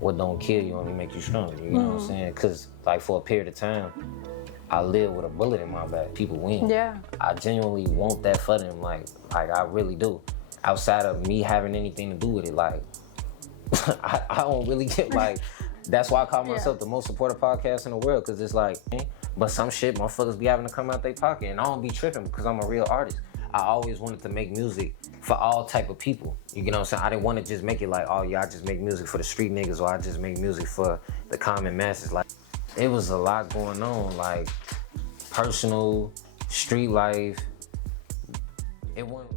what don't kill you only make you stronger. You know what I'm saying? Because like for a period of time, I live with a bullet in my back. People win. Yeah. I genuinely want that for them. Like I really do. Outside of me having anything to do with it, like I don't really get like. That's why I call myself the most supportive podcast in the world, because it's like, but some shit motherfuckers be having to come out their pocket, and I don't be tripping because I'm a real artist. I always wanted to make music for all type of people. You know what I'm saying? I didn't want to just make it like, oh yeah, I just make music for the street niggas, or I just make music for the common masses. Like, it was a lot going on, like personal, street life. It wasn't.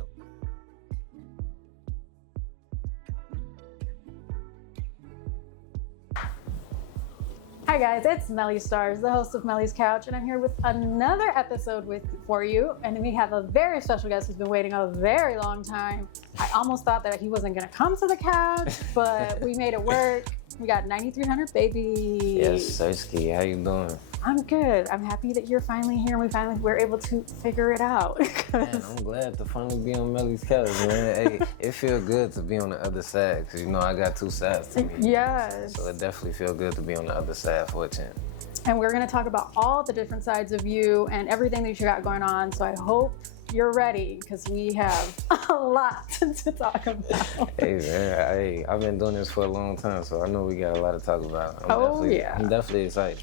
Hi guys, it's Melly Starz, the host of Melly's Couch, and I'm here with another episode for you. And we have a very special guest who's been waiting a very long time. I almost thought that he wasn't gonna come to the couch, but we made it work. We got 9300 baby. Yes, Sirski, how you doing? I'm good. I'm happy that you're finally here and we finally were able to figure it out. Man, I'm glad to finally be on Melly's Couch, man. Hey, it feels good to be on the other side, because you know I got two sides to me. Yes. So it definitely feels good to be on the other side for a chance. And we're going to talk about all the different sides of you and everything that you got going on. So I hope you're ready, because we have a lot to talk about. Hey man, I've been doing this for a long time, so I know we got a lot to talk about. I'm definitely excited.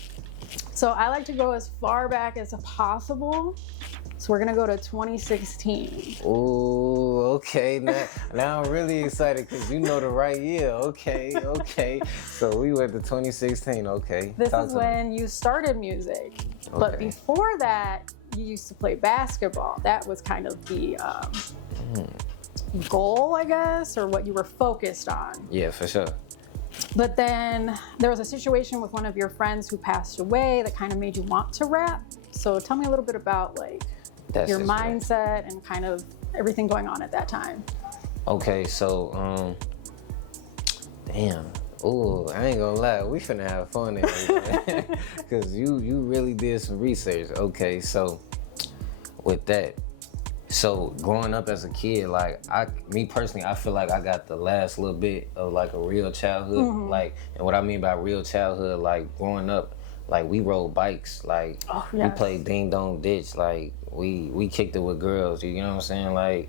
So I like to go as far back as possible. So we're gonna go to 2016. Ooh, okay. Now I'm really excited, because you know the right year. Okay. So we went to 2016. Okay. This is when you started music. Okay. But before that, you used to play basketball. That was kind of the goal, I guess, or what you were focused on. Yeah, for sure. But then there was a situation with one of your friends who passed away that kind of made you want to rap. So tell me a little bit about like your mindset and kind of everything going on at that time. Okay, so damn. Ooh, I ain't gonna lie, we finna have fun in here, because you really did some research. Okay, so with that, so growing up as a kid, like me personally, I feel like I got the last little bit of like a real childhood. Mm-hmm. Like, and what I mean by real childhood, like growing up, like we rode bikes, like we played ding dong ditch, like we kicked it with girls. You know what I'm saying? Like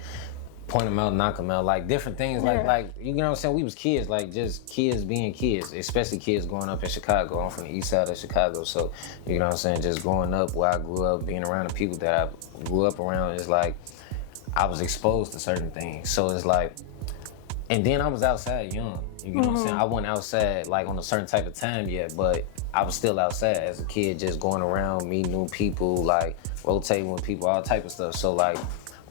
point them out, knock them out, like different things. Like you know what I'm saying? We was kids, like just kids being kids, especially kids growing up in Chicago. I'm from the east side of Chicago, so you know what I'm saying? Just growing up where I grew up, being around the people that I grew up around, is like I was exposed to certain things. So it's like, and then I was outside young. You know what I'm saying? I wasn't outside like on a certain type of time yet, but I was still outside as a kid, just going around, meeting new people, like rotating with people, all type of stuff. So like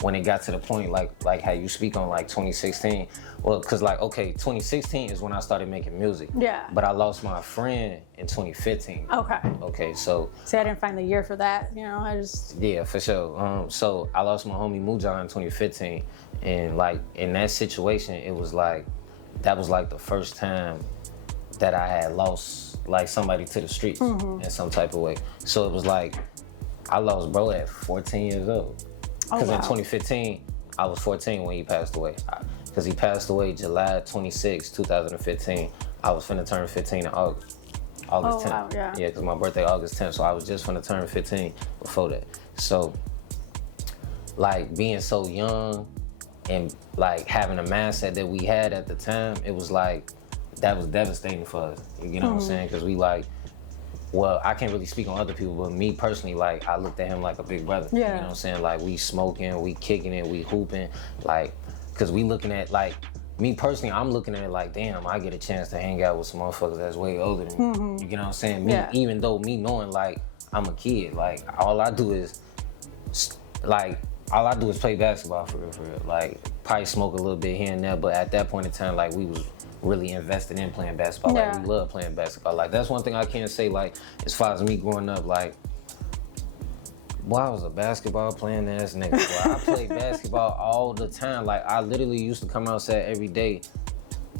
when it got to the point like how you speak on like 2016, well, cause like, okay, 2016 is when I started making music. Yeah. But I lost my friend in 2015. Okay, so. See, I didn't find the year for that, you know, I just. Yeah, for sure. So I lost my homie Mujan in 2015, and like in that situation, it was like, that was like the first time that I had lost like somebody to the streets in some type of way. So it was like, I lost bro at 14 years old. Because in 2015, I was 14 when he passed away. Because he passed away July 26, 2015. I was finna turn 15 in August 10th. Wow, yeah, because my birthday August 10th. So I was just finna turn 15 before that. So, like being so young and like having a mindset that we had at the time, it was like, that was devastating for us. You know what I'm saying? Because we like, well, I can't really speak on other people, but me personally, like, I looked at him like a big brother. Yeah. You know what I'm saying? Like, we smoking, we kicking it, we hooping. Like, because we looking at, like, me personally, I'm looking at it like, damn, I get a chance to hang out with some motherfuckers that's way older than me. You know what I'm saying? Me, even though me knowing, like, I'm a kid, like, all I do is play basketball for real. Like, probably smoke a little bit here and there, but at that point in time, like, we was really invested in playing basketball. Like, we love playing basketball. Like, that's one thing I can't say, like, as far as me growing up, like, boy, I was a basketball playing ass nigga. Boy, I played basketball all the time. Like, I literally used to come outside every day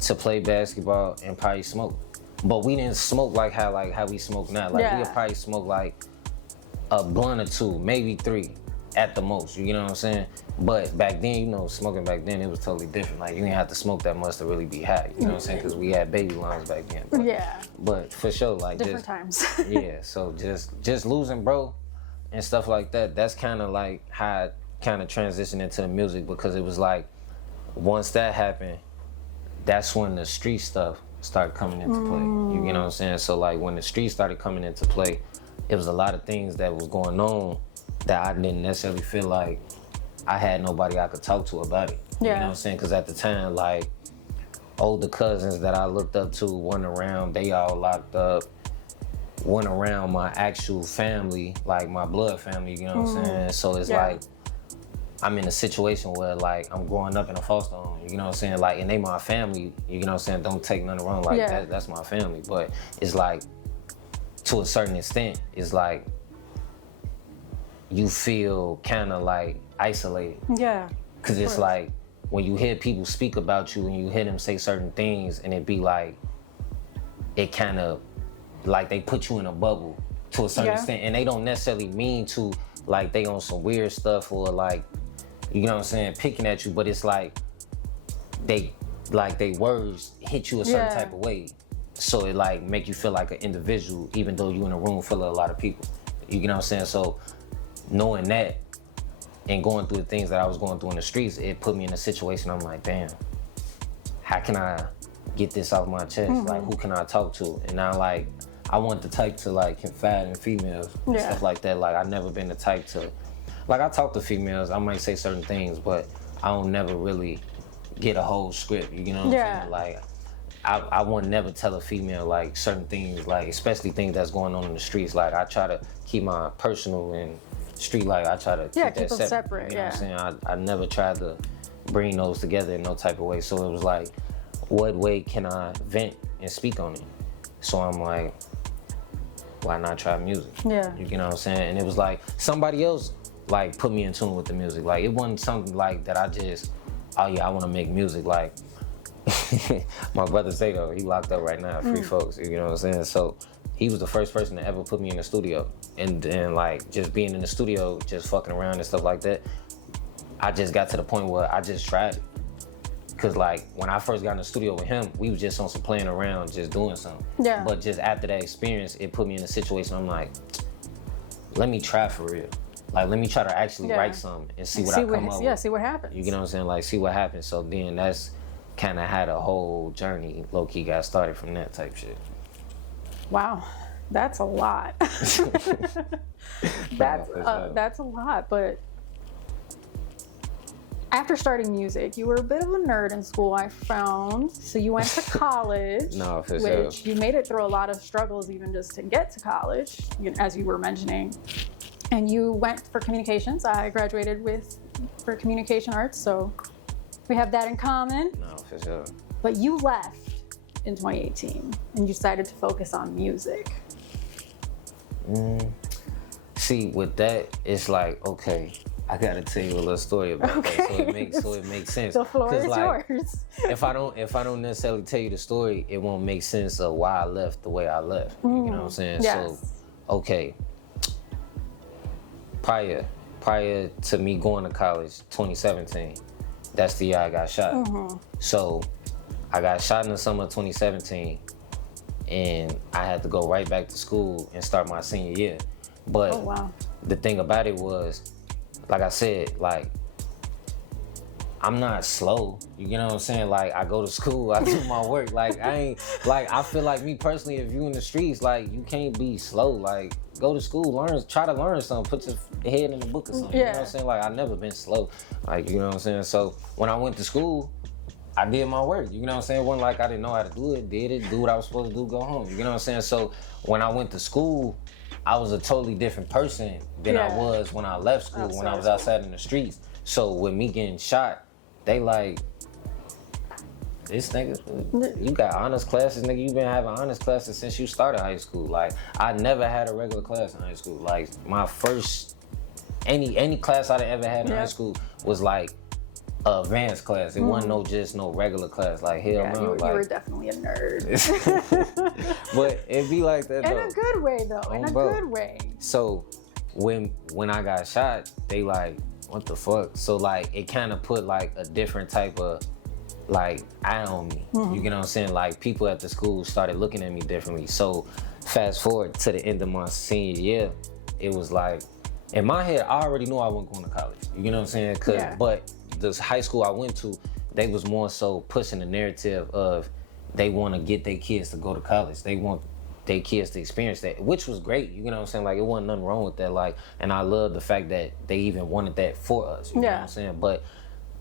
to play basketball and probably smoke. But we didn't smoke like how we smoke now. Like, we'd probably smoke like a blunt or two, maybe three. at the most, you know what I'm saying? But back then, you know, smoking back then, it was totally different. Like, you didn't have to smoke that much to really be high, you know what I'm saying? Because we had baby lines back then. But, yeah. But for sure, like, different times. Yeah, so just losing bro and stuff like that, that's kind of like how I kind of transitioned into the music, because it was like, once that happened, that's when the street stuff started coming into play. You know what I'm saying? So like when the street started coming into play, it was a lot of things that was going on that I didn't necessarily feel like I had nobody I could talk to about it. Yeah. You know what I'm saying? Because at the time, like, older cousins that I looked up to went around, they all locked up, went around my actual family, like my blood family, you know what I'm saying? So it's like, I'm in a situation where like I'm growing up in a foster home, you know what I'm saying? Like, and they my family, you know what I'm saying? Don't take nothing wrong, like that's my family. But it's like, to a certain extent, it's like, you feel kind of like isolated. Yeah. Cause it's like, when you hear people speak about you and you hear them say certain things, and it be like, it kind of, like they put you in a bubble to a certain extent, and they don't necessarily mean to, like they on some weird stuff or like, you know what I'm saying, picking at you, but it's like they words hit you a certain type of way. So it like make you feel like an individual, even though you in a room full of a lot of people. You know what I'm saying? So knowing that and going through the things that I was going through in the streets, it put me in a situation, I'm like, damn, how can I get this off my chest? Like, who can I talk to? And now like, I want the type to like confide in females and stuff like that. Like, I've never been the type to, like, I talk to females, I might say certain things, but I don't never really get a whole script, you know what I'm saying? Like, I won't never tell a female like certain things, like especially things that's going on in the streets. Like, I try to keep my personal and street life, I try to keep that separate. You know what I'm saying? I never tried to bring those together in no type of way. So it was like, what way can I vent and speak on it? So I'm like, why not try music? Yeah. You know what I'm saying? And it was like, somebody else like put me in tune with the music. Like, it wasn't something like that I just, oh yeah, I want to make music. Like, my brother Zato, he locked up right now, free folks, you know what I'm saying? So he was the first person to ever put me in the studio. And then like, just being in the studio, just fucking around and stuff like that, I just got to the point where I just tried it. Cause like, when I first got in the studio with him, we was just on some playing around, just doing something. Yeah. But just after that experience, it put me in a situation, I'm like, let me try for real. Like, let me try to actually write something and see what I come up with. Yeah, see what happens. You know what I'm saying? Like, see what happens. So then that's kind of how the whole journey low-key got started from that type shit. Wow, that's a lot. That's a lot, but after starting music, you were a bit of a nerd in school, I found. So you went to college, which you made it through a lot of struggles even just to get to college, as you were mentioning. And you went for communications. I graduated for communication arts, so we have that in common. No, for sure. But you left in 2018 and you decided to focus on music. See, with that, it's like, okay, I gotta tell you a little story about that, so it makes sense. The floor is like, yours. if I don't necessarily tell you the story, it won't make sense of why I left the way I left. You know what I'm saying? Yes. So, okay. Prior to me going to college, 2017, that's the year I got shot. So I got shot in the summer of 2017, and I had to go right back to school and start my senior year. But the thing about it was, like I said, like, I'm not slow. You know what I'm saying? Like, I go to school, I do my work. Like, I feel like, me personally, if you in the streets, like, you can't be slow. Like, go to school, try to learn something, put your head in the book or something. You know what I'm saying? Like, I've never been slow. Like, you know what I'm saying? So when I went to school, I did my work. You know what I'm saying? It wasn't like I didn't know how to do it, do what I was supposed to do, go home. You know what I'm saying? So when I went to school, I was a totally different person than I was when I left school, when I was outside in the streets. So with me getting shot, they like, this nigga, you got honors classes, nigga. You been having honors classes since you started high school. Like, I never had a regular class in high school. Like, my first, any class I'd ever had in high school was like an advanced class. It wasn't no regular class. Like, hell no. You were definitely a nerd. But it'd be like that, though. In a good way, though. In a good way. So when I got shot, they like, what the fuck? So like it kind of put like a different type of like eye on me. You get what I'm saying? Like people at the school started looking at me differently. So fast forward to the end of my senior year, it was like in my head I already knew I wasn't going to college. You get what I'm saying? But this high school I went to, they was more so pushing the narrative of they want to get their kids to go to college. They want their kids to experience that, which was great. You know what I'm saying? Like it wasn't nothing wrong with that. Like, and I love the fact that they even wanted that for us. You know what I'm saying? But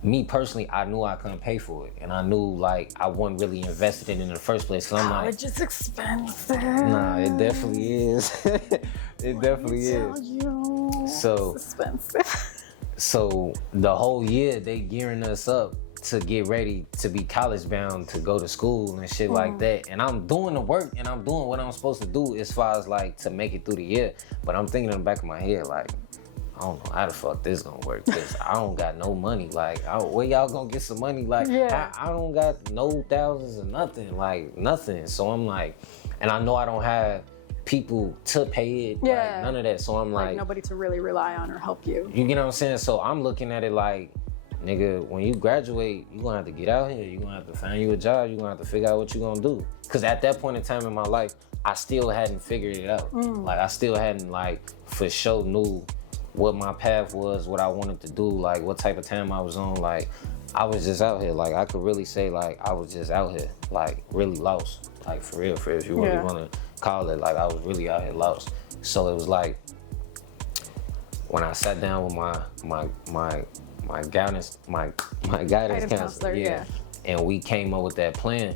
me personally, I knew I couldn't pay for it, and I knew like I wasn't really invested in it in the first place. So I'm like, college is expensive. Nah, it definitely is. It definitely is. So it's expensive. So the whole year they gearing us up to get ready to be college bound, to go to school and shit like that. And I'm doing the work and I'm doing what I'm supposed to do as far as like to make it through the year. But I'm thinking in the back of my head like, I don't know how the fuck this gonna work, because I don't got no money. Like, where y'all gonna get some money? Like, I don't got no thousands or nothing, like nothing. So I'm like, and I know I don't have people to pay it, like none of that. So I'm like nobody to really rely on or help you. You get what I'm saying? So I'm looking at it like, nigga, when you graduate, you gonna have to get out here. You gonna have to find you a job. You gonna have to figure out what you gonna do. Because at that point in time in my life, I still hadn't figured it out. Like, I still hadn't, like, for sure knew what my path was, what I wanted to do, like, what type of time I was on. Like, I was just out here. Like, I could really say, like, I was just out here, like, really lost. Like, for real, if you really want to call it. Like, I was really out here lost. So it was like, when I sat down with my guidance counselor, and we came up with that plan,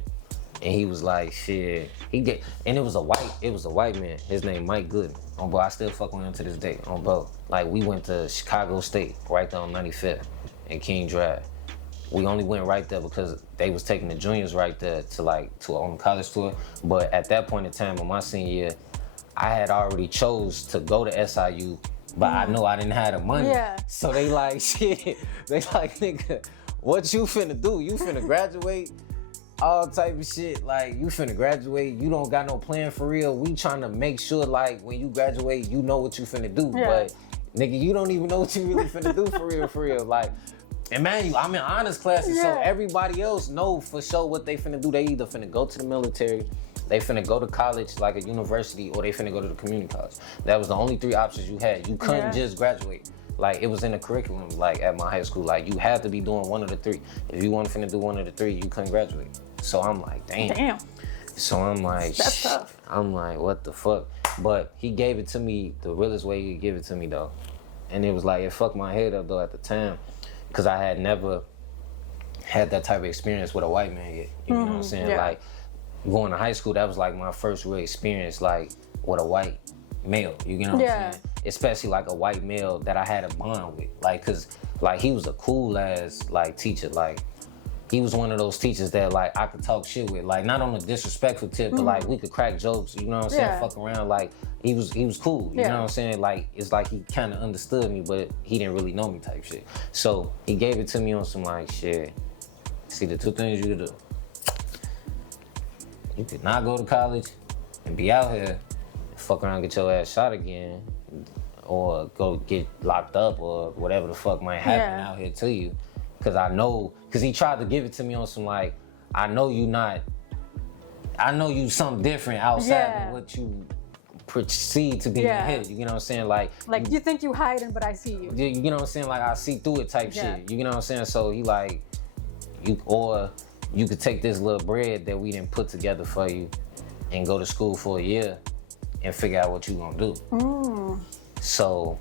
and he was like, shit, and it was a white man. His name Mike Gooden. Bro, I still fuck with him to this day, bro. Like, we went to Chicago State, right there on 95th and King Drive. We only went right there because they was taking the juniors right there to on college tour. But at that point in time, in my senior year, I had already chose to go to SIU, but I know I didn't have the money. So they like, shit, they like, nigga, what you finna do? You finna graduate? All type of shit, like, you finna graduate, you don't got no plan for real. We trying to make sure, like, when you graduate, you know what you finna do. But, nigga, you don't even know what you really finna do for real. Like, and man, I'm in honors classes, so everybody else know for sure what they finna do. They either finna go to the military, they finna go to college, like a university, or they finna go to the community college. That was the only three options you had. You couldn't just graduate. Like, it was in the curriculum, like, at my high school. Like, you had to be doing one of the three. If you weren't finna do one of the three, you couldn't graduate. So I'm like, damn. So I'm like, that's tough. I'm like, what the fuck? But he gave it to me the realest way he could give it to me, though. And it was like, it fucked my head up, though, at the time. Because I had never had that type of experience with a white man yet. You know what I'm saying? Like, going to high school, that was like my first real experience, like, with a white male. You know what I'm saying? Especially like a white male that I had a bond with. Like, cause like he was a cool ass like teacher. Like, he was one of those teachers that like I could talk shit with. Like, not on a disrespectful tip, but like we could crack jokes, you know what I'm saying? Fuck around. Like, he was cool. You know what I'm saying? Like, it's like he kinda understood me, but he didn't really know me type shit. So he gave it to me on some like, shit, see, the two things you could do. You could not go to college and be out here, fuck around and get your ass shot again, or go get locked up, or whatever the fuck might happen out here to you. Cause I know, cause he tried to give it to me on some like, I know you something different outside of what you perceive to be in your head. You know what I'm saying? Like you think you hiding, but I see you. You know what I'm saying? Like, I see through it type shit. You know what I'm saying? So he like, you could take this little bread that we didn't put together for you and go to school for a year and figure out what you gonna do. So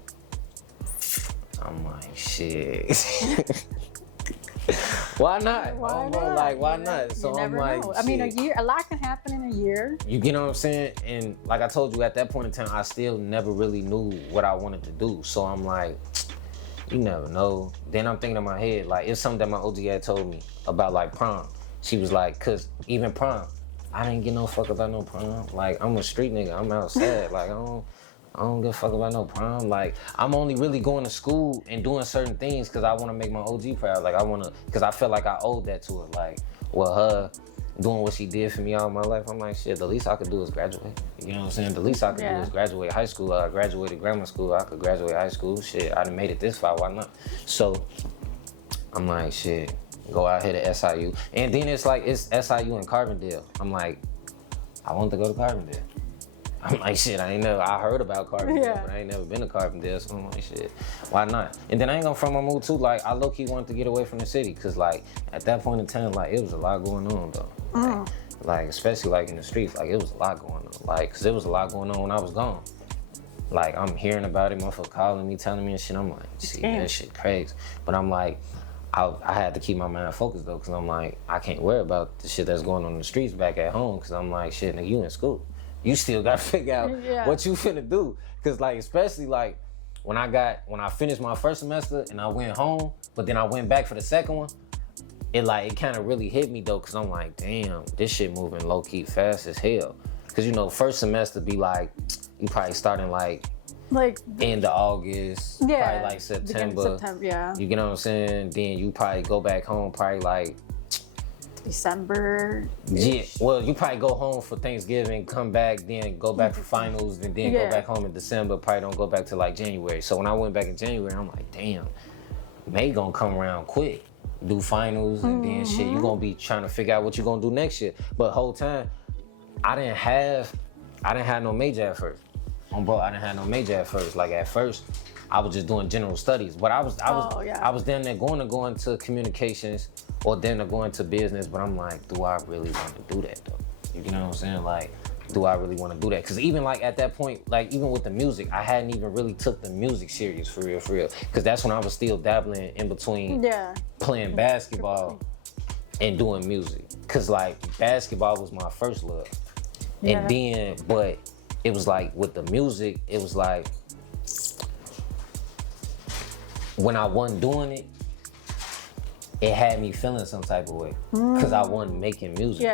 I'm like, shit. Why not? Why not? Like, why not? So I'm like, I mean, a lot can happen in a year. You get what I'm saying? And like I told you, at that point in time, I still never really knew what I wanted to do. So I'm like, you never know. Then I'm thinking in my head, like, it's something that my OG had told me about, like, prom. She was like, cause even prom, I didn't give no fuck about no prom. Like, I'm a street nigga. I'm outside. Like, I don't give a fuck about no prom. Like, I'm only really going to school and doing certain things because I want to make my OG proud. Like, because I felt like I owed that to her. Like, with her doing what she did for me all my life, I'm like, shit, the least I could do is graduate. You know what I'm saying? The least I could do is graduate high school. I graduated grammar school. I could graduate high school. Shit, I done made it this far. Why not? So I'm like, shit, go out here to SIU. And then it's like, it's SIU in Carbondale. I'm like, I want to go to Carbondale. I'm like, shit, I heard about Carbondale, but I ain't never been to Carbondale, so I'm like, shit, why not? And then I ain't gonna front my mood too, like, I low-key wanted to get away from the city, cause like, at that point in time, like, it was a lot going on, though. Like, especially like in the streets, like, it was a lot going on. Like, cause there was a lot going on when I was gone. Like, I'm hearing about it, motherfucker calling me, telling me and shit, I'm like, see, that shit crazy. But I'm like, I had to keep my mind focused, though, cause I'm like, I can't worry about the shit that's going on in the streets back at home, cause I'm like, shit, nigga, you in school. You still gotta figure out what you finna do. Cause like, especially like when I finished my first semester and I went home, but then I went back for the second one, it kind of really hit me though, cause I'm like, damn, this shit moving low key fast as hell. Cause you know, first semester be like, you probably starting like end of August, probably like September. You get what I'm saying? Then you probably go back home probably like December. Yeah, well, you probably go home for Thanksgiving, come back, then go back for finals, and then go back home in December. Probably don't go back to like January. So when I went back in January, I'm like, damn, May gonna come around quick. Do finals and then shit. You gonna be trying to figure out what you gonna do next year. But whole time, I didn't have no major at first. Bro, I didn't have no major at first. Like at first, I was just doing general studies. But I was then there going to go into communications or then to go into business. But I'm like, do I really want to do that though? You know what I'm saying? Like, do I really want to do that? Because even like at that point, like even with the music, I hadn't even really took the music serious for real. Because that's when I was still dabbling in between playing basketball and doing music. Because like basketball was my first love. And then, but it was like with the music, it was like when I wasn't doing it, it had me feeling some type of way. Because I wasn't making music.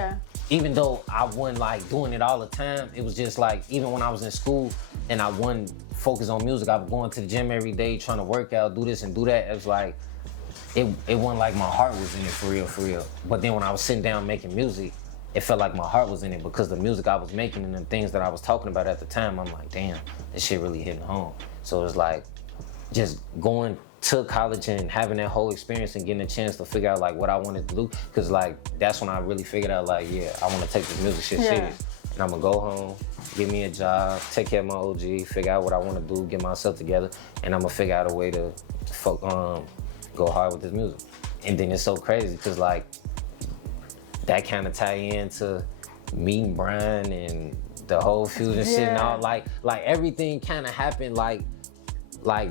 Even though I wasn't like doing it all the time, it was just like, even when I was in school and I wasn't focused on music, I was going to the gym every day, trying to work out, do this and do that. It was like, it wasn't like my heart was in it for real. But then when I was sitting down making music, it felt like my heart was in it because the music I was making and the things that I was talking about at the time, I'm like, damn, this shit really hitting home. So it's like, just going to college and having that whole experience and getting a chance to figure out like what I wanted to do, because like that's when I really figured out like, yeah, I want to take this music shit serious, and I'm gonna go home, get me a job, take care of my OG, figure out what I want to do, get myself together, and I'm gonna figure out a way to go hard with this music. And then it's so crazy because like that kind of tie into meeting Brian and the whole fusion shit and all, like everything kind of happened like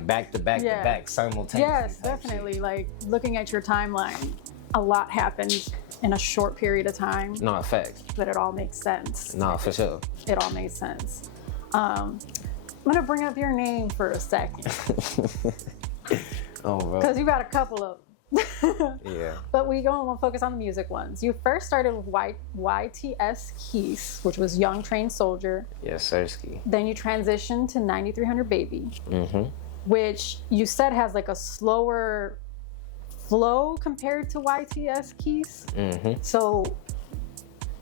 back to back simultaneously. Yes, definitely. Shit. Like looking at your timeline, a lot happened in a short period of time. No, facts. But it all makes sense. No, for sure. It all makes sense. I'm gonna bring up your name for a second. Oh, bro. Because you got a couple of them. Yeah. But we want to focus on the music ones. You first started with YTS Keys, which was Young Trained Soldier. Yes, sir, ski. Then you transitioned to 9300 Baby. Which you said has like a slower flow compared to YTS Keys. So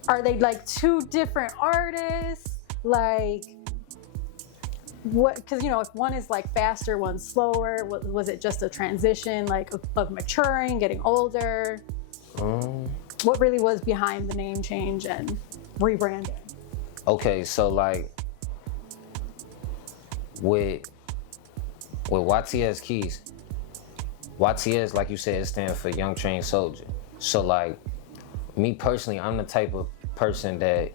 are they like two different artists? Like what? Because you know, if one is like faster, one's slower. Was it just a transition like of maturing, getting older? What really was behind the name change and rebranding? Okay, so like with YTS Keys, YTS, like you said, it stands for Young Trained Soldier. So like, me personally, I'm the type of person that,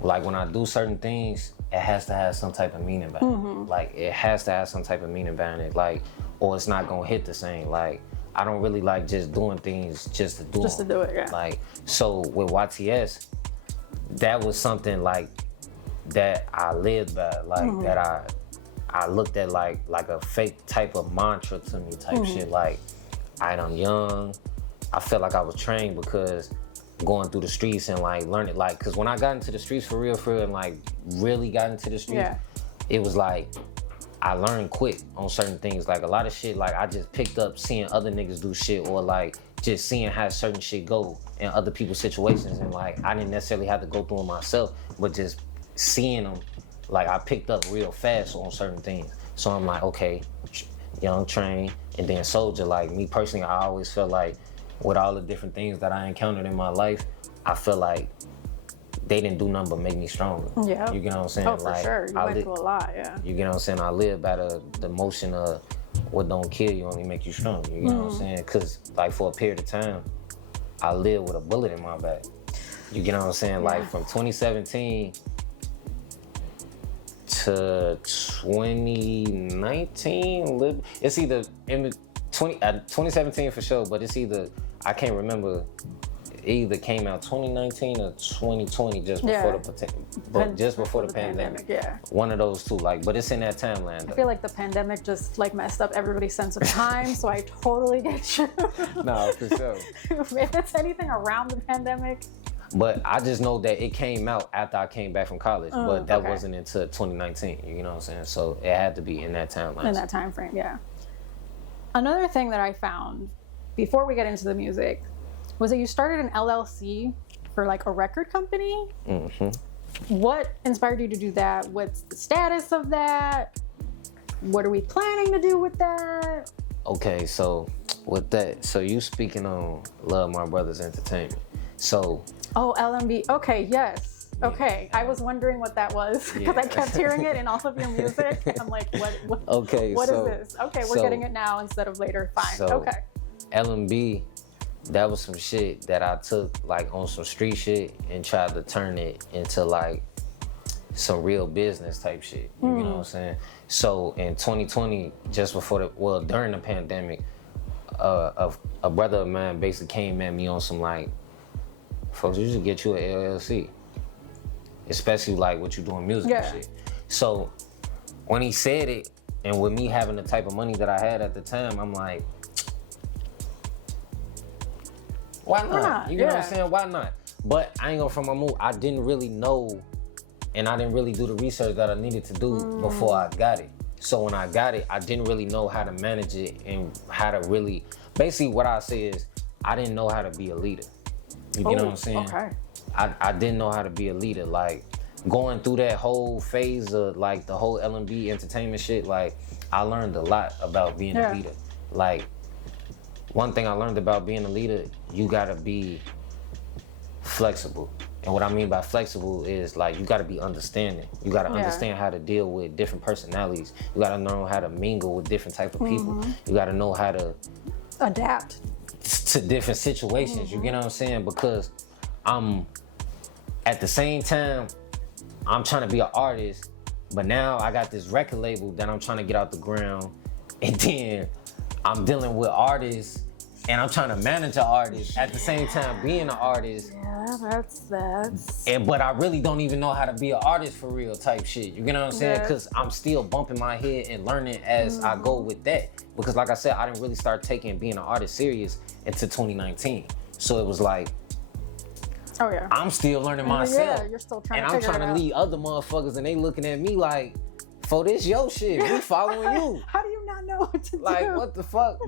like when I do certain things, it has to have some type of meaning behind it. Like it has to have some type of meaning behind it, like, or it's not gonna hit the same. Like, I don't really like just doing things just to do them. Just to do it, yeah. Like, so with YTS, that was something like that I lived by, like that I looked at like a fake type of mantra to me type shit. Like, I'm young. I felt like I was trained because going through the streets and like learning, like, cause when I got into the streets for real and like really got into the streets, it was like I learned quick on certain things. Like a lot of shit, like I just picked up seeing other niggas do shit or like just seeing how certain shit go in other people's situations, and like I didn't necessarily have to go through them myself, but just seeing them, like I picked up real fast on certain things. So I'm like, okay, Young, Train, and then Soldier. Like me personally, I always felt like with all the different things that I encountered in my life, I feel like they didn't do nothing but make me stronger. Yeah. You get what I'm saying? Oh, for like, sure. You went through a lot, yeah. You get what I'm saying? I live by the motion of what don't kill you only make you stronger. You get what I'm saying? Because like for a period of time, I lived with a bullet in my back. You get what I'm saying? Yeah. Like from 2017 to 2019, it's either in 2017 for sure, but it's either, I can't remember, it either came out 2019 or 2020 just before the pandemic. Yeah. One of those two, like, but it's in that timeline though. I feel like the pandemic just like messed up everybody's sense of time, so I totally get you. No, for sure. If it's anything around the pandemic. But I just know that it came out after I came back from college, but that wasn't until 2019, you know what I'm saying? So it had to be in that timeline. In that time frame, yeah. Another thing that I found before we get into the music was that you started an LLC for like a record company. Mm-hmm. What inspired you to do that? What's the status of that? What are we planning to do with that? Okay, so with that, so you speaking on Love My Brothers Entertainment. So. Oh, LMB. Okay, yes. Okay, I was wondering what that was because I kept hearing it in all of your music. I'm like, what is this? Okay, we're getting it now instead of later. Fine. So, okay. LMB, that was some shit that I took like on some street shit and tried to turn it into like some real business type shit. You know what I'm saying? So in 2020, just before during the pandemic, a brother of mine basically came at me on some like, folks, you should get you an LLC. Especially like what you doing music and shit. So when he said it, and with me having the type of money that I had at the time, I'm like, why not? You know what I'm saying? Why not? But I ain't gonna from my move. I didn't really know, and I didn't really do the research that I needed to do before I got it. So when I got it, I didn't really know how to manage it and how to really, basically what I say is, I didn't know how to be a leader. You get what I'm saying? Okay. I didn't know how to be a leader. Like going through that whole phase of like the whole LMB entertainment shit, like I learned a lot about being a leader. Like one thing I learned about being a leader, you gotta be flexible. And what I mean by flexible is like you gotta be understanding. You gotta understand how to deal with different personalities. You gotta know how to mingle with different type of people. You gotta know how to adapt to different situations. You get what I'm saying? Because I'm at the same time, I'm trying to be an artist, but now I got this record label that I'm trying to get out the ground, and then I'm dealing with artists, and I'm trying to manage an artist at the same time being an artist. Yeah, that's. But I really don't even know how to be an artist for real type shit. You get what I'm saying? Because I'm still bumping my head and learning as I go with that. Because like I said, I didn't really start taking being an artist serious until 2019. So it was like, I'm still learning myself. Yeah, you're still trying and to I'm trying to lead other motherfuckers, and they looking at me like, for this your shit, we following you. How do you not know what to do? Like, what the fuck?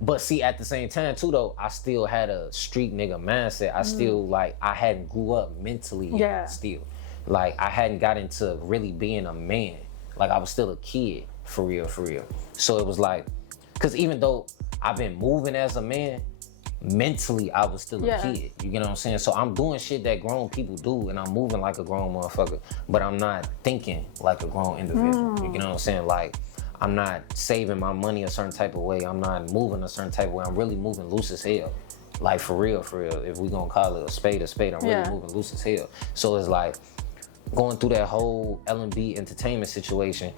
But see, at the same time too though, I still had a street nigga mindset. I still like, I hadn't grew up mentally still. Like I hadn't got into really being a man. Like I was still a kid, for real. So it was like, cause even though I've been moving as a man, mentally I was still a kid. You get what I'm saying? So I'm doing shit that grown people do, and I'm moving like a grown motherfucker, but I'm not thinking like a grown individual. You get what I'm saying? Like I'm not saving my money a certain type of way. I'm not moving a certain type of way. I'm really moving loose as hell. Like for real. If we gonna call it a spade, I'm really moving loose as hell. So it's like going through that whole L&B entertainment situation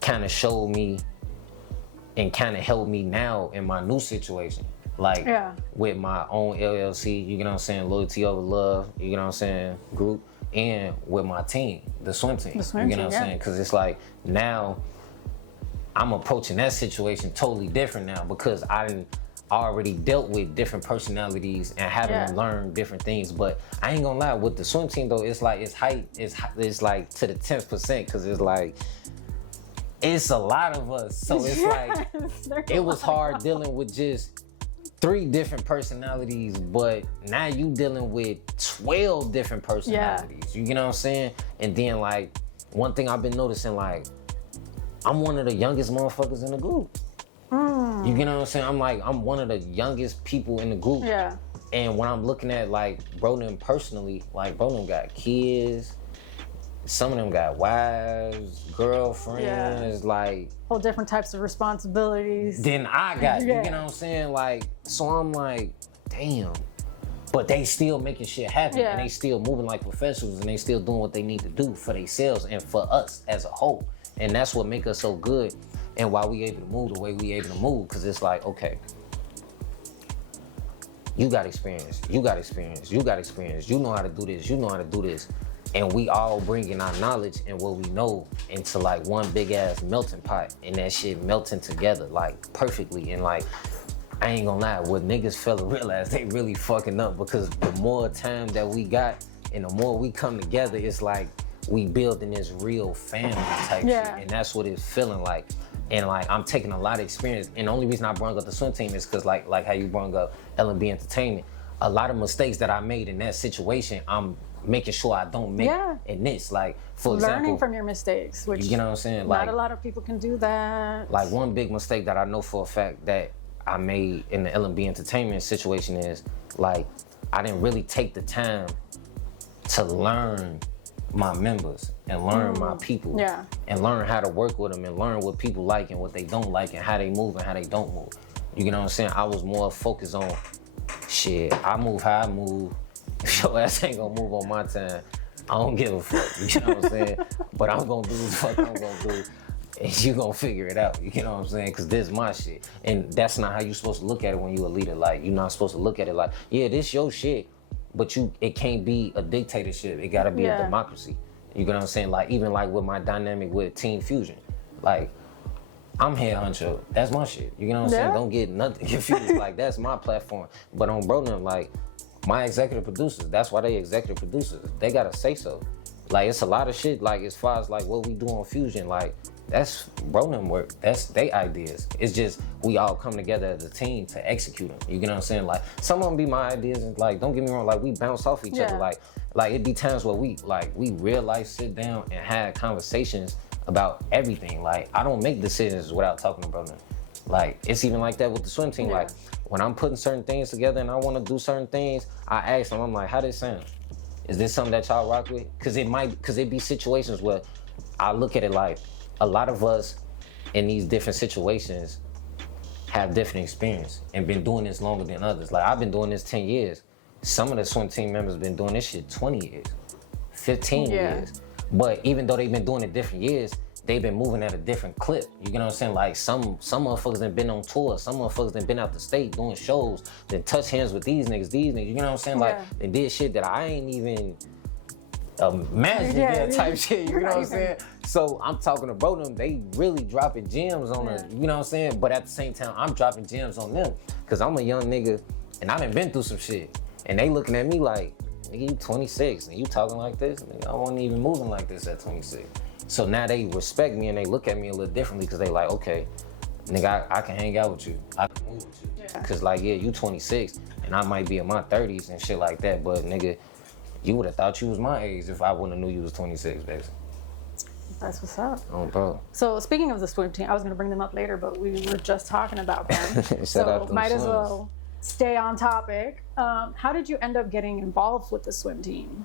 kind of showed me and kind of helped me now in my new situation. Like with my own LLC, you get what I'm saying, Loyalty Over Love, you get what I'm saying, group, and with my team, the swim team. You get what I'm saying? Because it's like now I'm approaching that situation totally different now because I already dealt with different personalities and having to learn different things. But I ain't gonna lie, with the swim team though, it's like it's like to the 10th% because it's like it's a lot of us. So it's like it was hard dealing with just 3 different personalities, but now you dealing with 12 different personalities. You know what I'm saying? And then like one thing I've been noticing, like I'm one of the youngest motherfuckers in the group. You get what I'm saying? I'm one of the youngest people in the group. Yeah. And when I'm looking at like bro them personally, like bro them got kids. Some of them got wives, girlfriends, like whole different types of responsibilities. Then I got, you get what I'm saying? Like, so I'm like, damn. But they still making shit happen, and they still moving like professionals, and they still doing what they need to do for themselves and for us as a whole. And that's what make us so good, and why we able to move the way we able to move. Cause it's like, okay, you got experience, you got experience, you got experience. You know how to do this, you know how to do this. And we all bringing our knowledge and what we know into like one big ass melting pot, and that shit melting together like perfectly. And like, I ain't gonna lie, what niggas fail to realize, they really fucking up, because the more time that we got and the more we come together, it's like we building this real family type shit. And that's what it's feeling like. And like, I'm taking a lot of experience. And the only reason I brought up the swim team is because like how you brought up L&B Entertainment, a lot of mistakes that I made in that situation, I'm making sure I don't make in this. Like, for example, learning from your mistakes, which you know what I'm saying? Like, not a lot of people can do that. Like, one big mistake that I know for a fact that I made in the L&B Entertainment situation is like, I didn't really take the time to learn my members and learn my people and learn how to work with them and learn what people like and what they don't like and how they move and how they don't move. You know what I'm saying? I was more focused on shit. I move how I move. If your ass ain't gonna move on my time, I don't give a fuck. You know what I'm saying? But I'm gonna do what the fuck I'm gonna do, and you gonna figure it out. You know what I'm saying? Cause this is my shit, and that's not how you supposed to look at it when you a leader. Like, you're not supposed to look at it like, yeah, this your shit, but it can't be a dictatorship. It gotta be a democracy. You know what I'm saying? Like, even like with my dynamic with Team Fusion, like, I'm head honcho. That's my shit. You know what I'm saying? Don't get nothing confused. Like, that's my platform. But on bro them, like, my executive producers, that's why they executive producers. They gotta say so. Like, it's a lot of shit, like, as far as like what we do on Fusion, like, that's bro them work. That's they ideas. It's just we all come together as a team to execute them. You know what I'm saying? Like, some of them be my ideas, and like, don't get me wrong, like, we bounce off each other. Like it be times where we real life sit down and have conversations about everything. Like, I don't make decisions without talking about them. Like, it's even like that with the swim team. Like, when I'm putting certain things together and I want to do certain things, I ask them, I'm like, how this sound? Is this something that y'all rock with? Cause it be situations where I look at it like, a lot of us in these different situations have different experience and been doing this longer than others. Like, I've been doing this 10 years. Some of the swim team members been doing this shit 20 years, 15 years. But even though they've been doing it different years, they've been moving at a different clip. You know what I'm saying? Like, some motherfuckers done been on tour. Some motherfuckers done been out the state doing shows, then touch hands with these niggas. You know what I'm saying? Like, they did shit that I ain't even imagine type shit. You know what I'm saying? So I'm talking to bro them, they really dropping gems on us. You know what I'm saying? But at the same time, I'm dropping gems on them, because I'm a young nigga and I done been through some shit. And they looking at me like, nigga, you 26 and you talking like this? Nigga, I wasn't even moving like this at 26. So now they respect me and they look at me a little differently, because they like, okay, nigga, I can hang out with you. I can move with you. Because like, yeah, you 26 and I might be in my 30s and shit like that. But nigga, you would have thought you was my age if I wouldn't have knew you was 26, basically. That's what's up. Oh, bro. So speaking of the swim team, I was gonna bring them up later, but we were just talking about them. So might as well stay on topic. How did you end up getting involved with the swim team?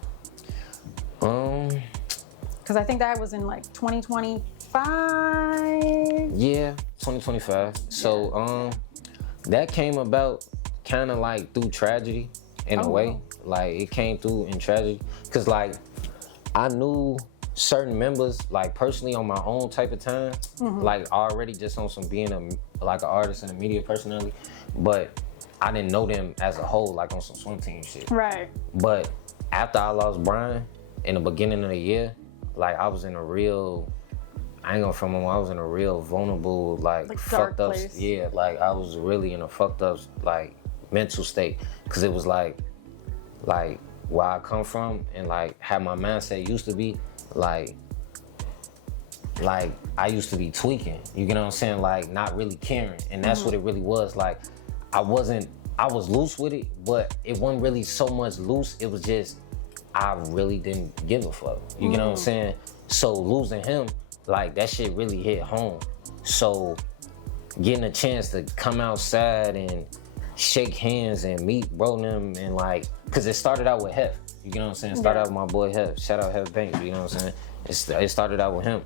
Because I think that was in like 2025. Yeah, 2025. So that came about kind of like through tragedy in a way. Like, it came through in tragedy, because like, I knew certain members, like, personally on my own type of time, like, already just on some being an artist and a media personality, but I didn't know them as a whole, like on some swim team shit. Right. But after I lost Brian in the beginning of the year, like, I was in a real, I ain't gonna front my mouth, I was in a real vulnerable, like fucked up place. Yeah, like, I was really in a fucked up, like, mental state, because it was like where I come from and like how my mindset used to be, like I used to be tweaking, you know what I'm saying, like, not really caring. And that's what it really was. Like, I wasn't I was loose with it, but it wasn't really so much loose. It was just, I really didn't give a fuck. You get what I'm saying? So losing him, like that shit really hit home. So getting a chance to come outside and shake hands and meet bro them and like, cause it started out with Hef. You get what I'm saying? It started out with my boy Hef. Shout out Hef Banks, you know what I'm saying? It started out with him.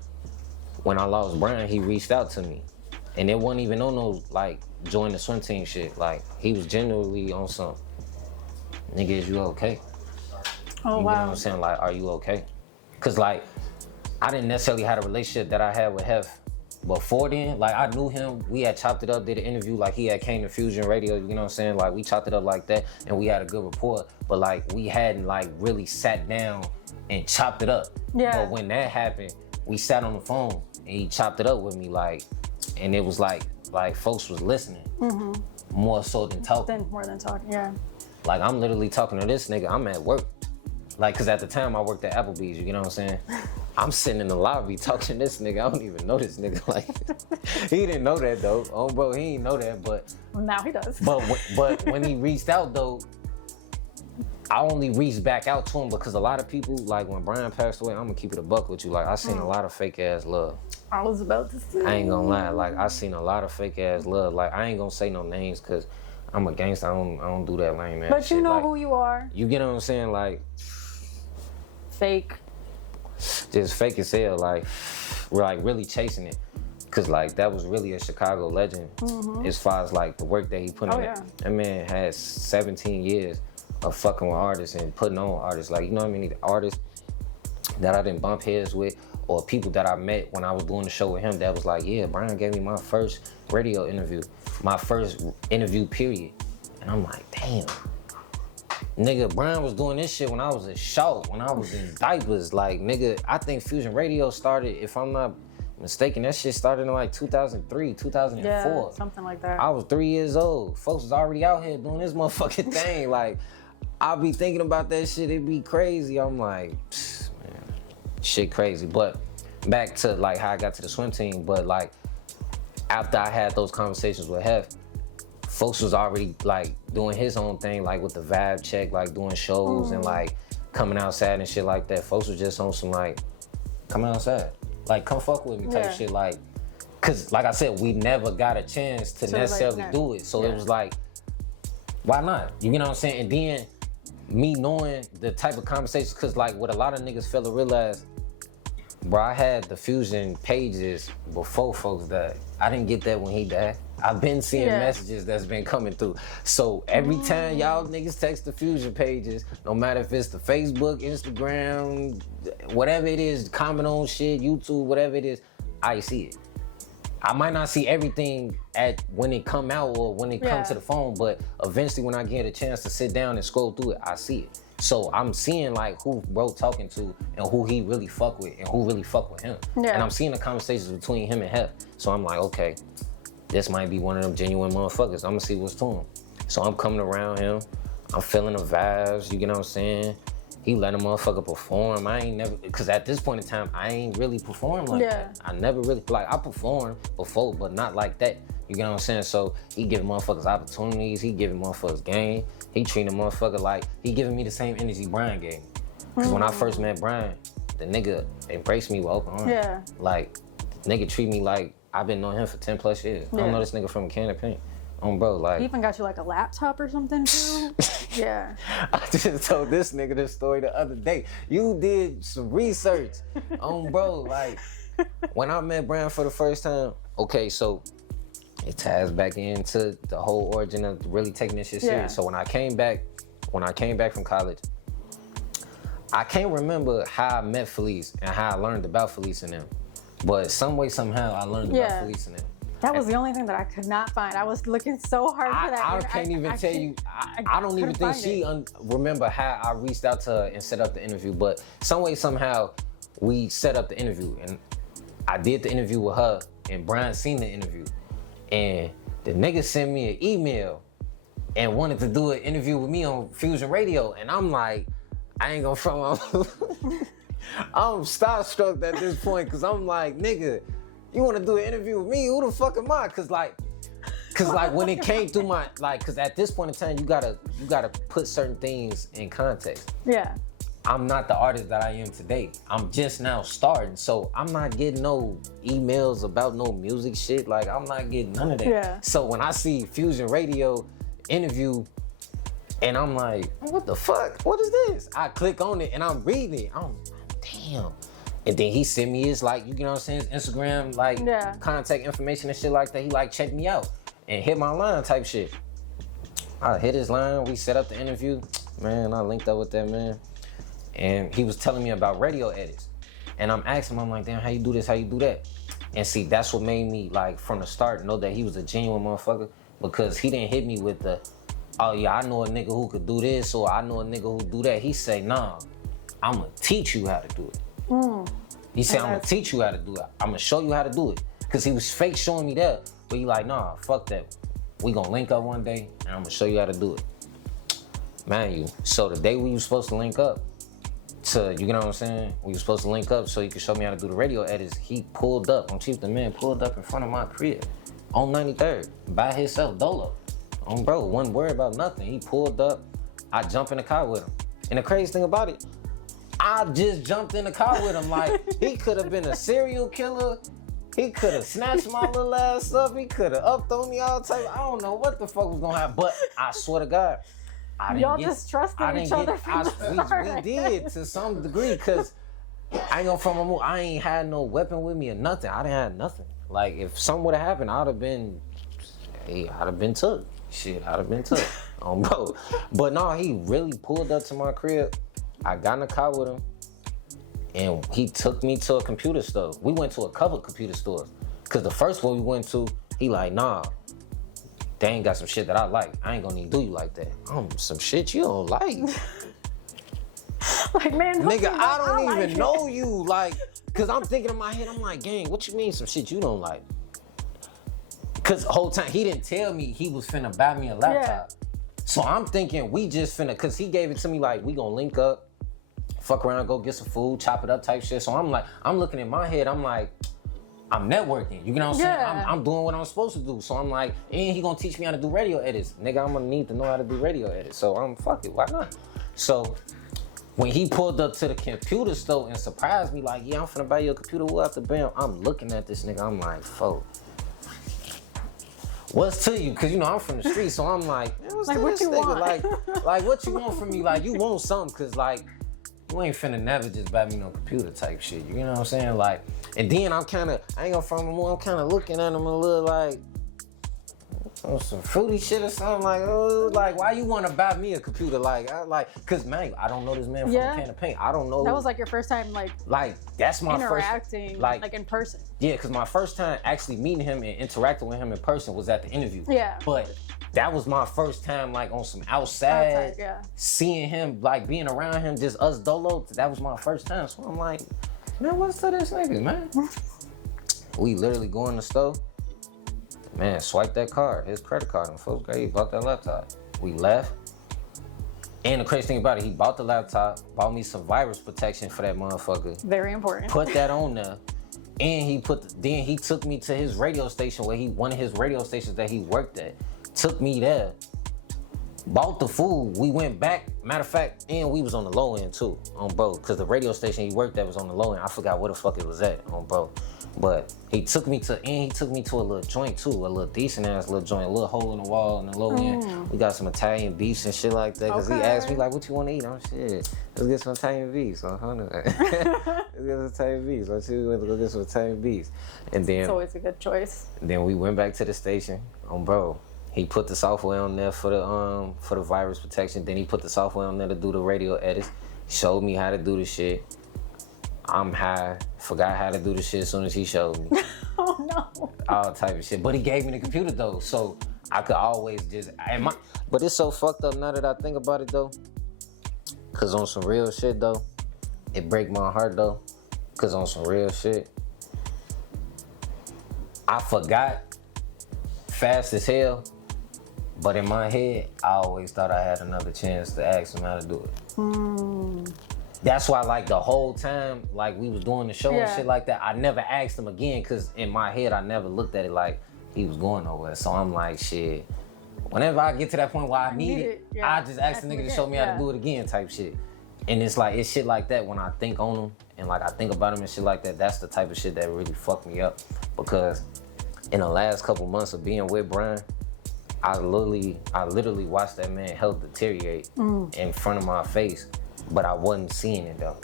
When I lost Brian, he reached out to me. And it wasn't even on no, like, join the swim team shit. Like, he was genuinely on some, nigga, is you okay? Oh, you wow. know what I'm saying? Like, are you okay? Because, like, I didn't necessarily have a relationship that I had with Hef before then. Like, I knew him. We had chopped it up, did an interview. Like, he had came to Fusion Radio, you know what I'm saying? Like, we chopped it up like that, and we had a good rapport. But, like, we hadn't, like, really sat down and chopped it up. Yeah. But when that happened, we sat on the phone, and he chopped it up with me, like, and it was like folks was listening more so than talking. More than talking, yeah. Like I'm literally talking to this nigga. I'm at work, like, cause at the time I worked at Applebee's. You know what I'm saying? I'm sitting in the lobby talking to this nigga. I don't even know this nigga. Like he didn't know that though. Oh, bro, he didn't know that. But well, now he does. But when he reached out though, I only reached back out to him because a lot of people, like when Brian passed away, I'm gonna keep it a buck with you. Like I seen a lot of fake ass love. I was about to say. I ain't gonna lie, like I seen a lot of fake ass love. Like I ain't gonna say no names because I'm a gangster. I don't do that lame ass But shit. you know like, who you are. You get what I'm saying? Like Fake. just fake as hell. Like we're like really chasing it. Cause like that was really a Chicago legend as far as like the work that he put in. Yeah. That man has 17 years of fucking with artists and putting on artists. Like, you know what I mean? The artists that I didn't bump heads with or people that I met when I was doing the show with him that was like, yeah, Brian gave me my first radio interview, my first interview period. And I'm like, damn. Nigga, Brian was doing this shit when I was a show, when I was in diapers. Like, nigga, I think Fusion Radio started, if I'm not mistaken, that shit started in like 2003, 2004. Yeah, something like that. I was 3 years old. Folks was already out here doing this motherfucking thing. Like, I'll be thinking about that shit, it'd be crazy. I'm like, man, shit crazy. But back to like how I got to the swim team, but like after I had those conversations with Hef, folks was already like doing his own thing, like with the vibe check, like doing shows and like coming outside and shit like that. Folks was just on some like, come outside. Like, come fuck with me type shit. Like, cause like I said, we never got a chance to necessarily do it. So it was like, why not? You know what I'm saying? And then me knowing the type of conversations, cause like what a lot of niggas fail to realize, bro, I had the Fusion pages before folks died. I didn't get that when he died. I've been seeing messages that's been coming through. So every time y'all niggas text the Fusion pages, no matter if it's the Facebook, Instagram, whatever it is, comment on shit, YouTube, whatever it is, I see it. I might not see everything at when it come out or when it come to the phone, but eventually when I get a chance to sit down and scroll through it, I see it. So I'm seeing like who bro talking to and who he really fuck with and who really fuck with him. Yeah. And I'm seeing the conversations between him and Hef. So I'm like, okay, this might be one of them genuine motherfuckers. I'm gonna see what's to him. So I'm coming around him. I'm feeling the vibes, you get what I'm saying? He let a motherfucker perform. I ain't never, cause at this point in time, I ain't really performed like that. I never really, like I performed before, but not like that. You get what I'm saying? So he giving motherfuckers opportunities. He giving motherfuckers game. He treating a motherfucker like, he giving me the same energy Brian gave me. Cause when I first met Brian, the nigga embraced me with open arms. Yeah. Like, the nigga treat me like I've been knowing him for 10 plus years. I don't know this nigga from a can of paint. Bro, like. He even got you like a laptop or something too? Yeah. I just told this nigga this story the other day. You did some research bro, like, when I met Brian for the first time, okay, so it ties back into the whole origin of really taking this shit serious. So when I came back from college, I can't remember how I met Felice and how I learned about Felice and them. But some way, somehow, I learned about Felice and them. That was the only thing that I could not find. I was looking so hard for that. I can't even tell you. I don't even think she remember how I reached out to her and set up the interview. But some way, somehow, we set up the interview. And I did the interview with her, and Brian seen the interview. And the nigga sent me an email and wanted to do an interview with me on Fusion Radio. And I'm like, I ain't gonna front. I'm starstruck at this point, because I'm like, nigga, you want to do an interview with me? Who the fuck am I? Because, like, Cause like when it came through my cause at this point in time you gotta put certain things in context. Yeah. I'm not the artist that I am today. I'm just now starting, so I'm not getting no emails about no music shit. Like I'm not getting none of that. Yeah. So when I see Fusion Radio interview, and I'm like, what the fuck? What is this? I click on it and I'm reading it. I'm damn. And then he sent me his like, you know what I'm saying, his Instagram like contact information and shit like that. He like checked me out and hit my line type shit. I hit his line. We set up the interview. Man, I linked up with that man. And he was telling me about radio edits. And I'm asking him, I'm like, damn, how you do this? How you do that? And see, that's what made me, like, from the start, know that he was a genuine motherfucker. Because he didn't hit me with the, oh, yeah, I know a nigga who could do this, or I know a nigga who do that. He say, nah, I'm going to teach you how to do it. He said, I'm going to teach you how to do it. I'm going to show you how to do it. Because he was fake showing me that. But he like, nah, fuck that. We going to link up one day, and I'm going to show you how to do it. Man, you. So the day we was supposed to link up, you know what I'm saying? We were supposed to link up so he could show me how to do the radio edits. He pulled up, on Chief the Man, pulled up in front of my crib on 93rd by himself, dolo. Bro, wasn't worried about nothing. He pulled up, I jumped in the car with him. And the crazy thing about it, I just jumped in the car with him. Like, he could have been a serial killer. He could have snatched my little ass up. He could have upped on me all the time. I don't know what the fuck was gonna happen, but I swear to God, Y'all just trusted each other from the start. We did to some degree, cause I ain't gonna from a move. I ain't had no weapon with me or nothing. I didn't have nothing. Like if something would have happened, I'd have been took. Shit, I'd have been took. Bro. But no, he really pulled up to my crib. I got in the car with him, and he took me to a computer store. We went to a couple of computer stores, cause the first one we went to, he like, nah. They ain't got some shit that I like. I ain't gonna need to do you like that. Some shit you don't like. Like, man, nigga, I don't even know you. Like, cause I'm thinking in my head, I'm like, gang, what you mean some shit you don't like? Cause the whole time he didn't tell me he was finna buy me a laptop. Yeah. So I'm thinking we just finna, cause he gave it to me like, we gonna link up, fuck around, go get some food, chop it up type shit. So I'm like, I'm looking in my head, I'm like, I'm networking, you know what I'm saying? I'm doing what I'm supposed to do. So I'm like, and he gonna teach me how to do radio edits. Nigga, I'm gonna need to know how to do radio edits. So I'm fuck it, why not? So when he pulled up to the computer store and surprised me like, yeah, I'm finna buy you a computer, what after bam, I'm looking at this nigga, I'm like, fuck. What's to you? Cause you know I'm from the street, so I'm like, man, what's like to what this you nigga? want? Like what you want from me? Like you want something, cause like you ain't finna never just buy me no computer type shit. You know what I'm saying? Like, and then I ain't gonna front him more. I'm kind of looking at him a little like some fruity shit or something. Like, oh, like why you wanna buy me a computer? Cause man, I don't know this man from a can of paint. I don't know. That was like your first time, like that's my interacting, first like in person. Yeah, cause my first time actually meeting him and interacting with him in person was at the interview. Yeah. But that was my first time like on some outside seeing him, like being around him, just us dolo. That was my first time. So I'm like, man, what's to this nigga, man? We literally go in the store, man, swipe that card, his credit card in first grade, he bought that laptop. We left. And the crazy thing about it, he bought the laptop, bought me some virus protection for that motherfucker. Very important. Put that on there. And then he took me to his radio station one of his radio stations that he worked at. Took me there, bought the food, we went back, matter of fact, and we was on the low end too, on bro, cause the radio station he worked at was on the low end. I forgot where the fuck it was at, on bro. But he took me to a little joint too, a little decent ass little joint, a little hole in the wall in the low end. We got some Italian beefs and shit like that, cause he asked me like, what you wanna eat? I'm shit, let's get some Italian beefs, so let's get some Italian beefs. So we went to go get some Italian beefs. And then, it's always a good choice. Then we went back to the station, on bro. He put the software on there for the virus protection. Then he put the software on there to do the radio edits. Showed me how to do the shit. I'm high. Forgot how to do the shit as soon as he showed me. Oh no. All type of shit. But he gave me the computer though, so I could always just. But it's so fucked up now that I think about it though. Cause on some real shit though, it break my heart though. Cause on some real shit, I forgot fast as hell. But in my head, I always thought I had another chance to ask him how to do it. That's why, like, the whole time, like, we was doing the show and shit like that, I never asked him again, because in my head, I never looked at it like, he was going nowhere. So I'm like, shit. Whenever I get to that point where I need it, I just ask the nigga to show me how to do it again type shit. And it's like, it's shit like that when I think on him and like I think about him and shit like that, that's the type of shit that really fucked me up. Because in the last couple months of being with Brian, I literally watched that man health deteriorate in front of my face, but I wasn't seeing it though.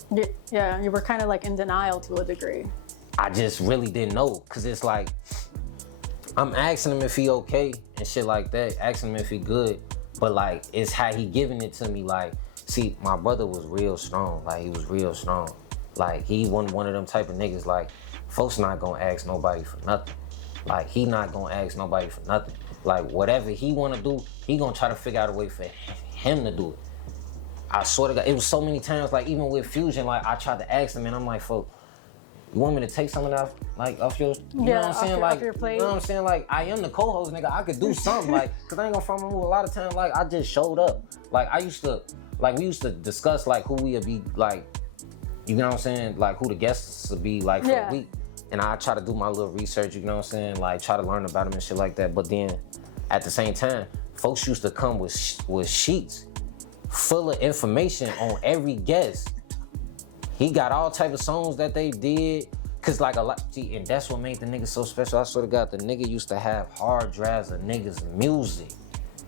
Yeah, you were kind of like in denial to a degree. I just really didn't know, cause it's like, I'm asking him if he okay and shit like that, asking him if he good, but like, it's how he giving it to me. Like, see, my brother was real strong. Like, he was real strong. Like, he wasn't one of them type of niggas, like, folks not gonna ask nobody for nothing. Like, he not gonna ask nobody for nothing. Like, whatever he wanna do, he gonna try to figure out a way for him to do it. I swear to God, it was so many times, like, even with Fusion, like, I tried to ask him, and I'm like, folk, you want me to take some of that, like, off your, you know what I'm saying? Like, you know what I'm saying? Like, I am the co-host, nigga. I could do something, like, cause I ain't gonna front my move. A lot of times, like, I just showed up. Like, we used to discuss, like, who we would be, like, you know what I'm saying? Like, who the guests would be, like, for the week. And I try to do my little research, you know what I'm saying? Like, try to learn about them and shit like that. But then, at the same time, folks used to come with sheets full of information on every guest. He got all type of songs that they did. Cause like a lot, see, and that's what made the nigga so special. I swear to God, the nigga used to have hard drives of niggas' music.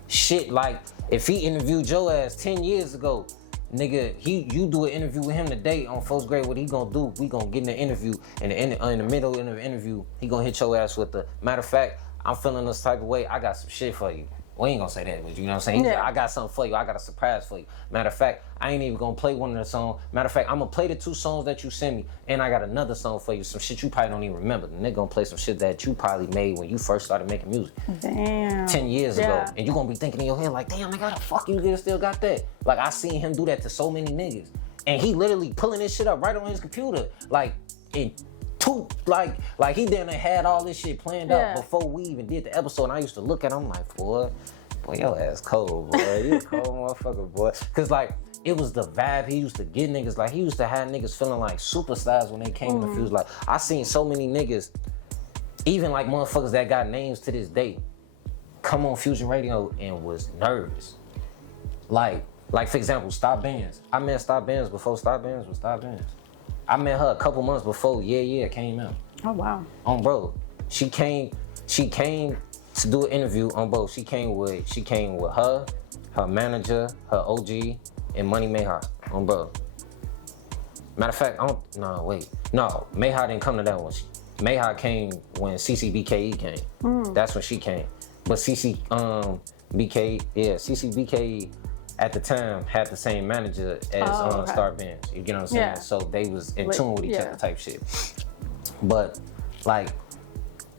Shit, like, if he interviewed your ass 10 years ago, nigga, you do an interview with him today on First Grade, what he gonna do? We gonna get in the interview, and in the middle of the interview, he gonna hit your ass with the, matter of fact, I'm feeling this type of way, I got some shit for you. We ain't gonna say that, but you know what I'm saying? He's like, I got something for you, I got a surprise for you. Matter of fact, I ain't even gonna play one of the songs. Matter of fact, I'm gonna play the 2 songs that you sent me, and I got another song for you, some shit you probably don't even remember. The nigga gonna play some shit that you probably made when you first started making music. Damn. 10 years ago. And you gonna be thinking in your head like, damn, nigga, how the fuck you still got that? Like, I seen him do that to so many niggas. And he literally pulling this shit up right on his computer. Like, like he done had all this shit planned out before we even did the episode. And I used to look at him like, boy, your ass cold, boy. You a cold motherfucker, boy. Cause like, it was the vibe he used to get niggas. Like, he used to have niggas feeling like superstars when they came to Fuse. Like, I seen so many niggas, even like motherfuckers that got names to this day, come on Fusion Radio and was nervous. Like for example, Starbies. I met Starbies before Starbies was Starbies. I met her a couple months before Yeah came out. Oh wow. Bro. She came to do an interview on both. She came with her manager, her OG, and Money Mayha on bro. Matter of fact, Mayha didn't come to that one. Mayha came when CCBKE came. That's when she came. But CCBKE at the time had the same manager as Starbies. You get what I'm saying? Yeah. So they was in tune with each other type shit. But like,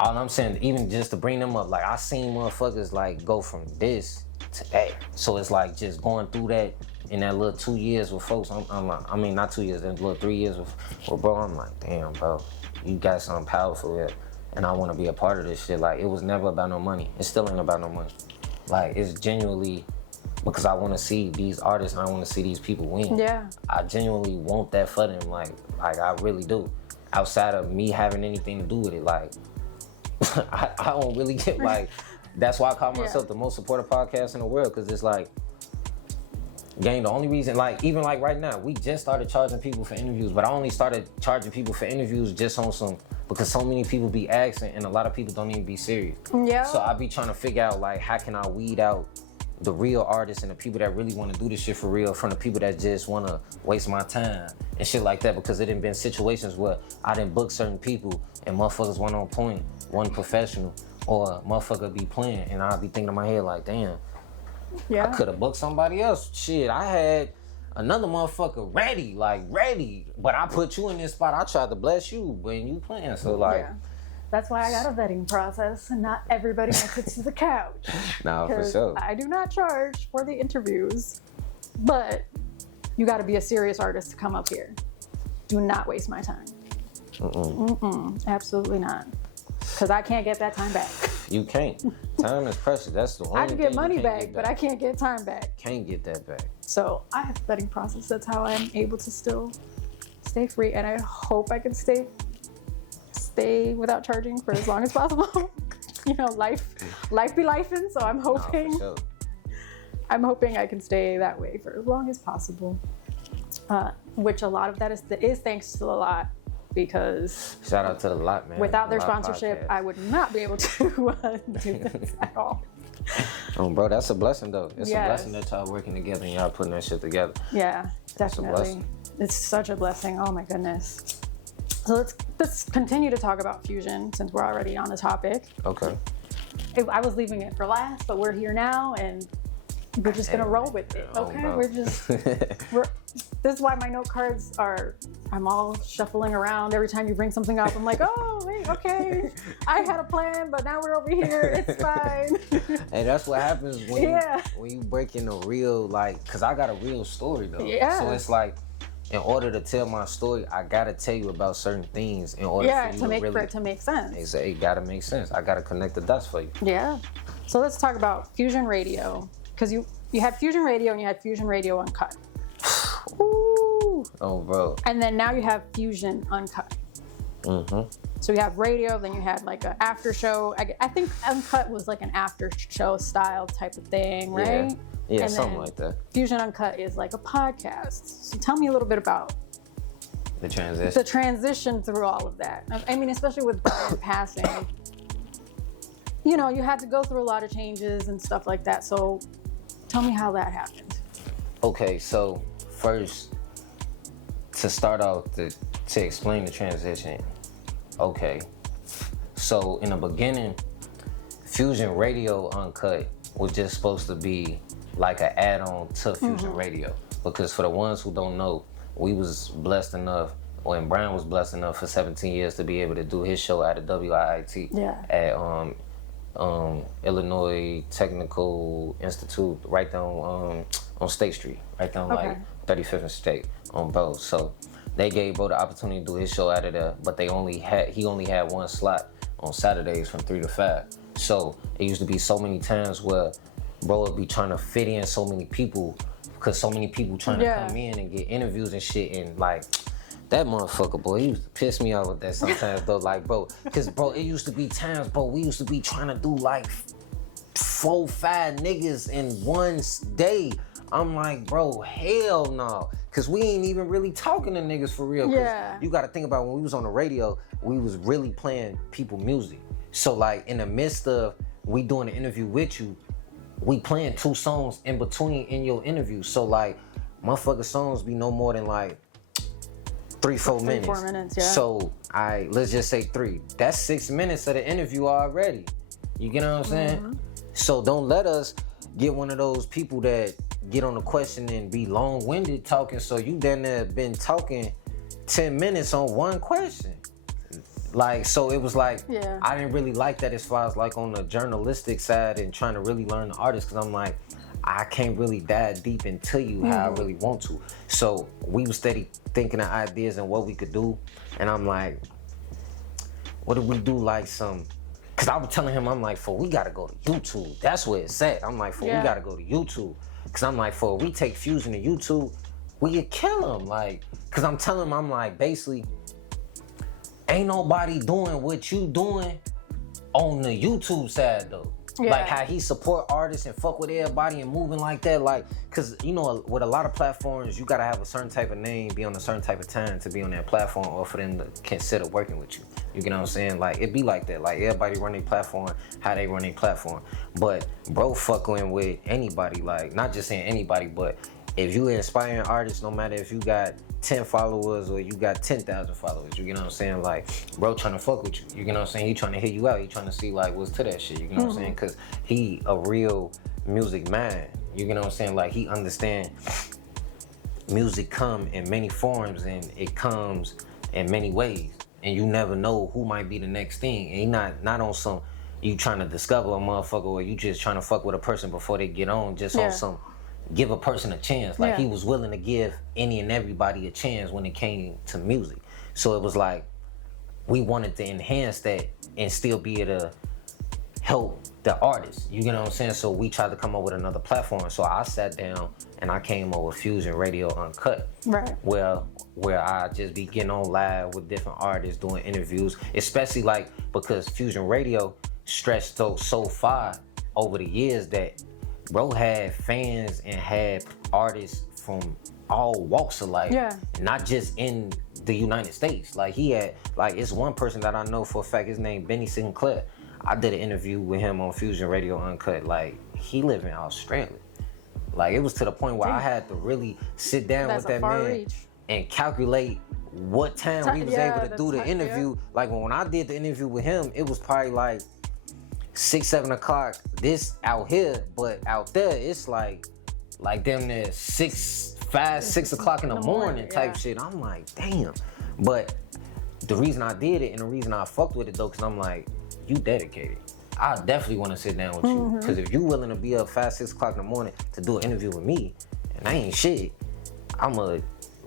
all I'm saying, even just to bring them up, like I seen motherfuckers like go from this to that. So it's like just going through that in that little 2 years with folks. I mean, not 2 years, that little 3 years with bro. I'm like, damn, bro, you got something powerful here, and I want to be a part of this shit. Like, it was never about no money. It still ain't about no money. Like, it's genuinely because I want to see these artists and I want to see these people win. Yeah. I genuinely want that for them. Like I really do. Outside of me having anything to do with it, like. I don't really get like, that's why I call myself the most supportive podcast in the world, because it's like, gang, the only reason, like, even like right now, we just started charging people for interviews, but I only started charging people for interviews just on some, because so many people be asking and a lot of people don't even be serious. Yeah. So I be trying to figure out like, how can I weed out the real artists and the people that really want to do this shit for real from the people that just want to waste my time and shit like that, because it done been situations where I done booked certain people and motherfuckers went on point, one professional, or motherfucker be playing, and I'll be thinking in my head like, damn, I could have booked somebody else. Shit, I had another motherfucker ready, but I put you in this spot. I tried to bless you when you playing, so like. Yeah. That's why I got a vetting process, and not everybody makes it to the couch. Nah, for sure. I do not charge for the interviews, but you got to be a serious artist to come up here. Do not waste my time. Absolutely not. Because I can't get that time back. You can't. Time is precious. That's the only thing. I can get money back, but I can't get time back. Can't get that back. So I have a vetting process. That's how I'm able to still stay free, and I hope I can stay without charging for as long as possible. you know, life be lifing. So I'm hoping, Nah, for sure. I'm hoping I can stay that way for as long as possible. Which a lot of that is thanks to the lot, because Shout out to the lot, man. without their The Lot sponsorship, Podcast. I would not be able to do this at all. Bro, that's a blessing though. It's Yes. a blessing that y'all working together and y'all putting that shit together. Yeah, a definitely. blessing. It's such a blessing. Oh my goodness. So let's continue to talk about fusion since we're already on the topic. Okay. I was leaving it for last, but we're here now and we're just gonna roll with it. Oh, Okay, bro. this is why my note cards I'm all shuffling around every time you bring something up. I'm like, oh wait, okay, I had a plan, but now we're over here. It's fine. Hey, that's what happens when Yeah. when you break in a real, like, cause I got a real story though. Yeah. So it's like, in order to tell my story, I gotta tell you about certain things in order Yeah, for you to make really. for it to make sense. It gotta make sense. I gotta connect the dots for you. Yeah. So let's talk about Fusion Radio, because you had Fusion Radio and you had Fusion Radio Uncut. Ooh. Oh, bro. And then now you have Fusion Uncut. Mm-hmm. So you have radio, then you had like an after show. I think Uncut was like an after show style type of thing, right? Yeah, And something then like that. Fusion Uncut is like a podcast. So tell me a little bit about The transition. the transition through all of that. I mean, especially with Brian passing, you know, you had to go through a lot of changes and stuff like that. So tell me how that happened. Okay, so first, to start off, to explain the transition. Okay, so in the beginning, Fusion Radio Uncut was just supposed to be like an add-on to Fusion Radio, because for the ones who don't know, we was blessed enough, when Brian was blessed enough for 17 years to be able to do his show at the WIIT at Illinois Technical Institute, right down on State Street, right down like 35th and State on Bro. So they gave Bro the opportunity to do his show out of there, but he only had one slot on Saturdays from 3 to 5. So it used to be so many times where Bro would be trying to fit in so many people, because so many people trying to come in and get interviews and shit, and like, that motherfucker, boy, he used to piss me off with that sometimes though, like, bro, because, bro, it used to be times, bro, we used to be trying to do like 4, 5 niggas in one day. I'm like, bro, hell no, because we ain't even really talking to niggas for real. Yeah. You got to think about when we was on the radio, we was really playing people music. So like in the midst of we doing an interview with you, we playing 2 songs in between in your interview. So like, motherfucker songs be no more than like 3-4 minutes. 4 minutes, yeah. So let's just say 3. That's 6 minutes of the interview already. You get what I'm saying? So don't let us get one of those people that get on the question and be long-winded talking. So you then have been talking 10 minutes on one question. Like, so it was like, I didn't really like that as far as like on the journalistic side and trying to really learn the artist, because I'm like, I can't really dive deep into you how I really want to. So we was steady thinking of ideas and what we could do. And I'm like, what if we do like some, because I was telling him, I'm like, we got to go to YouTube. That's where it's at. I'm like, we got to go to YouTube. Because I'm like, we take Fusion to YouTube, we could kill him. Like, because I'm telling him, I'm like, basically, ain't nobody doing what you doing on the YouTube side though. Like how he support artists and fuck with everybody and moving like that. Like, cause you know, with a lot of platforms, you gotta have a certain type of name, be on a certain type of time to be on that platform, or for them to consider working with you. You get what I'm saying? Like, it be like that. Like, everybody run their platform, how they run their platform. But bro fucking with anybody, like, not just saying anybody, but if you an inspiring artist, no matter if you got 10 followers or you got 10,000 followers, you get what I'm saying? Like, bro trying to fuck with you. You get what I'm saying? He trying to hit you out. He trying to see like what's to that shit. You get what I'm saying? Cause he a real music man. You get what I'm saying? Like, he understand music come in many forms and it comes in many ways. And you never know who might be the next thing. And he not on some, you trying to discover a motherfucker, or you just trying to fuck with a person before they get on, just on some, give a person a chance. Like, he was willing to give any and everybody a chance when it came to music. So it was like, we wanted to enhance that and still be able to help the artist. You get what I'm saying? So we tried to come up with another platform. So I sat down and I came up with Fusion Radio Uncut. Right. Where I just be getting on live with different artists, doing interviews, especially like, because Fusion Radio, stretched so far over the years that bro had fans and had artists from all walks of life. Yeah. Not just in the United States. Like he had, like it's one person that I know for a fact, his name Benny Sinclair. I did an interview with him on Fusion Radio Uncut. Like he live in Australia. Like it was to the point where I had to really sit down with that man and calculate what time we was able to do the interview. Yeah. Like when I did the interview with him, it was probably like 6, 7 o'clock. This out here, but out there it's like them there 5, 6 o'clock in the morning type shit. I'm like, damn. But the reason I did it and the reason I fucked with it though, cause I'm like, you dedicated. I definitely want to sit down with you. Cause if you willing to be up 5, 6 o'clock in the morning to do an interview with me, and I ain't shit. I'm a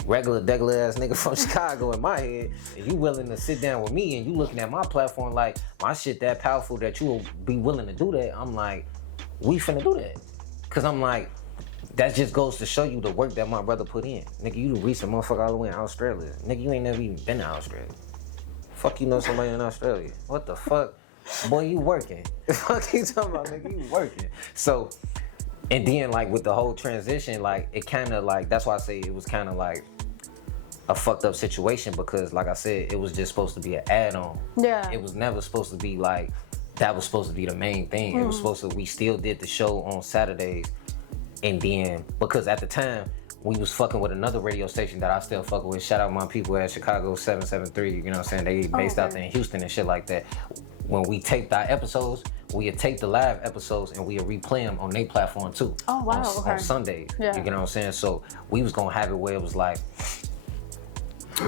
regular ass nigga from Chicago in my head, and you willing to sit down with me and you looking at my platform like my shit that powerful that you will be willing to do that, I'm like, we finna do that. Cause I'm like, that just goes to show you the work that my brother put in. Nigga, you reached a motherfucker all the way in Australia. Nigga, you ain't never even been to Australia. Fuck you know somebody in Australia. What the fuck? Boy, you working. Fuck you talking about, nigga, you working. So, and then like with the whole transition, like it kinda like, that's why I say it was kinda like a fucked up situation because like I said, it was just supposed to be an add-on. Yeah. It was never supposed to be like, that was supposed to be the main thing. It was supposed to, we still did the show on Saturdays. And then, because at the time, we was fucking with another radio station that I still fucking with. Shout out my people at Chicago 773, you know what I'm saying? They based out there in Houston and shit like that. When we taped our episodes, we would tape the live episodes and we would replay them on their platform too. Oh, wow, on Sundays, you know what I'm saying? So we was gonna have it where it was like,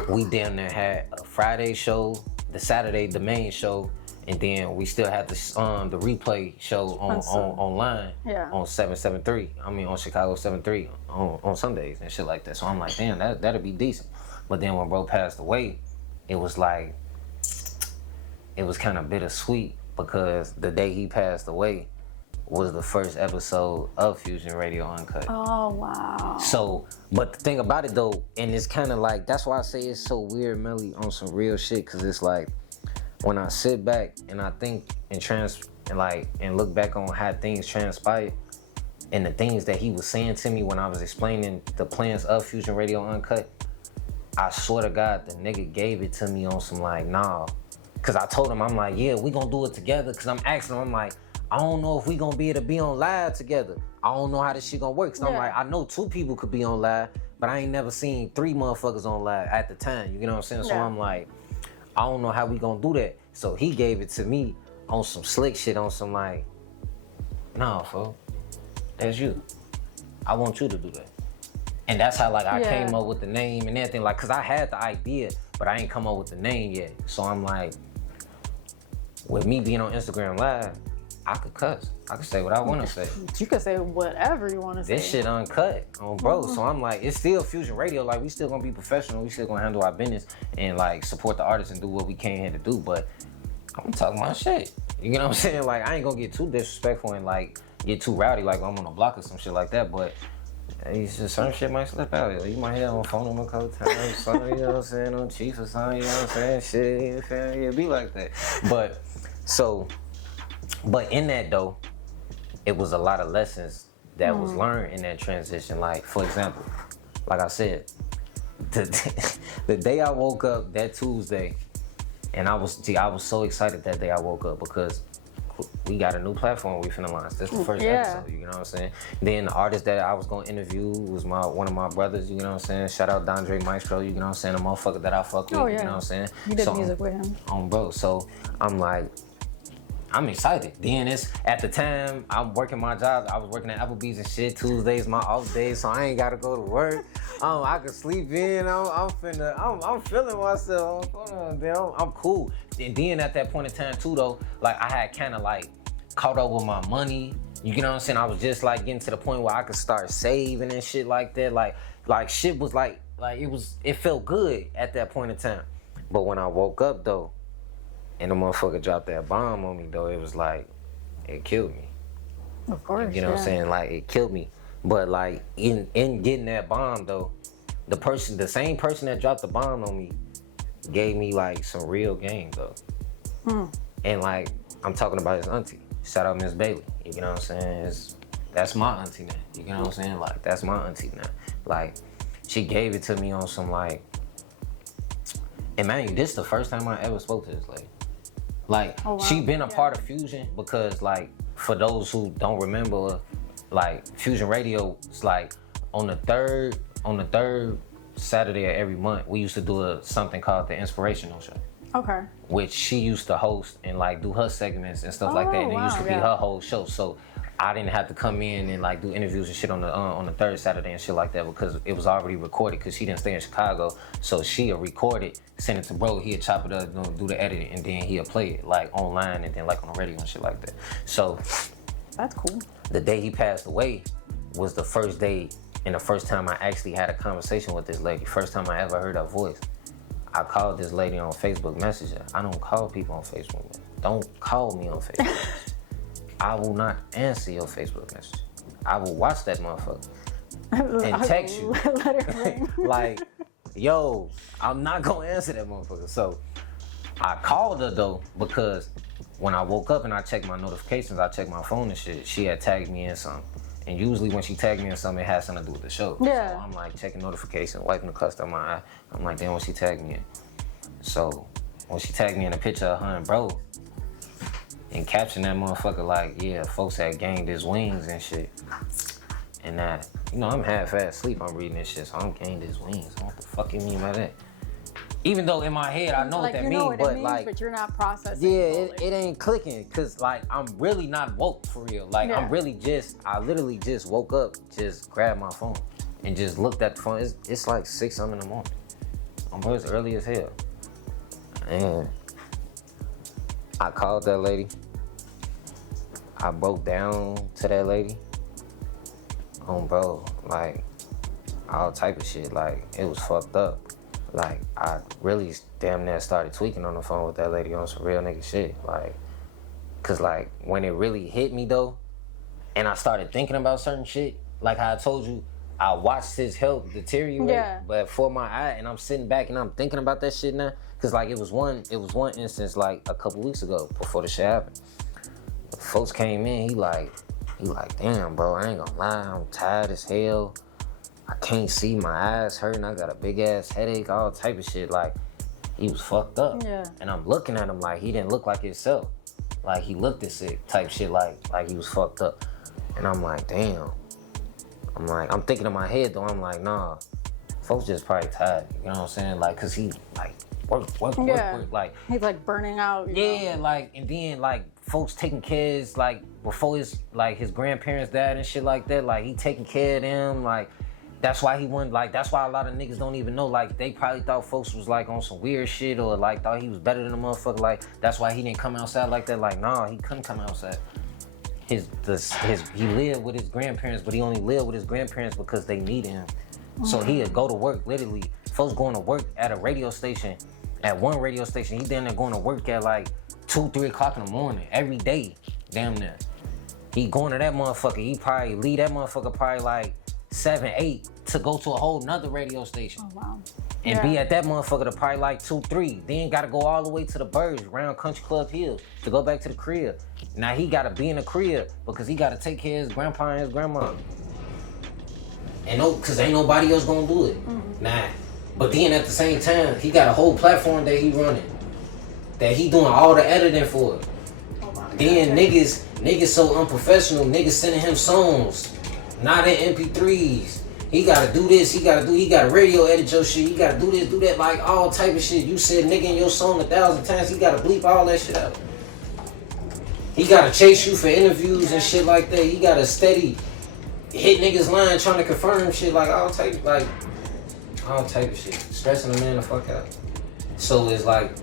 we damn near had a Friday show, the Saturday, the main show, and then we still had the replay show on online on 773. I mean on Chicago 73 on Sundays and shit like that. So I'm like, damn, that'd be decent. But then when bro passed away, it was like, it was kind of bittersweet because the day he passed away was the first episode of Fusion Radio Uncut. Oh wow. So, but the thing about it though, and it's kind of like, that's why I say it's so weird, Melly, on some real shit, cause it's like, when I sit back and I think and look back on how things transpired and the things that he was saying to me when I was explaining the plans of Fusion Radio Uncut, I swear to God, the nigga gave it to me on some like, nah. Cause I told him, I'm like, yeah, we gonna do it together. Cause I'm asking him, I'm like, I don't know if we gonna be able to be on live together. I don't know how this shit gonna work. Cause I'm like, I know 2 people could be on live, but I ain't never seen 3 motherfuckers on live at the time. You know what I'm saying? So I'm like, I don't know how we gonna do that. So he gave it to me on some slick shit, on some like, nah, fo, that's you. I want you to do that. And that's how like I came up with the name and everything. Like, cause I had the idea, but I ain't come up with the name yet. So I'm like, with me being on Instagram Live, I could cuss. I could say what I want to say. You could say whatever you want to say. This shit uncut on bro. So I'm like, it's still Fusion Radio. Like, we still gonna be professional. We still gonna handle our business and like support the artists and do what we can here to do. But I'm talking my shit. You know what I'm saying? Like, I ain't gonna get too disrespectful and like get too rowdy like I'm on a block or some shit like that. But it's just certain shit might slip out. You might hear on phone him a couple times, something, you know what I'm saying, on Chief or something, you know what I'm saying? Shit, it be like that. But in that though, it was a lot of lessons that was learned in that transition. Like, for example, like I said, the day I woke up that Tuesday, and I was so excited that day I woke up because we got a new platform we finna launch. This is the first episode, you know what I'm saying? Then the artist that I was gonna interview was one of my brothers, you know what I'm saying? Shout out Dondre Maestro, you know what I'm saying? A motherfucker that I fuck with, you know what I'm saying? You did music with him. Bro, so I'm like, I'm excited. Then it's, at the time, I'm working my job. I was working at Applebee's and shit. Tuesdays my off days, so I ain't gotta go to work. I can sleep in. I'm feeling myself. I'm cool. And then at that point in time too, though, like I had kind of like caught up with my money. You know what I'm saying? I was just like getting to the point where I could start saving and shit like that. Like shit was like it felt good at that point in time. But when I woke up though, and the motherfucker dropped that bomb on me though, it was like, it killed me. Of course, you know what I'm saying? Like, it killed me. But like, in getting that bomb though, the same person that dropped the bomb on me gave me like some real game though. And like, I'm talking about his auntie. Shout out Miss Bailey. You know what I'm saying? That's my auntie now. You know what I'm saying? Like, that's my auntie now. Like, she gave it to me on some like, and man, this is the first time I ever spoke to this lady. Like, oh, wow. She been a part of Fusion because, like, for those who don't remember, like, Fusion Radio is like on the third Saturday of every month, we used to do something called the Inspirational Show. Okay. Which she used to host and like do her segments and stuff like that. And it used to be her whole show. So I didn't have to come in and like do interviews and shit on the third Saturday and shit like that because it was already recorded because she didn't stay in Chicago. So she'll record it, send it to bro, he'll chop it up, do the editing, and then he'll play it like online and then like on the radio and shit like that. So that's cool. The day he passed away was the first day and the first time I actually had a conversation with this lady. First time I ever heard her voice. I called this lady on Facebook Messenger. I don't call people on Facebook. Don't call me on Facebook Messenger. I will not answer your Facebook message. I will watch that motherfucker and text you. Let her ring. Like, yo, I'm not gonna answer that motherfucker. So I called her though because when I woke up and I checked my notifications, I checked my phone and shit, she had tagged me in something. And usually when she tagged me in something, it has something to do with the show. Yeah. So I'm like checking notifications, wiping the crust out my eye. I'm like, damn, when she tagged me in. So when she tagged me in a picture of her and bro, and captioned that motherfucker like, yeah, folks had gained his wings and shit. And that, you know, I'm half-ass asleep, I'm reading this shit, so I'm gained his wings. What the fuck you mean by that? Even though in my head I know like, what that means, but like, but you're not processing. Yeah, it ain't clicking, cause like I'm really not woke for real. Like I'm really I literally just woke up, just grabbed my phone, and just looked at the phone. It's like 6 something in the morning. It's early as hell, and I called that lady. I broke down to that lady. Bro, like all type of shit. Like it was fucked up. Like, I really damn near started tweaking on the phone with that lady on some real nigga shit. Like, cause like, when it really hit me though, and I started thinking about certain shit, like how I told you, I watched his health deteriorate, but for my eye, and I'm sitting back and I'm thinking about that shit now, cause like it was one instance like a couple weeks ago before the shit happened. The folks came in, he like, damn bro, I ain't gonna lie, I'm tired as hell. I can't see, my eyes hurting, I got a big ass headache, all type of shit. Like, he was fucked up. Yeah. And I'm looking at him like he didn't look like himself. Like he looked this sick type shit, like he was fucked up. And I'm like, damn. I'm thinking in my head though, I'm like, nah, folks just probably tired. You know what I'm saying? Like, cause he like work. Like he's like burning out. You know? Like, and then like folks taking care of like before his grandparents died and shit like that. Like he taking care of them, like. That's why he went, like, that's why a lot of niggas don't even know, like, they probably thought folks was, like, on some weird shit or, like, thought he was better than a motherfucker, like, that's why he didn't come outside like that, like, nah, he couldn't come outside. He lived with his grandparents, but he only lived with his grandparents because they needed him. So he'd go to work, literally, folks going to work at a radio station, at one radio station, he then they're going to work at, like, 2, 3 o'clock in the morning, every day, damn near. He going to that motherfucker, he probably leave that motherfucker probably, like, 7, 8 to go to a whole nother radio station. Oh, wow. And be at that motherfucker to probably like 2, 3. Then gotta go all the way to the Burge, around Country Club Hills to go back to the crib. Now he gotta be in the crib because he gotta take care of his grandpa and his grandma. And no, cause ain't nobody else gonna do it. Mm-hmm. Nah. But then at the same time, he got a whole platform that he running. That he doing all the editing for. Oh, wow. Then niggas so unprofessional, niggas sending him songs. Not in MP3s. He gotta do this, he gotta radio edit your shit, he gotta do this, do that, like all type of shit. You said nigga in your song 1,000 times, he gotta bleep all that shit out. He gotta chase you for interviews and shit like that. He gotta steady hit niggas line trying to confirm shit, like all type of shit. Stressing a man the fuck out. So it's like,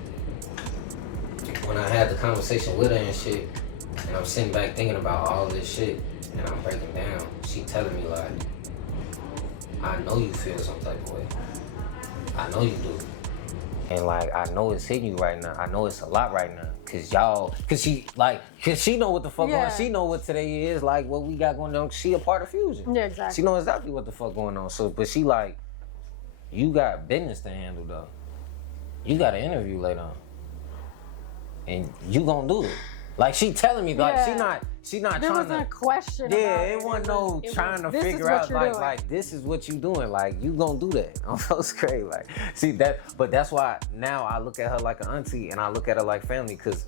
when I had the conversation with her and shit, and I'm sitting back thinking about all this shit, and I'm breaking down, she telling me like, I know you feel some type of way. I know you do. And like, I know it's hitting you right now. I know it's a lot right now. Cause she know what the fuck going on. She know what today is, like what we got going on. She a part of Fusion. Yeah, exactly. She know exactly what the fuck going on. So, but she like, you got business to handle though. You got an interview later on. And you gonna do it. Like she telling me, like she not there trying wasn't to. a question. Yeah, about it wasn't no trying to figure out like this is what you doing. Like you gonna do that. I'm so crazy. Like see that, but that's why now I look at her like an auntie and I look at her like family because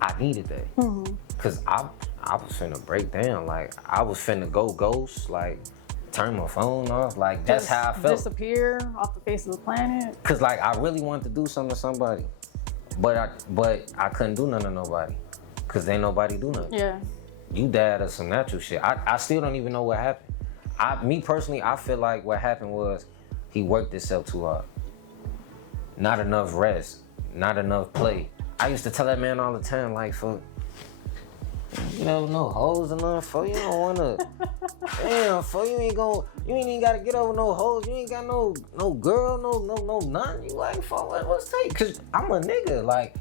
I needed that. Cause I was finna break down. Like I was finna go ghost. Like turn my phone off. Like that's how I felt. Disappear off the face of the planet. Cause like I really wanted to do something to somebody, but I couldn't do nothing to nobody. Cause ain't nobody do nothing. Yeah. You died of some natural shit. I still don't even know what happened. Me personally, I feel like what happened was he worked himself too hard. Not enough rest. Not enough play. I used to tell that man all the time, like, fuck, you know, no hoes or nothing, fuck, you don't wanna, damn, fuck, you ain't even gotta get over no hoes, you ain't got no girl, no nothing. You like, fuck, what's take? Cause I'm a nigga, like,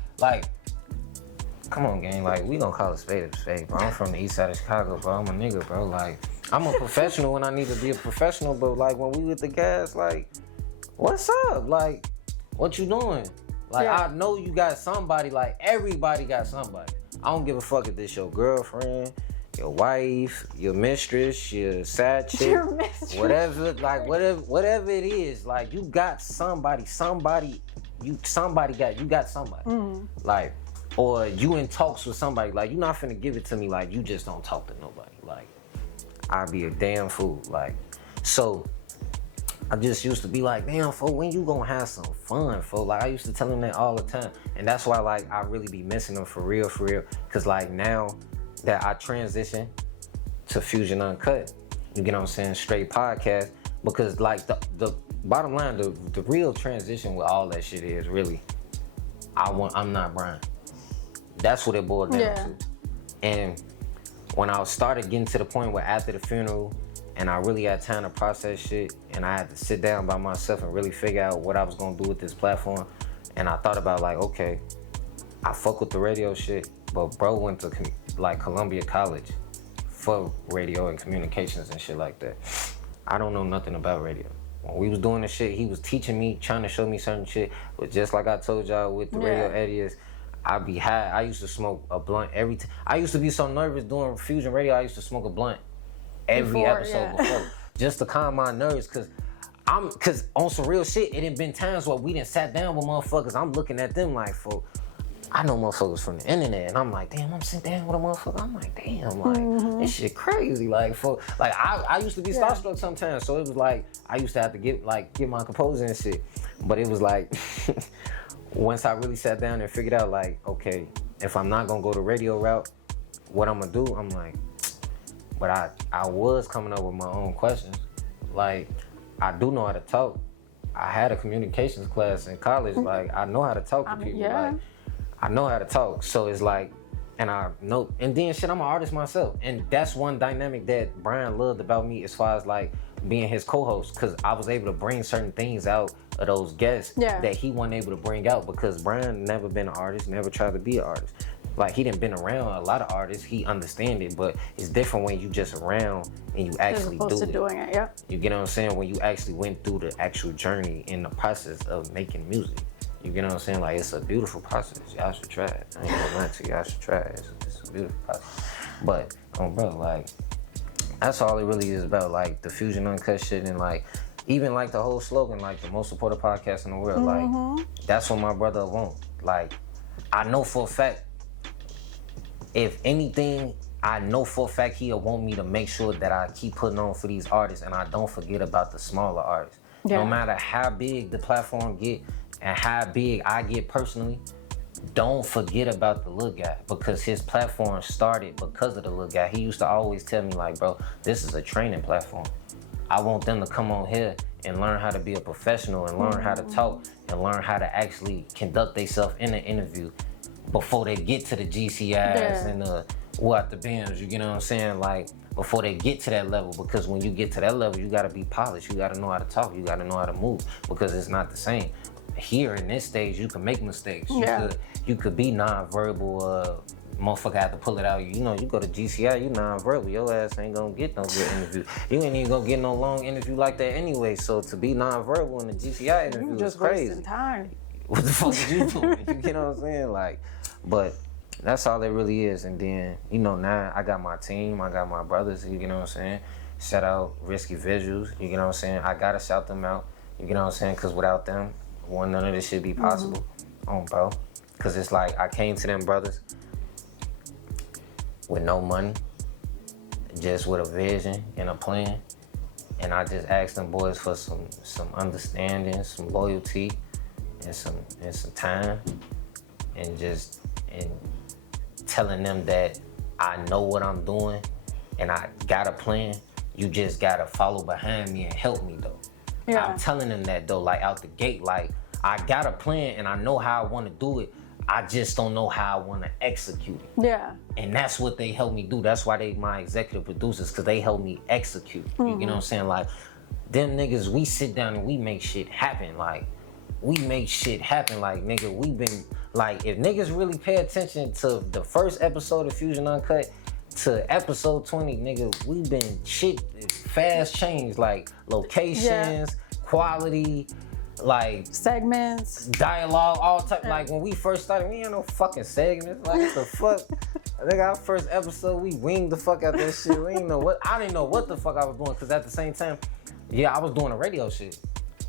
come on, gang, like, we gonna call a spade, bro. I'm from the east side of Chicago, bro. I'm a nigga, bro. Like, I'm a professional when I need to be a professional, but like, when we with the guys, like, what's up? Like, what you doing? Like, I know you got somebody, like, everybody got somebody. I don't give a fuck if this your girlfriend, your wife, your mistress, your side chick, your mistress. whatever, like, whatever it is, like, you got somebody, you got somebody. Like, or you in talks with somebody, like, you not finna give it to me like you just don't talk to nobody. Like, I'd be a damn fool. Like, so I just used to be like, damn, fool, when you gonna have some fun, fool? Like, I used to tell him that all the time. And that's why, like, I really be missing him for real. Cause like now that I transition to Fusion Uncut, you get what I'm saying, straight podcast, because like the bottom line, the real transition with all that shit is really, I'm not Brian. That's what it boiled down to. And when I started getting to the point where after the funeral, and I really had time to process shit, and I had to sit down by myself and really figure out what I was gonna do with this platform, and I thought about like, okay, I fuck with the radio shit, but bro went to like Columbia College for radio and communications and shit like that. I don't know nothing about radio. When we was doing the shit, he was teaching me, trying to show me certain shit, but just like I told y'all with the radio editors, I'd be high. I used to smoke a blunt every time. I used to be so nervous doing Fusion Radio, I used to smoke a blunt every episode before, just to calm my nerves, cause on some real shit, it done been times where we done sat down with motherfuckers, I'm looking at them like, fuck, I know motherfuckers from the internet, and I'm like, damn, I'm sitting down with a motherfucker, I'm like, damn, like, this shit crazy, like, fuck, like, I used to be starstruck sometimes, so it was like, I used to have to get my composure and shit, but it was like, once I really sat down and figured out, like, okay, if I'm not gonna go the radio route, what I'm gonna do, I'm like, but I was coming up with my own questions. Like, I do know how to talk. I had a communications class in college. Like, I know how to talk to people. Like, I know how to talk. So it's like, and I know, and then shit, I'm an artist myself. And that's one dynamic that Brian loved about me as far as like being his co-host, because I was able to bring certain things out of those guests that he wasn't able to bring out, because Brian never been an artist, never tried to be an artist. Like, he done been around a lot of artists, he understand it, but it's different when you just around and you actually do it. Doing it, You get what I'm saying? When you actually went through the actual journey in the process of making music. You get what I'm saying? Like, it's a beautiful process. Y'all should try it. I ain't gonna lie to you, y'all should try it. It's a beautiful process. But, bro, like, that's all it really is about, like, the Fusion Uncut shit, and, like, even, like, the whole slogan, like, the most supported podcast in the world, like, that's what my brother wants. Like, I know for a fact, if anything, I know for a fact he'll want me to make sure that I keep putting on for these artists and I don't forget about the smaller artists. No matter how big the platform get and how big I get personally, don't forget about the little guy, because his platform started because of the little guy. He used to always tell me, like, bro, this is a training platform. I want them to come on here and learn how to be a professional and learn how to talk and learn how to actually conduct themselves in an interview before they get to the GCIs and the what the BIMs, you get what I'm saying? Like, before they get to that level, because when you get to that level, you gotta be polished, you gotta know how to talk, you gotta know how to move, because it's not the same. Here in this stage, you can make mistakes. You could be non-verbal, motherfucker have to pull it out. You know, you go to GCI, you non-verbal, your ass ain't gonna get no good interview. You ain't even gonna get no long interview like that anyway, so to be non-verbal in the GCI interview is crazy. Wasting time. What the fuck is you doing? You get what I'm saying? Like, but That's all it really is. And then, you know, now I got my team, I got my brothers, you know what I'm saying? Shout out Risky Visuals, you know what I'm saying? I gotta shout them out, you know what I'm saying? Because without them, none of this shit be possible. Bro. Because it's like, I came to them brothers with no money, just with a vision and a plan. And I just asked them boys for some understanding, some loyalty, and some time, and telling them that I know what I'm doing and I got a plan. You just gotta follow behind me and help me though. Yeah. I'm telling them that though, like out the gate, like I got a plan and I know how I wanna do it. I just don't know how I wanna execute it. Yeah. And that's what they help me do. That's why they my executive producers, cause they help me execute. You know what I'm saying? Like them niggas, we sit down and we make shit happen. Like we make shit happen. Like nigga, we been like, if niggas really pay attention to the first episode of Fusion Uncut to episode 20, nigga, we been shit fast changed. Like locations, quality, like segments, dialogue, all type. Like when we first started, we ain't no fucking segments. Like what the fuck? I think our first episode, we winged the fuck out that shit. We ain't know what, I didn't know what the fuck I was doing, cause at the same time, I was doing a radio shit.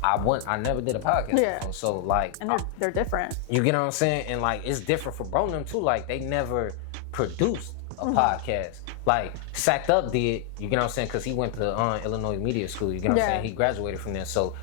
I never did a podcast before, so like, and they're different. You get what I'm saying? And like, it's different for bro and them too. Like they never produced a podcast. Like Sacked Up did. You get what I'm saying? Cause he went to Illinois Media School. You get what I'm saying? He graduated from there. So,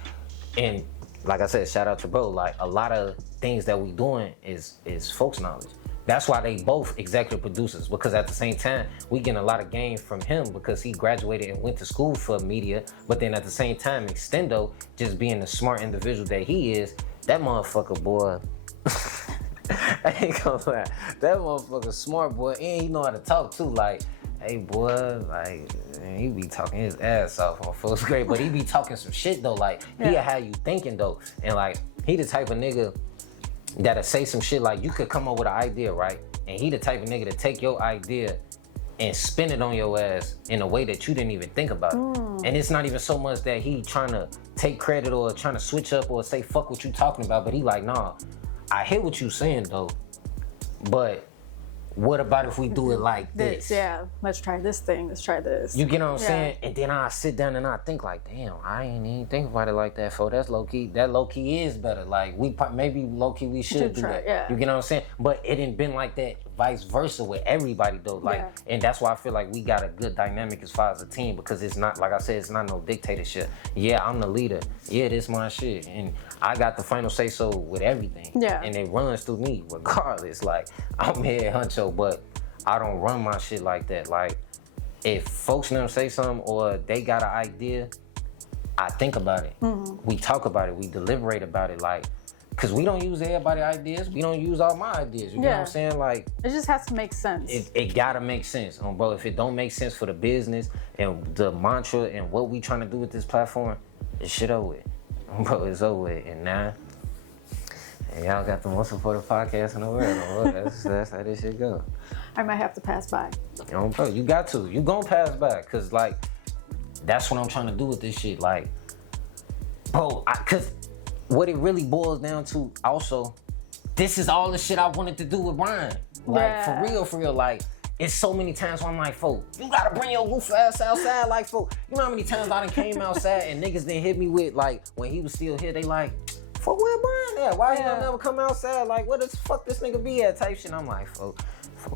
and like I said, shout out to bro. Like a lot of things that we doing is folks knowledge. That's why they both executive producers, because at the same time, we getting a lot of game from him because he graduated and went to school for media, but then at the same time, Extendo, just being the smart individual that he is, that motherfucker, boy, I ain't gonna lie, that motherfucker smart, boy, and he know how to talk too, like, hey, boy, like, man, he be talking his ass off on first grade, but he be talking some shit, though, like, he how you thinking, though, and like, he the type of nigga that'll say some shit like, you could come up with an idea, right? And he the type of nigga to take your idea and spin it on your ass in a way that you didn't even think about it. And it's not even so much that he trying to take credit or trying to switch up or say fuck what you talking about, but he like, nah, I hear what you saying though, but what about if we do it like this? Yeah, let's try this thing, let's try this. You get what I'm saying? And then I sit down and I think like, damn, I ain't even think about it like that, for that's low key. That low key is better. Like maybe low key we should do try, that. Yeah. You get what I'm saying? But it ain't been like that vice versa with everybody though. Like, and that's why I feel like we got a good dynamic as far as a team, because it's not, like I said, it's not no dictatorship. Yeah, I'm the leader. Yeah, this my shit. And I got the final say so with everything. Yeah. And it runs through me regardless. Like, I'm head honcho, but I don't run my shit like that. Like, if folks them say something or they got an idea, I think about it. We talk about it. We deliberate about it. Like, cause we don't use everybody's ideas. We don't use all my ideas. You know what I'm saying? Like, it just has to make sense. It gotta make sense, bro. If it don't make sense for the business and the mantra and what we trying to do with this platform, it's shit over with. Bro, it's over with. And now, y'all got the most supportive podcast in the world. That's how this shit go. I might have to pass by. Bro, you got to. You gonna pass by, cause like, that's what I'm trying to do with this shit. Like, bro, cause what it really boils down to also, this is all the shit I wanted to do with Brian. Like, for real, like, it's so many times where I'm like, folk, you gotta bring your goof ass outside. Like, folk, you know how many times I done came outside and niggas didn't hit me with, like, when he was still here, they like, fuck, where Brian at? Why he don't never come outside? Like, where the fuck this nigga be at? Type shit. I'm like, folk,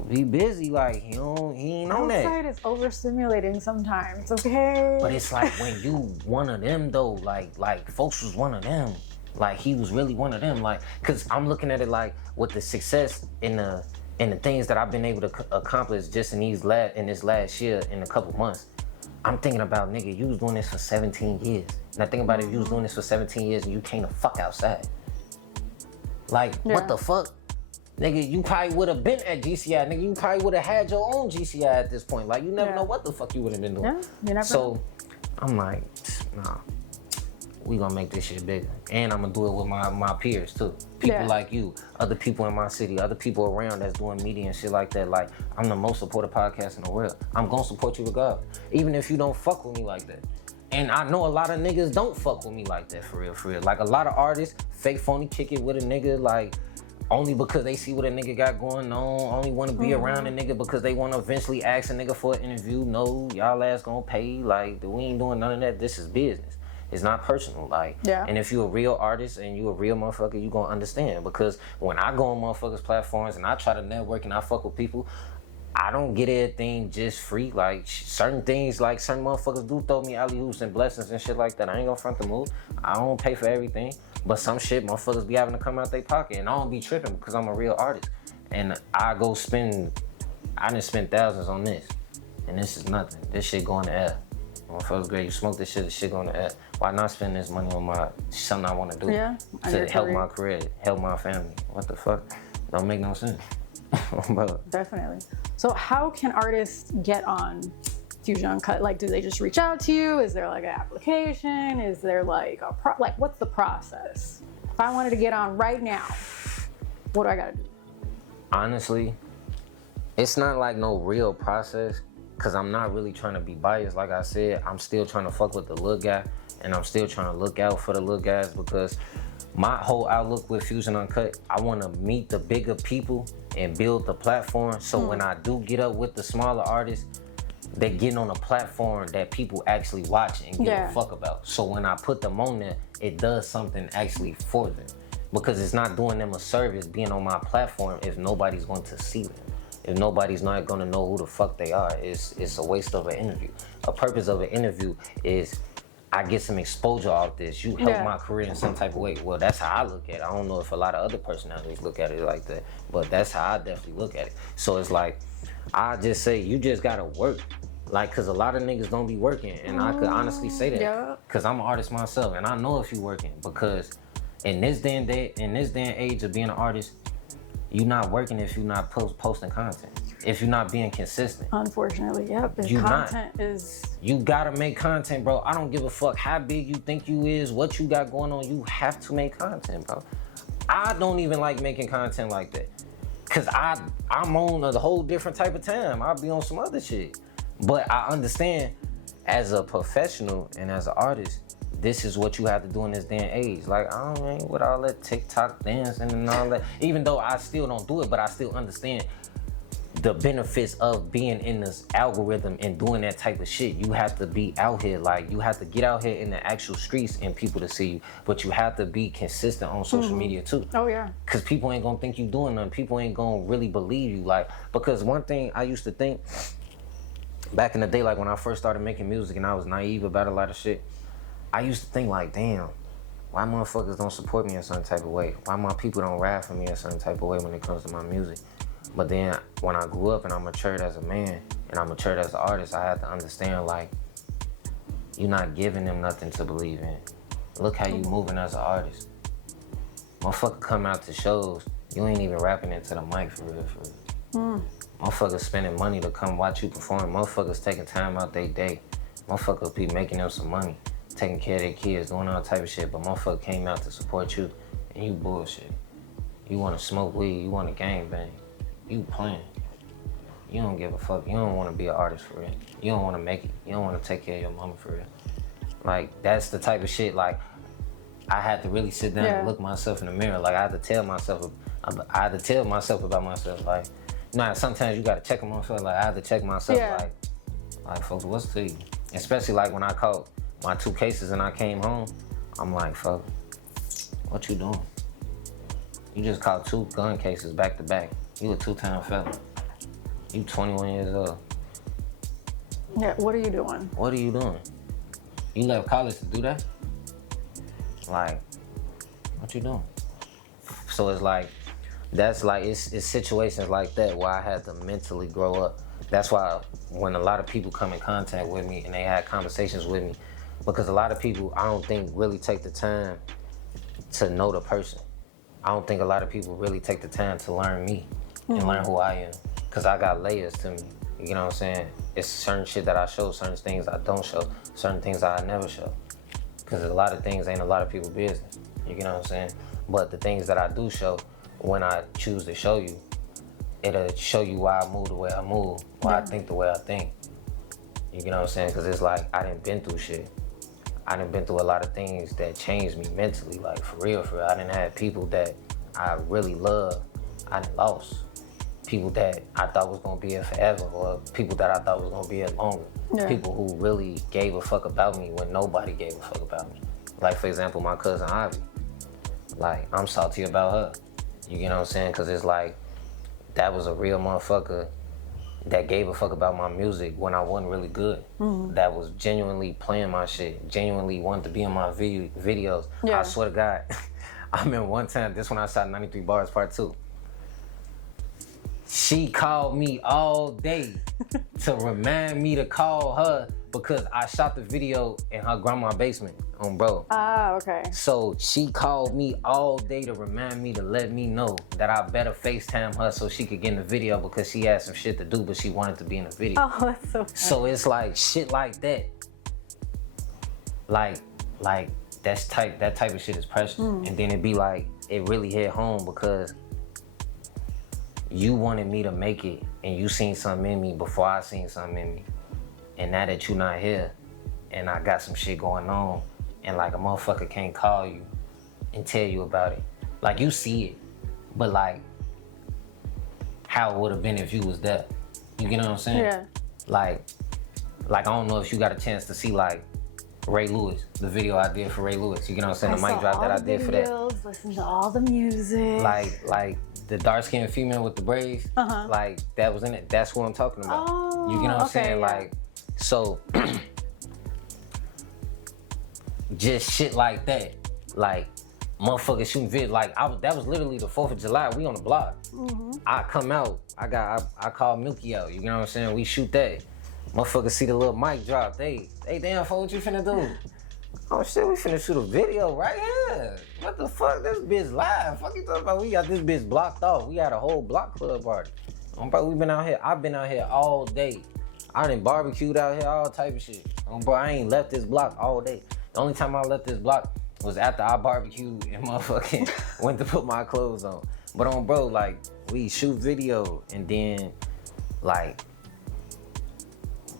be busy. Like, he ain't on that. Outside is overstimulating sometimes, okay? But it's like when you one of them though, like folks was one of them. Like, he was really one of them. Like, cause I'm looking at it like with the success in the things that I've been able to accomplish just in this last year, in a couple months. I'm thinking about, nigga, you was doing this for 17 years. And I think about if you was doing this for 17 years and you came the fuck outside. Like, what the fuck? Nigga, you probably would have been at GCI. Nigga, you probably would have had your own GCI at this point. Like, you never know what the fuck you would have been doing. Yeah, you never know. I'm like, nah. We gonna make this shit bigger. And I'm gonna do it with my peers too. People like you, other people in my city, other people around that's doing media and shit like that. Like, I'm the most supported podcast in the world. I'm gonna support you regardless. Even if you don't fuck with me like that. And I know a lot of niggas don't fuck with me like that, for real. Like, a lot of artists, fake phony kick it with a nigga, like, only because they see what a nigga got going on, only want to be around a nigga because they want to eventually ask a nigga for an interview. No, y'all ass gonna pay. Like, we ain't doing none of that. This is business. It's not personal. Like, and if you a real artist and you a real motherfucker, you gonna understand. Because when I go on motherfuckers' platforms and I try to network and I fuck with people, I don't get everything just free. Like, certain things, like certain motherfuckers do throw me alley-oops and blessings and shit like that. I ain't gonna front the move. I don't pay for everything. But some shit motherfuckers be having to come out their pocket, and I don't be tripping because I'm a real artist. And I done spend thousands on this, and this is nothing. This shit going to air. Motherfuckers, great, you smoke this shit going to air. Why not spend this money on something I want to do? Yeah, to help my career, help my family. What the fuck? Don't make no sense. Definitely. So how can artists get on Fusion Uncut? Like, do they just reach out to you? Is there like an application? Is there like what's the process? If I wanted to get on right now, what do I gotta do? Honestly, it's not like no real process, because I'm not really trying to be biased. Like I said, I'm still trying to fuck with the little guy, and I'm still trying to look out for the little guys, because my whole outlook with Fusion Uncut, I want to meet the bigger people and build the platform, so when I do get up with the smaller artists, they getting on a platform that people actually watch and give a fuck about. So when I put them on there, it does something actually for them, because it's not doing them a service being on my platform if nobody's going to see them. If nobody's not going to know who the fuck they are, it's a waste of an interview. A purpose of an interview is I get some exposure off this. You help my career in some type of way. Well, that's how I look at it. I don't know if a lot of other personalities look at it like that, but that's how I definitely look at it. So it's like, I just say, you just gotta work. Like, cause a lot of niggas don't be working, and I could honestly say that, cause I'm an artist myself, and I know if you working, because in this day and age of being an artist, you not working if you not posting content. If you're not being consistent. Unfortunately, yep. You gotta make content, bro. I don't give a fuck how big you think you is, what you got going on. You have to make content, bro. I don't even like making content like that, cause I'm on a whole different type of time. I'll be on some other shit. But I understand, as a professional and as an artist, this is what you have to do in this day and age. Like, I don't mean with all that TikTok dancing and all that. Even though I still don't do it, but I still understand the benefits of being in this algorithm and doing that type of shit. You have to be out here, like, you have to get out here in the actual streets and people to see you, but you have to be consistent on social media too. Oh yeah. Cause people ain't gonna think you doing nothing. People ain't gonna really believe you. Like, because one thing I used to think back in the day, like when I first started making music and I was naive about a lot of shit, I used to think like, damn, why motherfuckers don't support me in a certain type of way? Why my people don't rap for me in a certain type of way when it comes to my music? But then when I grew up and I matured as a man and I matured as an artist, I had to understand, like, you're not giving them nothing to believe in. Look how you moving as an artist. Motherfucker come out to shows, you ain't even rapping into the mic for real. Motherfuckers spending money to come watch you perform. Motherfuckers taking time out their day. Motherfuckers be making them some money, taking care of their kids, doing all type of shit, but motherfucker came out to support you and you bullshit. You wanna smoke weed, you wanna gangbang. You playing. You don't give a fuck. You don't want to be an artist for real. You don't want to make it. You don't want to take care of your mama for real. Like, that's the type of shit, like, I had to really sit down and look myself in the mirror. Like, I had to tell myself about myself. Like, you know, sometimes you got to check a motherfucker. Like, I had to check myself, like, folks, what's to you? Especially, like, when I caught my 2 cases and I came home, I'm like, fuck, what you doing? You just caught 2 gun cases back to back. You a 2-time felon. You 21 years old. Yeah, what are you doing? What are you doing? You left college to do that? Like, what you doing? So it's like, that's like, it's situations like that where I had to mentally grow up. That's why when a lot of people come in contact with me and they had conversations with me, because a lot of people, I don't think, really take the time to know the person. I don't think a lot of people really take the time to learn me and learn who I am, because I got layers to me. You know what I'm saying? It's certain shit that I show, certain things I don't show, certain things I never show. Because a lot of things ain't a lot of people's business. You know what I'm saying? But the things that I do show, when I choose to show you, it'll show you why I move the way I move, why I think the way I think. You know what I'm saying? Because it's like, I done been through shit. I done been through a lot of things that changed me mentally, like, for real. I done had people that I really love, I lost people that I thought was gonna be here forever, or people that I thought was gonna be here longer. Yeah. People who really gave a fuck about me when nobody gave a fuck about me. Like, for example, my cousin Ivy. Like, I'm salty about her. You get what I'm saying? Because it's like, that was a real motherfucker that gave a fuck about my music when I wasn't really good. That was genuinely playing my shit, genuinely wanted to be in my videos. Yeah. I swear to God. I remember one time, this when I shot 93 Bars Part 2. She called me all day to remind me to call her because I shot the video in her grandma's basement on bro. Ah, okay. So she called me all day to remind me to let me know that I better FaceTime her so she could get in the video because she had some shit to do, but she wanted to be in the video. Oh, that's so funny. So it's like shit like that. Like that type of shit is precious. And then it be like, it really hit home because you wanted me to make it and you seen something in me before I seen something in me. And now that you not here and I got some shit going on and like a motherfucker can't call you and tell you about it. Like, you see it, but like how it would have been if you was there. You get what I'm saying? Yeah. Like I don't know if you got a chance to see like Ray Lewis, the video I did for Ray Lewis. You get what I'm saying? The mic drop that I did for that. Listen to all the music. Like the dark-skinned female with the braids, like that was in it. That's what I'm talking about. Oh, you get what I'm okay, saying? yeah. Like, so just shit like that. Like, motherfuckers shooting videos. Like, that was literally the 4th of July. We on the block. I come out. I call Milky out. You know what I'm saying? We shoot that. Motherfuckers see the little mic drop. They damn, for what you finna do? Oh shit, we finna shoot a video right here. What the fuck? This bitch live. Fuck you talking about? We got this bitch blocked off. We had a whole block club party. Bro, we been out here. I've been out here all day. I done barbecued out here, all type of shit. Bro, I ain't left this block all day. The only time I left this block was after I barbecued and motherfucking went to put my clothes on. But bro, like, we shoot video and then like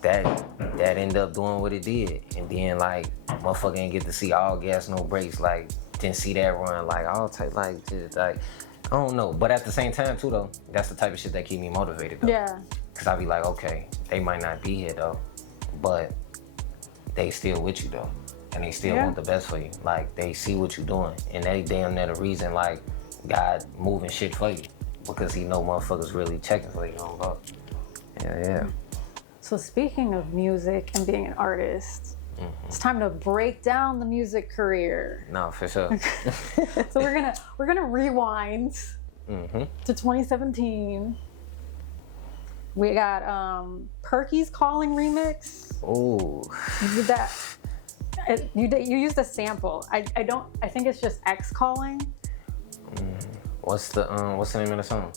that ended up doing what it did. And then like motherfucker ain't get to see All Gas No Brakes, like didn't see that run, like all type, like just like I don't know. But at the same time too though, that's the type of shit that keep me motivated though. Yeah. Cause I be like, okay, they might not be here though, but they still with you though. And they still want the best for you. Like, they see what you doing. And they damn near the reason, like, God moving shit for you. Because he know motherfuckers really checking for you. Yeah. So speaking of music and being an artist, it's time to break down the music career. No, for sure. So we're gonna rewind to 2017. We got Perky's Calling remix. Ooh. You did that. You used a sample. I think it's just X Calling. What's the name of the song?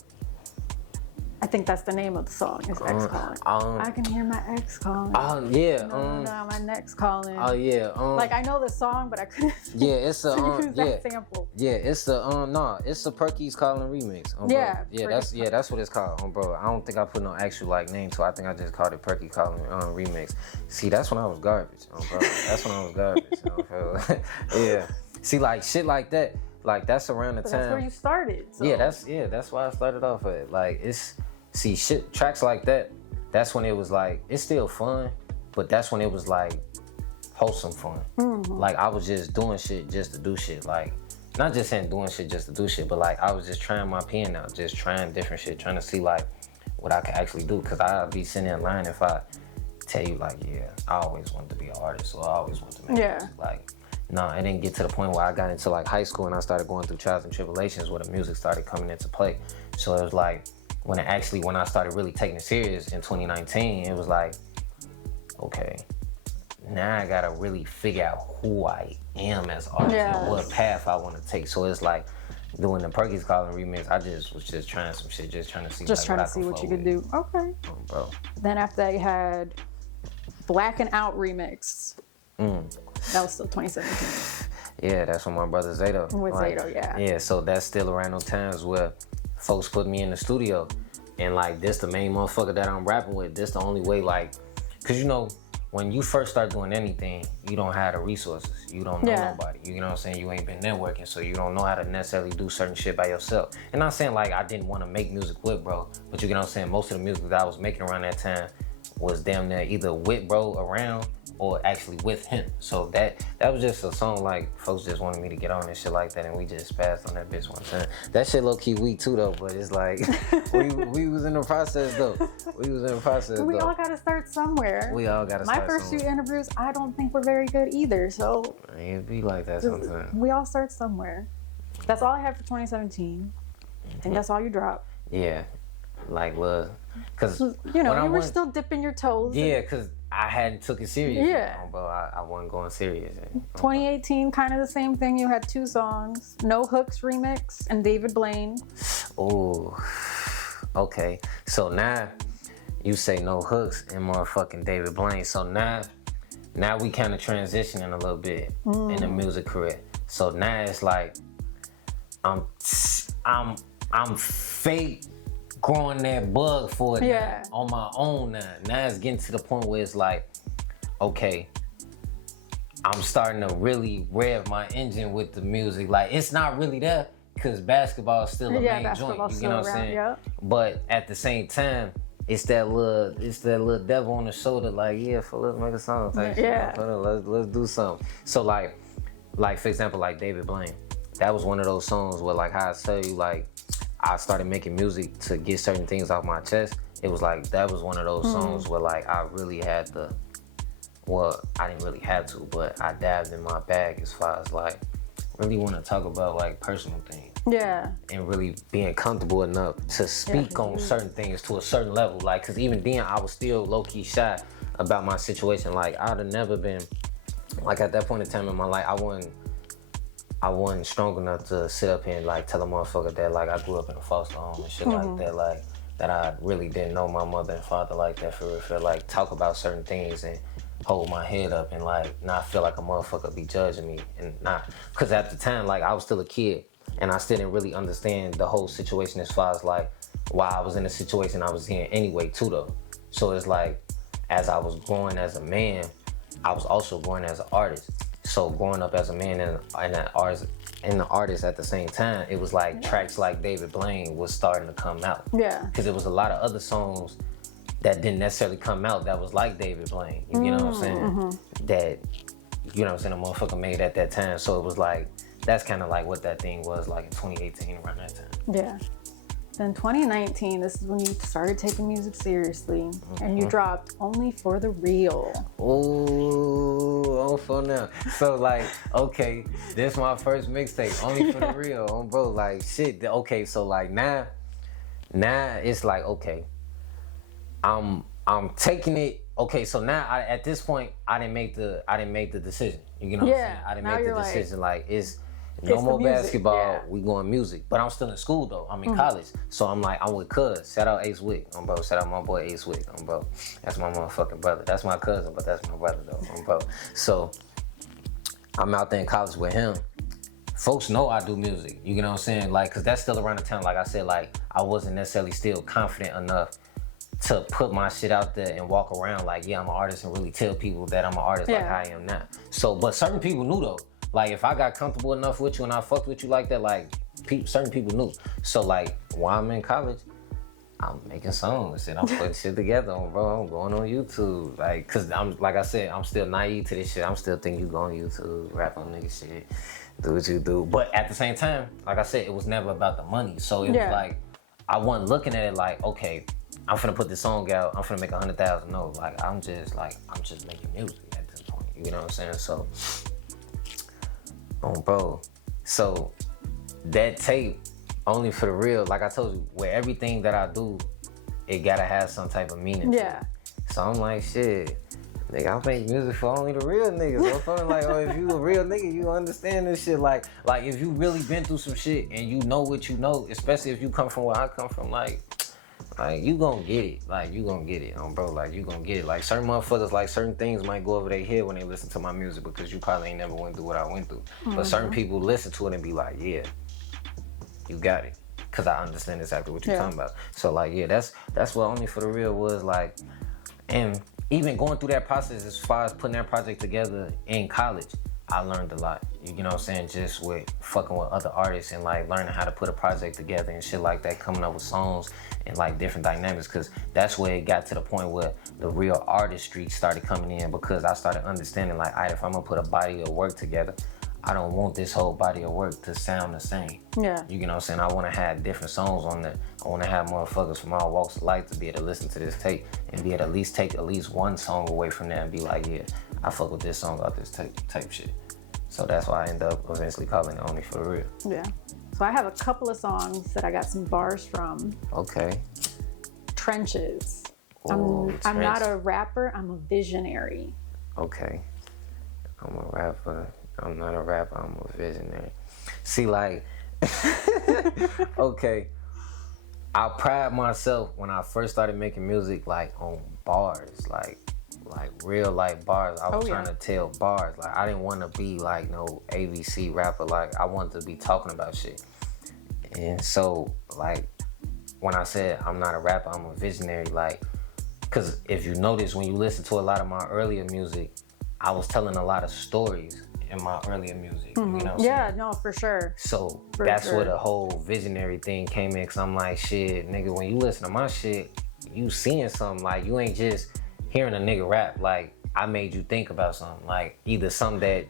I think that's the name of the song. It's X Calling. I can hear my ex calling. Oh yeah. My next calling. Oh yeah. Like, I know the song, but I couldn't. Yeah, it's a use that sample. Yeah, it's the it's the Perky's Calling remix. That's what it's called, bro. I don't think I put no actual like name to it. I think I just called it Perky Calling remix. See, that's when I was garbage, bro. That's when I was garbage. Yeah. See, like shit like that. Like, that's around the time. That's where you started. So. Yeah, that's why I started off at it. Like, tracks like that, that's when it was like, it's still fun, but that's when it was like wholesome fun. Like, I was just doing shit just to do shit. Like, not just saying doing shit just to do shit, but like, I was just trying my pen out, just trying different shit, trying to see like what I could actually do. Cause I'd be sitting in line if I tell you like, yeah, I always wanted to be an artist, or I always wanted to make music. Like, no, it didn't get to the point where I got into like high school and I started going through trials and tribulations where the music started coming into play. So it was like, when I started really taking it serious in 2019, it was like, okay, now I gotta really figure out who I am as an artist and what path I want to take. So it's like, doing the Perky's Calling remix, I was just trying some shit, just trying to see what you could do. Okay. Bro. Then after that, you had Blackin' Out remix. That was still 2017. Yeah, that's with my brother Zato. With like, Zato, yeah. Yeah, so that's still around those times where folks put me in the studio and like, this the main motherfucker that I'm rapping with. This the only way, like, cause you know, when you first start doing anything, you don't have the resources. You don't know nobody. You know what I'm saying? You ain't been networking, so you don't know how to necessarily do certain shit by yourself. And not saying like I didn't want to make music with bro, but you know what I'm saying? Most of the music that I was making around that time was damn near either with bro around or actually with him. So that was just a song like folks just wanted me to get on and shit like that, and we just passed on that bitch one time. That shit low key weak too though, but it's like we was in the process though. We all gotta start somewhere. We all gotta start My first somewhere. few interviews, I don't think were very good either. So it be like that sometimes. We all start somewhere. That's all I have for 2017. I think that's all you drop. Yeah, like cause you know you were still dipping your toes. Yeah, cause I hadn't took it serious. Yeah, but I wasn't going serious. 2018, kind of the same thing. You had 2 songs, No Hooks remix and David Blaine. Oh, okay. So now you say No Hooks and motherfucking David Blaine. So now we kind of transitioning a little bit in the music career. So now it's like I'm fake growing that bug for it now, on my own now. Now it's getting to the point where it's like, okay, I'm starting to really rev my engine with the music. Like, it's not really there because basketball is still a main joint. You know what I'm saying? Yep. But at the same time, it's that little devil on the shoulder. Like, yeah, let's make a song type shit. Let's do something. So like for example, like David Blaine, that was one of those songs where like how I tell you like. I started making music to get certain things off my chest. It was like, that was one of those songs where like I really had to, well, I didn't really have to, but I dabbed in my bag as far as like, really want to talk about like personal things. Yeah. And really being comfortable enough to speak on certain things to a certain level. Like, cause even then I was still low key shy about my situation. Like I'd have never been, like at that point in time in my life, I wasn't strong enough to sit up here and like tell a motherfucker that like I grew up in a foster home and shit like that, like that I really didn't know my mother and father like that for real, like talk about certain things and hold my head up and like not feel like a motherfucker be judging me and not, cause at the time like I was still a kid and I still didn't really understand the whole situation as far as like why I was in the situation I was in anyway too though. So it's like as I was growing as a man, I was also growing as an artist. So growing up as a man and an artist at the same time, it was like tracks like David Blaine was starting to come out. Yeah. Because there was a lot of other songs that didn't necessarily come out that was like David Blaine. You know what I'm saying? That, you know what I'm saying, a motherfucker made at that time. So it was like, that's kind of like what that thing was like in 2018 around that time. Yeah. Then 2019, this is when you started taking music seriously, and you dropped Only for the Real. Oh, for now. So like, okay, this my first mixtape, Only for the Real, bro. Like shit. Okay, so like now it's like okay, I'm taking it. Okay, so now at this point, I didn't make the decision. You know what I'm saying? I didn't make the decision. Like it's more basketball, we going music. But I'm still in school though. I'm in college. So I'm like, I'm with Cuz. Shout out Ace Wick, bro. Shout out my boy Ace Wick, bro. That's my motherfucking brother. That's my cousin, but that's my brother though, bro. So I'm out there in college with him. Folks know I do music. You know what I'm saying? Like, cause that's still around the time, like I said, like I wasn't necessarily still confident enough to put my shit out there and walk around like, yeah, I'm an artist and really tell people that I'm an artist like I am now. So, but certain people knew though. Like if I got comfortable enough with you and I fucked with you like that, like certain people knew. So like while I'm in college, I'm making songs and I'm putting shit together, bro. I'm going on YouTube, like, cause I'm like I said, I'm still naive to this shit. I'm still thinking you go on YouTube, rap on nigga shit, do what you do. But at the same time, like I said, it was never about the money. So it was like I wasn't looking at it like, okay, I'm finna put this song out. I'm finna make 100,000. No, like I'm just making music at this point. You know what I'm saying? So. Bro, so that tape, Only for the Real, like I told you, with everything that I do, it gotta have some type of meaning. Yeah. So I'm like, shit, nigga, I make music for only the real niggas. I'm feeling like, oh, if you a real nigga, you understand this shit. Like if you really been through some shit and you know what you know, especially if you come from where I come from, like you gonna get it. Like you gonna get it, bro. Like you gonna get it. Like certain motherfuckers, like certain things might go over their head when they listen to my music because you probably ain't never went through what I went through. But certain people listen to it and be like, yeah, you got it. Cause I understand exactly what you're talking about. So like, yeah, that's what Only for the Real was like. And even going through that process as far as putting that project together in college, I learned a lot. You know what I'm saying? Just with fucking with other artists and like learning how to put a project together and shit like that, coming up with songs and like different dynamics, because that's where it got to the point where the real artistry started coming in, because I started understanding like, all right, if I'm gonna put a body of work together, I don't want this whole body of work to sound the same. Yeah. You know what I'm saying? I want to have different songs on there. I want to have motherfuckers from all walks of life to be able to listen to this tape and be able to at least take at least one song away from there and be like, yeah, I fuck with this song out this type shit. So that's why I end up eventually calling it Only for the Real. Yeah. So I have a couple of songs that I got some bars from. Okay. Trenches. Ooh, I'm not a rapper, I'm a visionary. Okay. I'm a rapper. I'm not a rapper, I'm a visionary. See, like, okay, I pride myself when I first started making music, like, on bars, like real, like, bars. I was trying to tell bars. Like, I didn't want to be, like, no ABC rapper. Like, I wanted to be talking about shit. And so, like, when I said I'm not a rapper, I'm a visionary, like, because if you notice, when you listen to a lot of my earlier music, I was telling a lot of stories in my earlier music. You know what I'm saying? No, for sure. So that's where the whole visionary thing came in, because I'm like, shit, nigga, when you listen to my shit, you seeing something. Like, you ain't just hearing a nigga rap. Like, I made you think about something. Like, either something that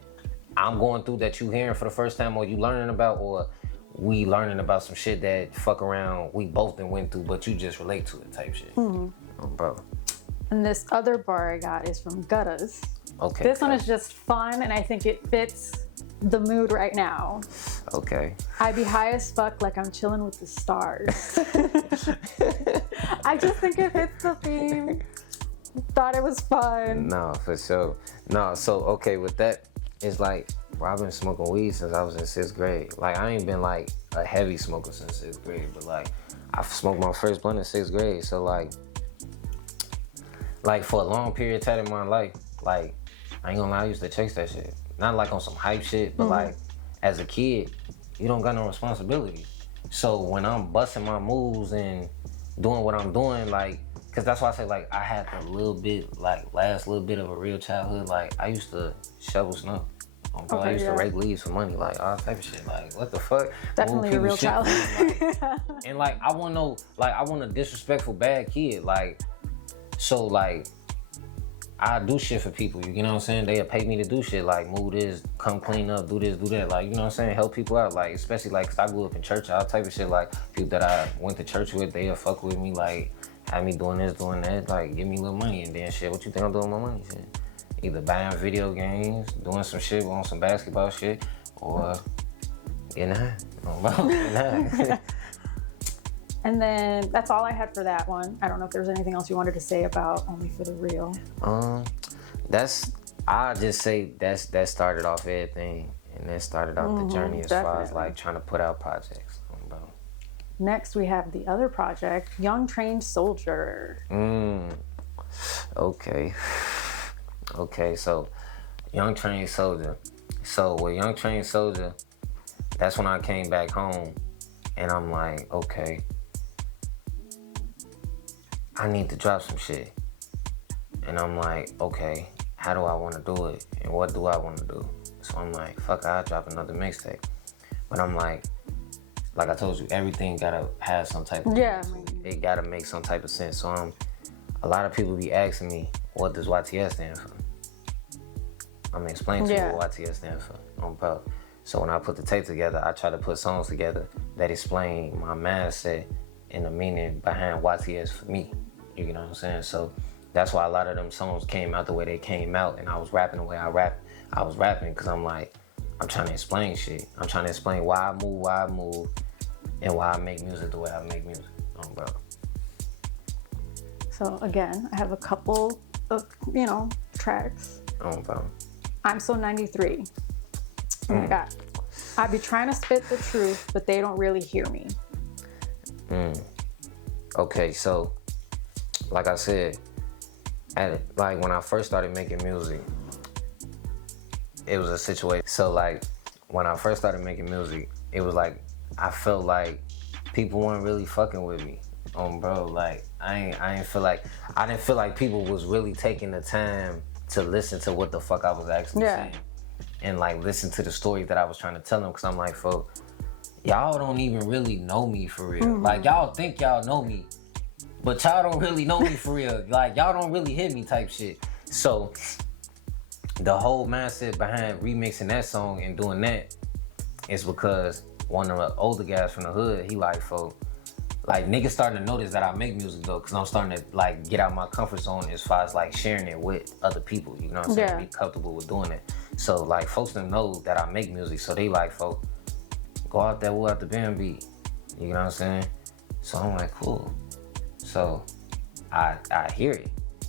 I'm going through that you hearing for the first time, or you learning about, or we learning about some shit that fuck around we both done went through, but you just relate to it type shit. Oh, bro. And this other bar I got is from Guttas. Okay. This one is just fun, and I think it fits the mood right now. Okay. I be high as fuck like I'm chilling with the stars. I just think it fits the theme. Thought it was fun. No, for sure. No, so okay, with that, it's like, bro, I've been smoking weed since I was in 6th grade. Like, I ain't been like a heavy smoker since 6th grade, but like, I smoked my first blunt in 6th grade. So like for a long period of time in my life, like, I ain't gonna lie, I used to chase that shit. Not like on some hype shit, but like, as a kid, you don't got no responsibility. So when I'm busting my moves and doing what I'm doing, like, cause that's why I say, like, I had the last little bit of a real childhood. Like, I used to shovel snow. I used to rake leaves for money, like, all type of shit. Like, what the fuck? Definitely a real child. And like, I wasn't a disrespectful bad kid. Like, so like, I do shit for people, you know what I'm saying? They'll pay me to do shit, like move this, come clean up, do this, do that, like, you know what I'm saying? Help people out, like, especially like, cause I grew up in church, all type of shit, like, people that I went to church with, they'll fuck with me, like, have me doing this, doing that, like, give me a little money, and then shit, what you think I'm doing with my money? Shit. Either buying video games, doing some shit on some basketball shit, or getting high. And then that's all I had for that one. I don't know if there was anything else you wanted to say about Only for the Real. I just say that started off everything, and that started off the journey as far as like trying to put out projects. Bro. Next, we have the other project, Young Trained Soldier. Okay, so Young Trained Soldier. So with Young Trained Soldier, that's when I came back home, and I'm like, okay, I need to drop some shit. And I'm like, okay, how do I want to do it? And what do I want to do? So I'm like, fuck, I'll drop another mixtape. But I'm like I told you, everything gotta have some type of it gotta make some type of sense. So a lot of people be asking me, what does YTS stand for? I'm gonna explain to you what YTS stands for. Bro. So when I put the tape together, I try to put songs together that explain my mindset and the meaning behind YTS for me. You know what I'm saying? So that's why a lot of them songs came out the way they came out, and I was rapping the way I rap. I was rapping because I'm like, I'm trying to explain shit. I'm trying to explain why I move, and why I make music the way I make music. Bro. So again, I have a couple of, tracks. Bro. I'm So 93. Oh my God. I be trying to spit the truth, but they don't really hear me. Okay, so like I said, when I first started making music, it was a situation. So like when I first started making music, it was like I felt like people weren't really fucking with me. Bro, like I ain't feel like I didn't feel like people was really taking the time to listen to what the fuck I was actually saying, and like listen to the stories that I was trying to tell them. Cause I'm like, folks, y'all don't even really know me for real. Mm-hmm. Like y'all think y'all know me, but y'all don't really know me for real. Like y'all don't really hit me type shit. So the whole mindset behind remixing that song and doing that is because one of the older guys from the hood, he like, folks, like niggas starting to notice that I make music though, cause I'm starting to like get out my comfort zone as far as like sharing it with other people. You know what I'm saying? Be comfortable with doing it. So like folks don't know that I make music, so they like, folks, go out there, we'll have to band beat. You know what I'm saying? So I'm like, cool. So I hear it,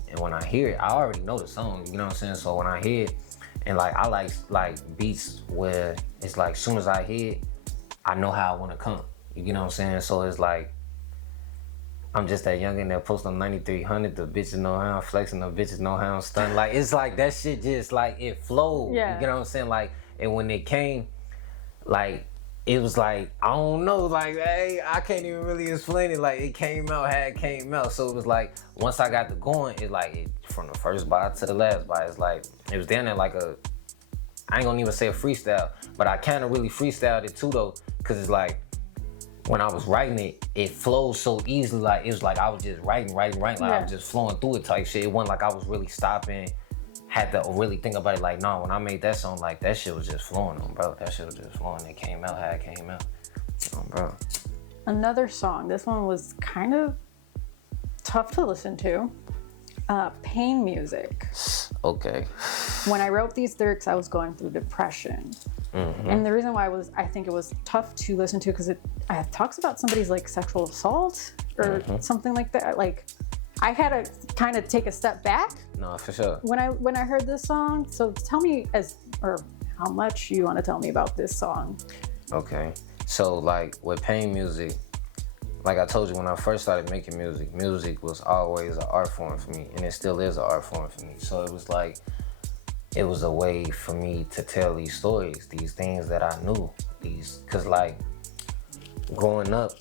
and when I hear it, I already know the song. You know what I'm saying? So when I hear it, and like I like beats where it's like soon as I hear it, I know how I want to come. You know what I'm saying? So it's like I'm just that youngin' that post on 9300. The bitches know how I'm flexing. The bitches know how I'm stunning. Like it's like that shit just like it flowed. Yeah. You know what I'm saying? Like, and when it came, like it was like I don't know. Like hey, I can't even really explain it. Like it came out how it came out. So it was like once I got to going, it like from the first bar to the last bar. It's like it was down there like a. I ain't gonna even say a freestyle, but I kind of really freestyled it too though, cause it's like. When I was writing it, it flowed so easily. Like it was like I was just writing. Like I was just flowing through it type shit. It wasn't like I was really stopping, had to really think about it. Like no, when I made that song, like that shit was just flowing on, bro. That shit was just flowing. It came out how it came out, bro. Another song. This one was kind of tough to listen to. Pain music. Okay. When I wrote these lyrics, I was going through depression. Mm-hmm. And the reason why I think it was tough to listen to because it talks about somebody's like sexual assault or something like that. Like I had to kind of take a step back. No, for sure. When I heard this song, so tell me how much you want to tell me about this song. Okay, so like with pain music, like I told you when I first started making music, music was always an art form for me, and it still is an art form for me. So it was like. It was a way for me to tell these stories, these things that I knew. Cause like growing up,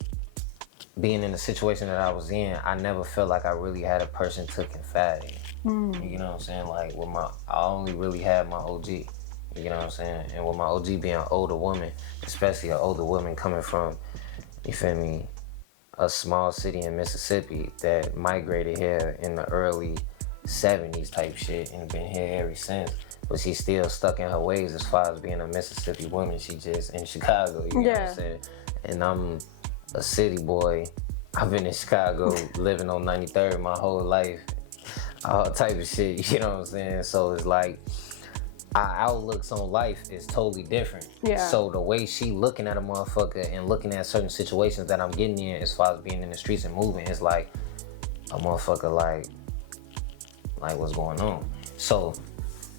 being in the situation that I was in, I never felt like I really had a person to confide in. You know what I'm saying? Like I only really had my OG. You know what I'm saying? And with my OG being an older woman, especially an older woman coming from, you feel me, a small city in Mississippi that migrated here in the early 70s type shit and been here ever since, but she's still stuck in her ways as far as being a Mississippi woman. She just in Chicago, you know what I'm saying? And I'm a city boy. I've been in Chicago living on 93rd my whole life, all type of shit, you know what I'm saying? So it's like our outlooks on life is totally different. So the way she looking at a motherfucker and looking at certain situations that I'm getting in as far as being in the streets and moving, it's like a motherfucker like what's going on. So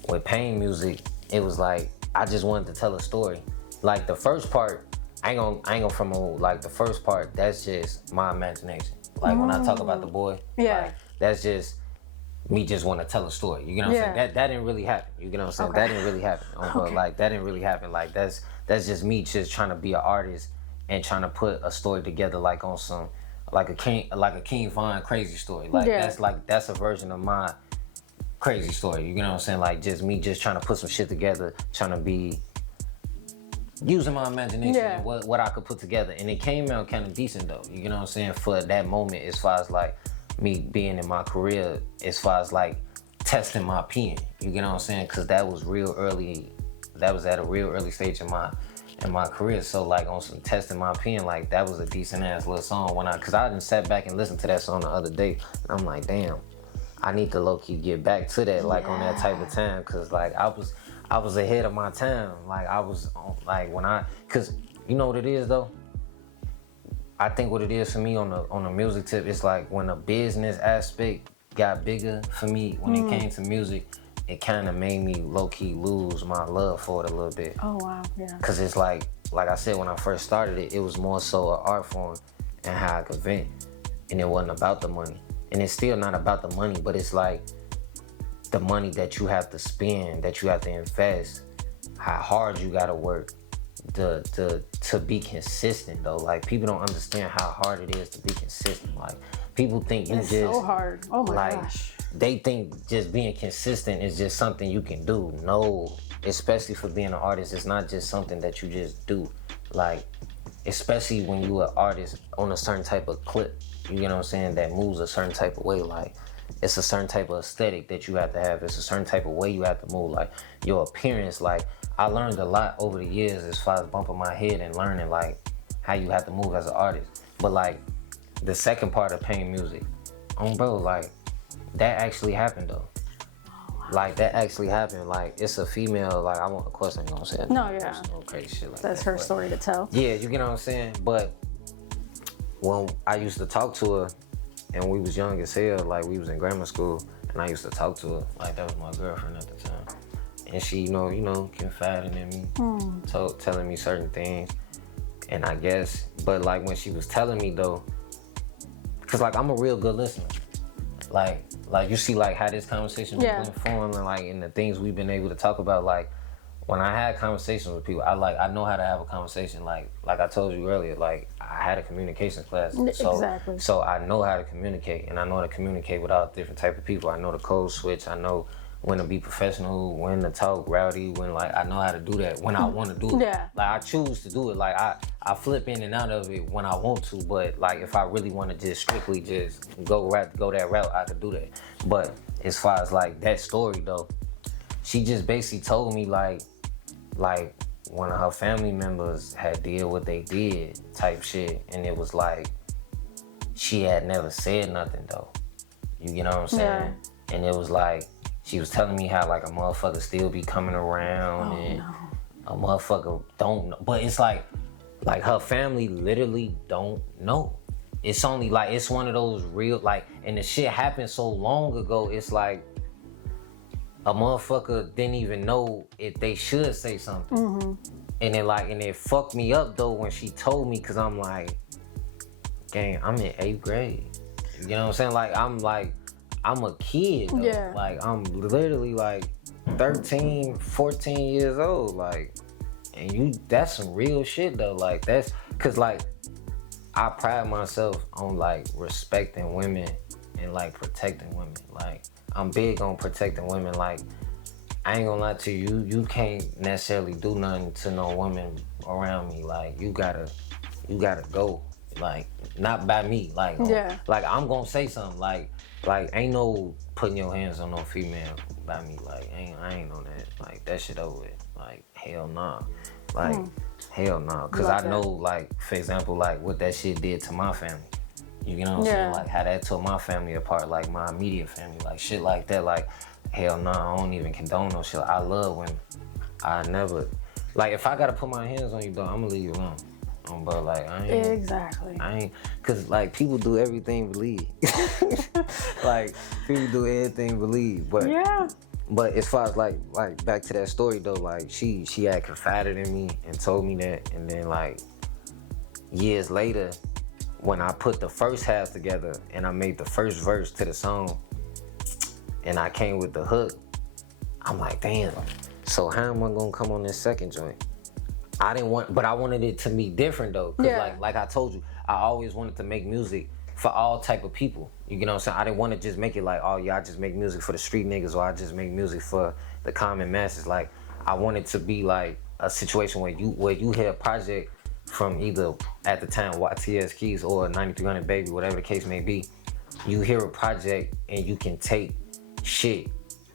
with pain music, it was like I just wanted to tell a story. Like the first part, I ain't gonna from like the first part, that's just my imagination. Like when I talk about the boy, like, that's just me just want to tell a story. You know what I'm saying? That didn't really happen. You know what I'm saying? Okay. That didn't really happen. Like that didn't really happen. Like that's just me just trying to be an artist and trying to put a story together like on some like a King Von crazy story. Like that's a version of my crazy story, you know what I'm saying? Like just me just trying to put some shit together, trying to be using my imagination and what I could put together. And it came out kind of decent though, you know what I'm saying? For that moment, as far as like me being in my career, as far as like testing my pen, you know what I'm saying? Cause that was real early, that was at a real early stage in my career. So like on some testing my pen, like that was a decent ass little song cause I didn't sat back and listened to that song the other day. And I'm like, damn. I need to low-key get back to that, like on that type of time, cause like I was ahead of my time. Like I was on, like cause you know what it is though. I think what it is for me on the music tip, it's like when the business aspect got bigger for me when it came to music, it kind of made me low-key lose my love for it a little bit. Oh wow, yeah. Cause it's like I said when I first started it was more so an art form and how I could vent, and it wasn't about the money. And it's still not about the money, but it's like the money that you have to spend, that you have to invest, how hard you gotta work, to be consistent though. Like people don't understand how hard it is to be consistent. Like people think it's so hard. Oh my gosh. They think just being consistent is just something you can do. No, especially for being an artist, it's not just something that you just do. Like, especially when you an artist on a certain type of clip, you know what I'm saying, that moves a certain type of way. Like, it's a certain type of aesthetic that you have to have. It's a certain type of way you have to move. Like, your appearance. Like, I learned a lot over the years as far as bumping my head and learning, like, how you have to move as an artist. But, like, the second part of paying music, bro, like, that actually happened, though. Like, that actually happened. Like, it's a female, like, I want, of course, I ain't gonna say it. No, yeah. No crazy shit like that. That's her story to tell. Yeah, you get what I'm saying? But when I used to talk to her, and we was young as hell, like, we was in grammar school, and I used to talk to her, like, that was my girlfriend at the time. And she, you know, confiding in me, telling me certain things. And I guess, but, like, when she was telling me, though, because, like, I'm a real good listener. Like you see, like, how this conversation been formed, and, like, and the things we've been able to talk about. Like, when I had conversations with people, I know how to have a conversation. Like I told you earlier, like, I had a communications class. Exactly. So I know how to communicate, and I know how to communicate with all different type of people. I know the code switch. I know when to be professional, when to talk rowdy, when, like, I know how to do that when I want to do it. Yeah. Like, I choose to do it. Like, I flip in and out of it when I want to, but, like, if I really want to just strictly just go that route, I could do that. But as far as, like, that story, though, she just basically told me, like one of her family members had did what they did type shit, and it was like she had never said nothing, though. You get what I'm saying? Yeah. And it was like, she was telling me how, like, a motherfucker still be coming around, a motherfucker don't know. But it's like her family literally don't know. It's only, like, it's one of those real, like, and the shit happened so long ago, it's like a motherfucker didn't even know if they should say something. Mm-hmm. And then, like, and it fucked me up, though, when she told me, because I'm like, gang, I'm in 8th grade. You know what I'm saying? Like, I'm a kid, though. Yeah. Like, I'm literally, like, 13, 14 years old. Like, and that's some real shit, though. Like, that's, because, like, I pride myself on, like, respecting women and, like, protecting women. Like, I'm big on protecting women. Like, I ain't gonna lie to you, you can't necessarily do nothing to no woman around me. Like, you gotta go. Like, not by me. Like, like, I'm gonna say something. Like, ain't no putting your hands on no female by me. Like, I ain't on that. Like, that shit over with. Like, hell nah. Like, hell nah. Cause I know, like, for example, like, what that shit did to my family. You know what I'm saying? Like, how that tore my family apart, like, my immediate family. Like, shit like that. Like, hell nah, I don't even condone no shit. I love women. I never, like, if I gotta put my hands on you, though, I'm gonna leave you alone. But, like, I ain't, cause, like, people do everything believe. Like, people do everything believe, but but as far as, like back to that story, though, like, she had confided in me and told me that, and then, like, years later, when I put the first half together and I made the first verse to the song and I came with the hook, I'm like, damn, so how am I gonna come on this second joint? But I wanted it to be different, though. Cause like I told you, I always wanted to make music for all type of people. You know what I'm saying? I didn't want to just make it like, oh yeah, I just make music for the street niggas, or I just make music for the common masses. Like, I wanted to be like a situation where you hear a project from either, at the time, YTS Keys or 9300 Baby, whatever the case may be. You hear a project and you can take shit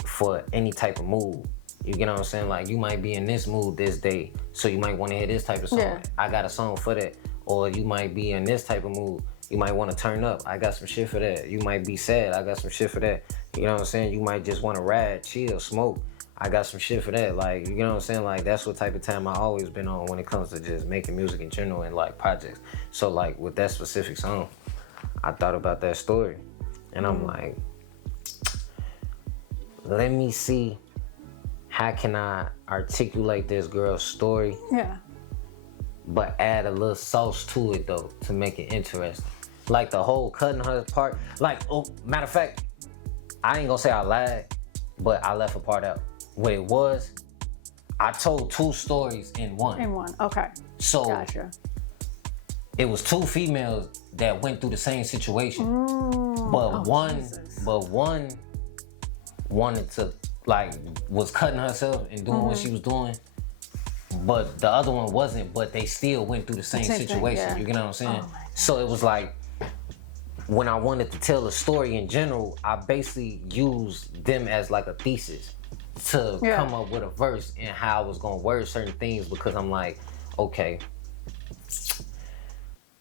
for any type of mood. You get what I'm saying? Like, you might be in this mood this day, so you might want to hear this type of song. Yeah. I got a song for that. Or you might be in this type of mood. You might want to turn up. I got some shit for that. You might be sad. I got some shit for that. You know what I'm saying? You might just want to ride, chill, smoke. I got some shit for that. Like, you know what I'm saying? Like, that's what type of time I always been on when it comes to just making music in general and, like, projects. So, like, with that specific song, I thought about that story. And I'm like, let me see, how can I articulate this girl's story? Yeah. But add a little sauce to it, though, to make it interesting. Like, the whole cutting her part. Like, oh, matter of fact, I ain't gonna say I lied, but I left a part out. What it was, I told 2 stories in one. In one, okay. So Gotcha. it was 2 females that went through the same situation. Jesus. But one wanted to, like, was cutting herself and doing what she was doing. But the other one wasn't, but they still went through the same situation. Thing, You get what I'm saying? Oh, so it was like, when I wanted to tell a story in general, I basically used them as like a thesis to come up with a verse and how I was gonna word certain things, because I'm like, okay,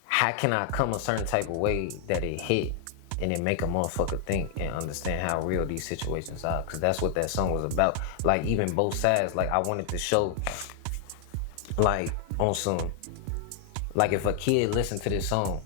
how can I come a certain type of way that it hit and it make a motherfucker think and understand how real these situations are? Because that's what that song was about. Like, even both sides, like, I wanted to show, like, on some, like, if a kid listened to this song,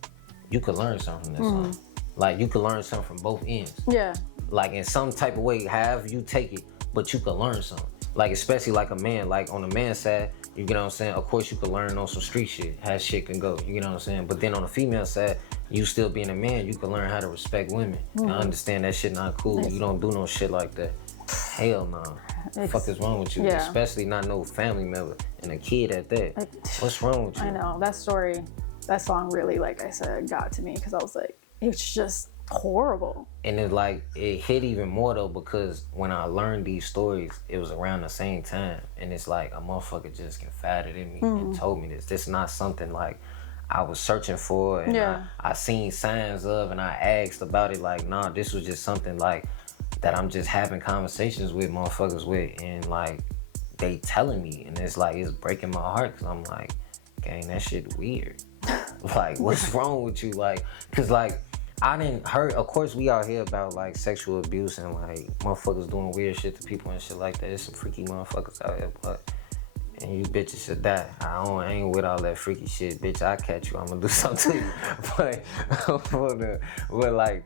you could learn something from this song. Like, you could learn something from both ends. Yeah. Like, in some type of way, however you take it, but you could learn something. Like, especially like a man, like on the man's side, you get what I'm saying? Of course, you could learn on some street shit, how shit can go, you get what I'm saying? But then on the female side, you still being a man, you can learn how to respect women and understand that shit not cool. You don't do no shit like that. Hell no. The fuck is wrong with you? Yeah. Especially not no family member and a kid at that. What's wrong with you? I know, that song really, like I said, got to me, because I was like, it's just horrible. And it like, it hit even more though, because when I learned these stories, it was around the same time, and it's like a motherfucker just confided in me and told me this. This is not something like I was searching for and I seen signs of and I asked about it. Like, nah, this was just something like that I'm just having conversations with motherfuckers with, and like they telling me, and it's like, it's breaking my heart, because I'm like, gang, that shit weird. Like, what's wrong with you? Like, cause like, I didn't heard, of course we all hear about like sexual abuse and like motherfuckers doing weird shit to people and shit like that. There's some freaky motherfuckers out here, but, and you bitches should die. I ain't with all that freaky shit, bitch. I catch you, I'm gonna do something to you. but like,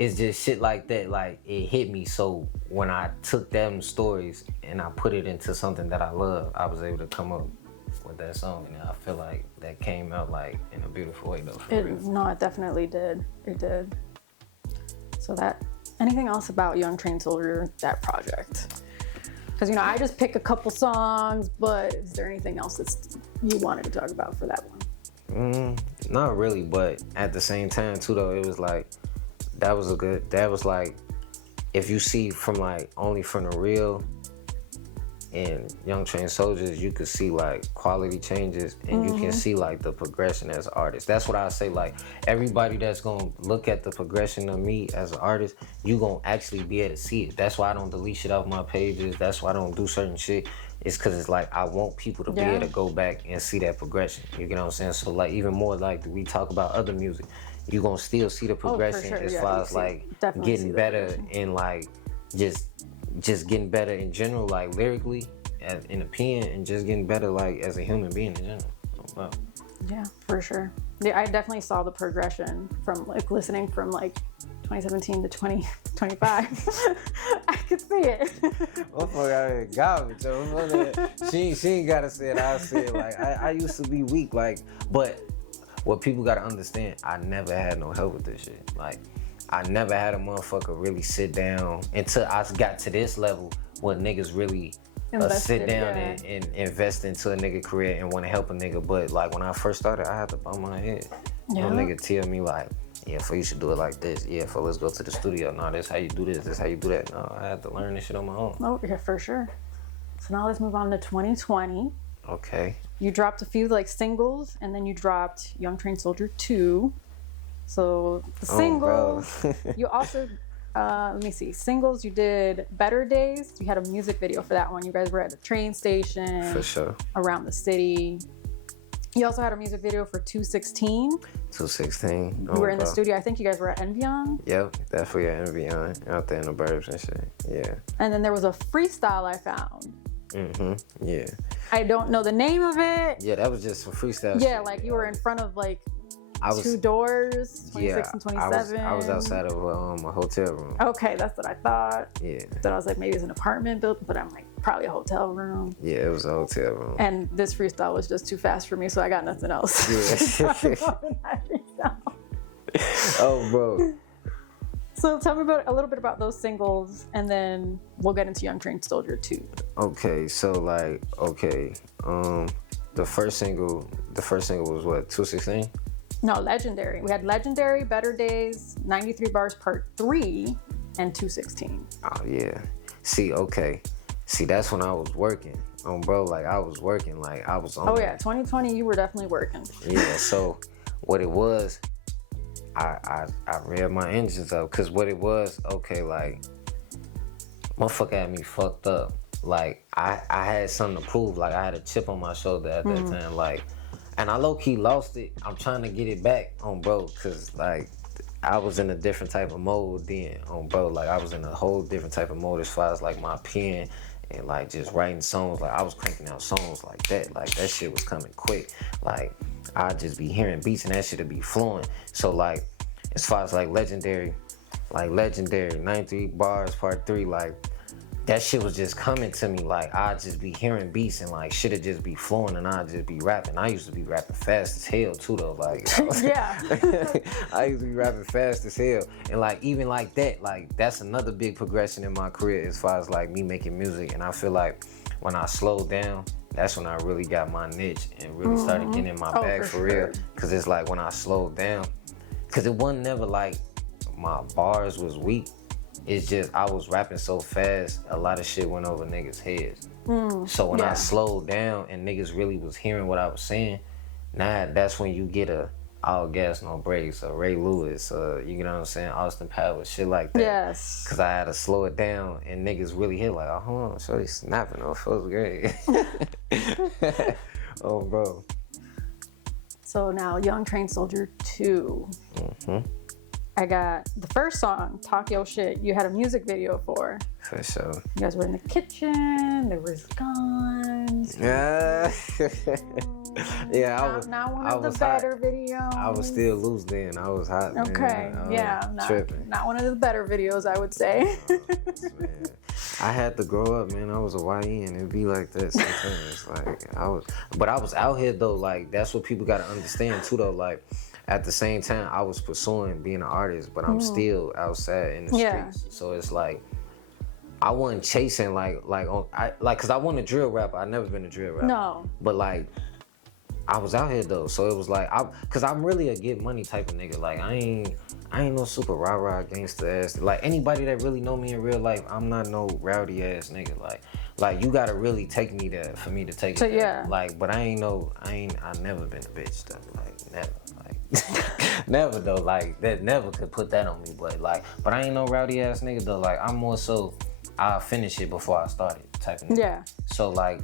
it's just shit like that. Like, it hit me. So when I took them stories and I put it into something that I love, I was able to come up with that song, and I feel like that came out like in a beautiful way though. No, it definitely did. It did. So that, anything else about Young Trained Soldier, that project? Because, you know, I just pick a couple songs, but is there anything else that you wanted to talk about for that one? Not really, but at the same time too though, it was like, that was like, if you see from like Only from the Real and Young Trained Soldiers, you could see like quality changes, and you can see like the progression as an artist. That's what I say. Like, everybody that's gonna look at the progression of me as an artist, you gonna actually be able to see it. That's why I don't delete shit off my pages. That's why I don't do certain shit. It's because it's like, I want people to be able to go back and see that progression. You get what I'm saying? So like, even more like we talk about other music, you gonna still see the progression as far as like getting better and like just getting better in general, like lyrically, in a pen, and just getting better like as a human being in general. Wow. Yeah, for sure. Yeah, I definitely saw the progression from like listening from like 2017 to 2025. I could see it. Motherfucker out here garbage, yo. She ain't gotta say it, I say it. Like, I used to be weak, like, but what people gotta understand, I never had no help with this shit. Like, I never had a motherfucker really sit down until I got to this level where niggas really sit down and invest into a nigga career and want to help a nigga. But like, when I first started, I had to bump my head. No nigga tell me like, yeah, you should do it like this. Yeah, let's go to the studio. No, that's how you do this. That's how you do that. No, I had to learn this shit on my own. Oh, yeah, for sure. So now let's move on to 2020. Okay. You dropped a few like singles, and then you dropped Young Trained Soldier 2. So the singles, you also, let me see, singles, you did Better Days. You had a music video for that one. You guys were at the train station. For sure. Around the city. You also had a music video for 216. 216. You were in the studio. I think you guys were at Envion. Yep, definitely at Envion, out there in the burbs and shit. Yeah. And then there was a freestyle I found. Yeah. I don't know the name of it. Yeah, that was just some freestyle Yeah, shit. like you were in front of like two doors, 26 and 27. I was outside of a hotel room. Okay, that's what I thought. Yeah. Then I was like, maybe it's an apartment building, but I'm like, probably a hotel room. Yeah, it was a hotel room. And this freestyle was just too fast for me, so I got nothing else. Yeah. Oh, bro. So tell me a little bit about those singles, and then we'll get into Young Trained Soldier 2. Okay, so like, the first single was what, 216? No, Legendary. We had Legendary, Better Days, 93 Bars Part 3, and 216. Oh yeah. See, that's when I was working. Bro, like I was working, like I was on. Oh yeah, 2020, you were definitely working. Yeah, so what it was, I read my engines up, cause what it was, like, motherfucker had me fucked up. Like I had something to prove, like I had a chip on my shoulder at that time, like, and I low-key lost it. I'm trying to get it back on bro, cause like I was in a different type of mode then on bro. Like I was in a whole different type of mode as far as like my pen and like just writing songs. Like I was cranking out songs like that. Like that shit was coming quick. Like I'd just be hearing beats and that shit would be flowing. So like as far as like Legendary, 93 Bars Part 3, like that shit was just coming to me. Like I'd just be hearing beats and like shit'd just be flowing and I'd just be rapping. I used to be rapping fast as hell too though. Like yeah. I used to be rapping fast as hell. And like even like that, like that's another big progression in my career as far as like me making music. And I feel like when I slowed down, that's when I really got my niche and really started getting in my bag for real. Cause it's like when I slowed down, cause it wasn't never like my bars was weak. It's just I was rapping so fast, a lot of shit went over niggas' heads. So when I slowed down and niggas really was hearing what I was saying, now that's when you get a all gas, no brakes, or Ray Lewis, you know what I'm saying, Austin Powers, shit like that. Yes. Cause I had to slow it down and niggas really hit like, oh, hold on, shorty snapping, oh, feels great. Oh, bro. So now Young Trained Soldier 2. I got the first song, Talk Yo Shit, you had a music video for. For sure. You guys were in the kitchen, there was guns. Yeah. Yeah, I was. Not one I of the was better hot. videos. I was still loose then. I was hot. Okay, man. yeah, Tripping. not one of the better videos, I would say. Man. I had to grow up, man. I was a YE and it'd be like that sometimes. Like I was out here though. Like that's what people gotta understand too though. Like at the same time, I was pursuing being an artist, but I'm still outside in the streets. So it's like I wasn't chasing cause I wasn't a drill rapper. I never been a drill rapper. No. But like I was out here though, so it was like cause I'm really a get money type of nigga. Like I ain't no super rah gangster ass. Like anybody that really know me in real life, I'm not no rowdy ass nigga. Like you gotta really take me there for me to take it. So, there. yeah. Like, but I never been a bitch though. Like never. Like never though. Like that never could put that on me. But I ain't no rowdy ass nigga though. Like I'm more so I'll finish it before I start it type of nigga. Yeah. So like,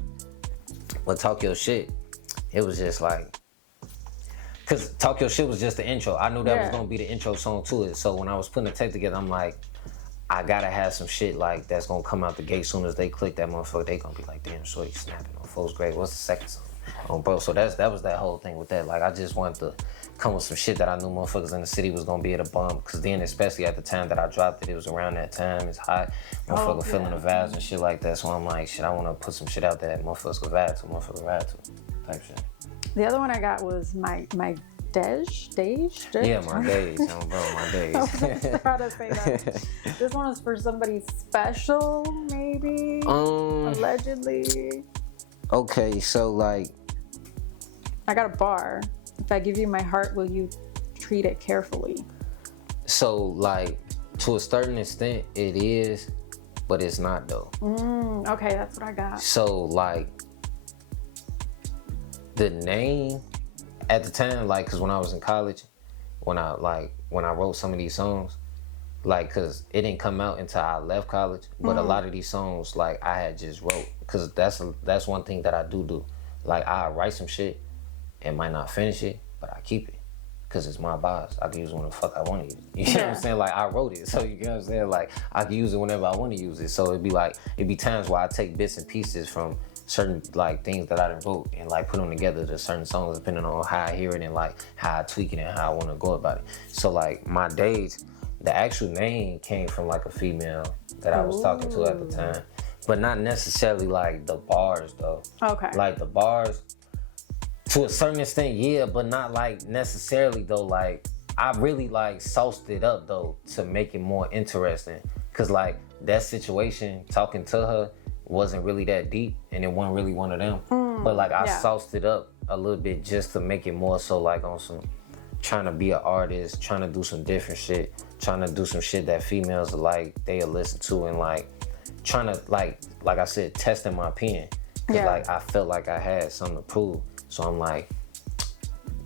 but Talk Your Shit, it was just like, cause Talk Your Shit was just the intro. I knew that was gonna be the intro song to it. So when I was putting the tape together, I'm like, I gotta have some shit like that's gonna come out the gate soon as they click that motherfucker. They gonna be like, damn, shorty snapping on Folks Grade. What's the second song? Bro, so that was that whole thing with that. Like I just wanted to come with some shit that I knew motherfuckers in the city was gonna be able to bump. Cause then especially at the time that I dropped it, it was around that time. It's hot. Motherfucker feeling the vibes and shit like that. So I'm like, shit, I wanna put some shit out there that motherfuckers can vibe to, motherfucker ride to. Type shit. The other one I got was my Dej? Yeah, my days. Bro, my days. I was proud to say that. This one is for somebody special, maybe? Allegedly. Okay, so like, I got a bar. If I give you my heart, will you treat it carefully? So like, to a certain extent, it is, but it's not though. Okay, that's what I got. So like, the name at the time, like, cause when I was in college, when I wrote some of these songs, like, cause it didn't come out until I left college, but a lot of these songs, like, I had just wrote, cause that's one thing that I do. Like, I write some shit and might not finish it, but I keep it, cause it's my boss. I can use it when the fuck I want to use it. You know what I'm saying? Like, I wrote it, so you know what I'm saying? Like, I can use it whenever I want to use it. So it'd be times where I take bits and pieces from certain like things that I done wrote and like put them together to certain songs depending on how I hear it and like how I tweak it and how I want to go about it. So like my days, the actual name came from like a female that I was talking to at the time, but not necessarily like the bars though. Okay. Like the bars, to a certain extent, yeah, but not like necessarily though. Like I really like sauced it up though to make it more interesting. Cause like that situation, talking to her wasn't really that deep, and it wasn't really one of them. But like I sauced it up a little bit just to make it more so like on some trying to be an artist, trying to do some different shit, trying to do some shit that females like they'll listen to, and like trying to like I said, testing my pen. Cause like I felt like I had something to prove. So I'm like,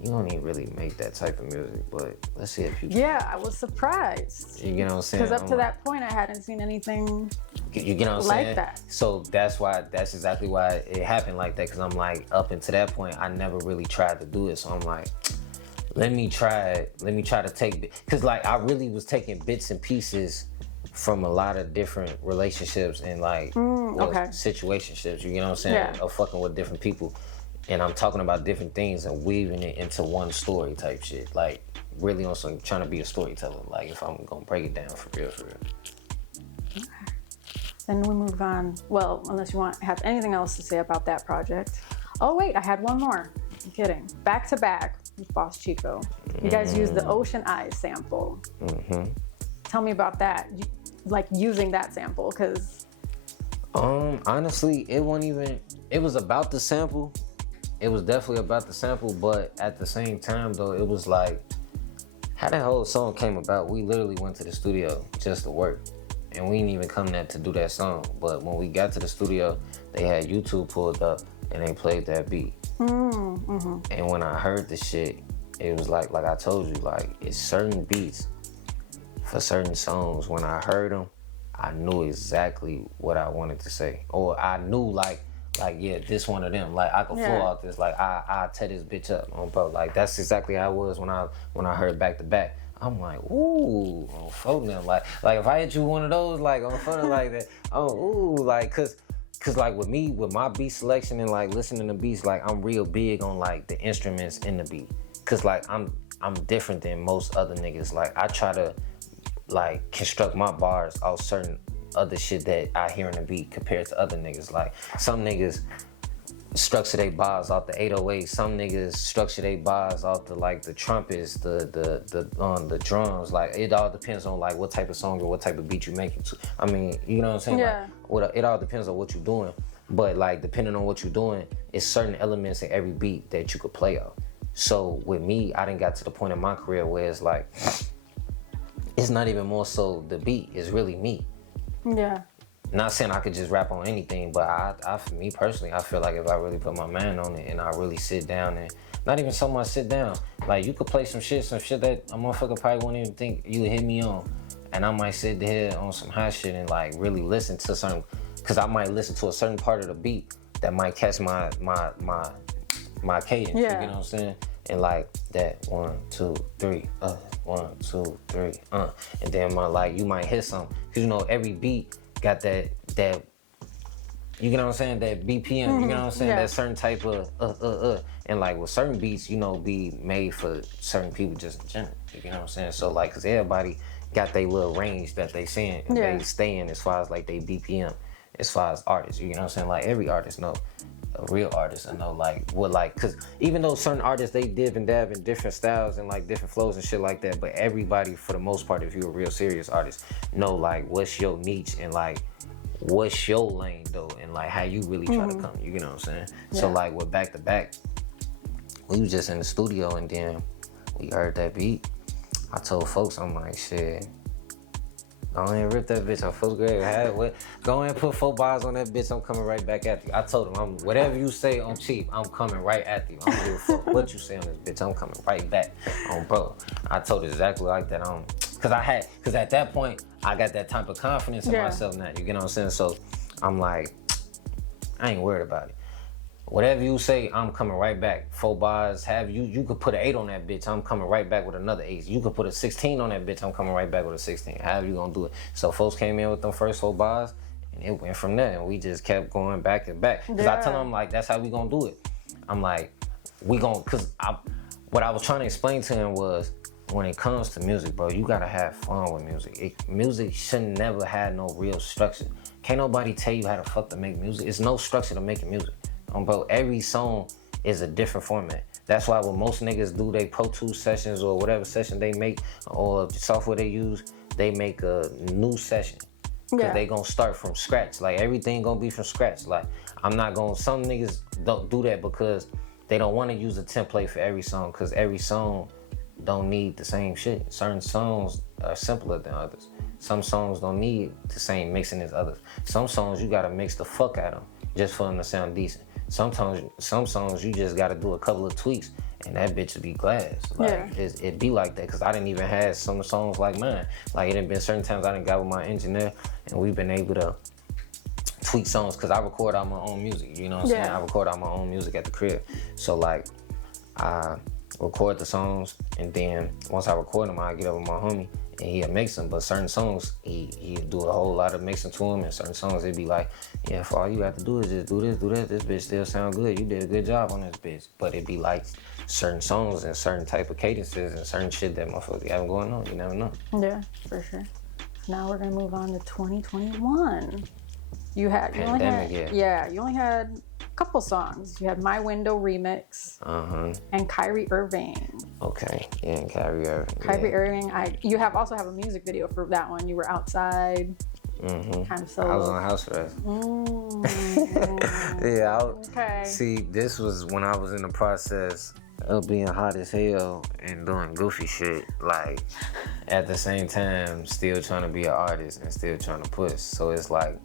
you don't even really make that type of music, but let's see if you can. Yeah, I was surprised. You get what I'm saying? Because up to that point, I hadn't seen anything you get what I'm like saying? that. So that's exactly why it happened like that. Cause I'm like, up until that point, I never really tried to do it. So I'm like, let me try it. Let me try to take, cause like I really was taking bits and pieces from a lot of different relationships and like situationships. You know what I'm saying? Yeah. Of fucking with different people. And I'm talking about different things and weaving it into one story type shit. Like really on some trying to be a storyteller. Like if I'm gonna break it down for real. Okay. Then we move on. Well, unless you have anything else to say about that project. Oh wait, I had one more. I'm kidding. Back to Back with Boss Chico. You guys used the Ocean Eyes sample. Tell me about that. Like using that sample, cause. Honestly, it was about the sample. It was definitely about the sample, but at the same time though, it was like, how that whole song came about, we literally went to the studio just to work. And we didn't even come there to do that song. But when we got to the studio, they had YouTube pulled up and they played that beat. And when I heard the shit, it was like I told you, like it's certain beats for certain songs. When I heard them, I knew exactly what I wanted to say. Or I knew like yeah, this one of them. Like I could flow out this. Like I tear this bitch up, bro. Like that's exactly how it was when I heard Back to Back. I'm like, ooh, on phone them. Like if I hit you one of those, like on phone like that, ooh, like cause like with me, with my beat selection and like listening to beats, like I'm real big on like the instruments in the beat. Cause like I'm different than most other niggas. Like I try to like construct my bars off certain other shit that I hear in the beat compared to other niggas. Like some niggas structure they bars off the 808. Some niggas structure they bars off the like the trumpets, the drums. Like it all depends on like what type of song or what type of beat you making. I mean, you know what I'm saying? Yeah. Like, it all depends on what you're doing. But like depending on what you're doing, it's certain elements in every beat that you could play off. So with me, I done got to the point in my career where it's like, it's not even more so the beat, it's really me. Yeah. Not saying I could just rap on anything, but I for me personally, I feel like if I really put my mind on it and I really sit down and not even so much sit down, like you could play some shit that a motherfucker probably wouldn't even think you would hit me on, and I might sit there on some hot shit and like really listen to something, cause I might listen to a certain part of the beat that might catch my cadence. Yeah. You know what I'm saying? And like that 1, 2, 3, 1, 2, 3, and then you might hit something, cause you know every beat got that you know what I'm saying, that BPM, you know what I'm saying, that certain type of and like with certain beats, you know, be made for certain people just in general, you know what I'm saying? So like, cause everybody got their little range that they saying and they stay in as far as like they BPM, as far as artists, you know what I'm saying? Like every artist know, a real artist, I know like what, like, cause even though certain artists they dip and dab in different styles and like different flows and shit like that, but everybody for the most part, if you're a real serious artist, know like what's your niche and like what's your lane though, and like how you really try to come, you know what I'm saying? So like with Back to Back, we was just in the studio and then we heard that beat. I told folks, I'm like, shit, go ahead and rip that bitch. I'm first grade. Go ahead and put 4 bars on that bitch. I'm coming right back at you. I told him, whatever you say on cheap, I'm coming right at you. I don't give a fuck what you say on this bitch. I'm coming right back on bro. I told it exactly like that. Cause at that point, I got that type of confidence in myself now. You get what I'm saying? So I'm like, I ain't worried about it. Whatever you say, I'm coming right back. 4 bars, you could put an 8 on that bitch, I'm coming right back with another 8. You could put a 16 on that bitch, I'm coming right back with a 16. However you gonna do it. So folks came in with them first 4 bars, and it went from there, and we just kept going back and back. Cause I tell them like, that's how we gonna do it. I'm like, what I was trying to explain to him was, when it comes to music, bro, you gotta have fun with music. Music shouldn't never have no real structure. Can't nobody tell you how the fuck to make music. It's no structure to making music. Bro, every song is a different format. That's why when most niggas do they Pro Tools sessions or whatever session they make or the software they use, they make a new session. Because they gonna start from scratch. Like, everything gonna be from scratch. Like, some niggas don't do that because they don't want to use a template for every song, because every song don't need the same shit. Certain songs are simpler than others. Some songs don't need the same mixing as others. Some songs you gotta mix the fuck out of them just for them to sound decent. Some songs you just gotta do a couple of tweaks and that bitch would be glass. Like, it be like that, because I didn't even have some songs like mine. Like, it done been certain times I done got with my engineer and we've been able to tweak songs, because I record out my own music, you know what I'm saying? I record out my own music at the crib. So, like, I record the songs, and then once I record them, I get up with my homie and he'll mix them. But certain songs, he'll do a whole lot of mixing to them, and certain songs, it'd be like, yeah, if all you have to do is just do this, this bitch still sound good. You did a good job on this bitch. But it'd be like certain songs and certain type of cadences and certain shit that motherfuckers have going on. You never know. Yeah, for sure. Now we're gonna move on to 2021. You only had a couple songs. You had My Window remix and Kyrie Irving. Okay, yeah, and Kyrie Irving. Kyrie Irving. You also have a music video for that one. You were outside, kind of solo. I was on house arrest. Okay. See, this was when I was in the process of being hot as hell and doing goofy shit. Like, at the same time, still trying to be an artist and still trying to push. So it's like,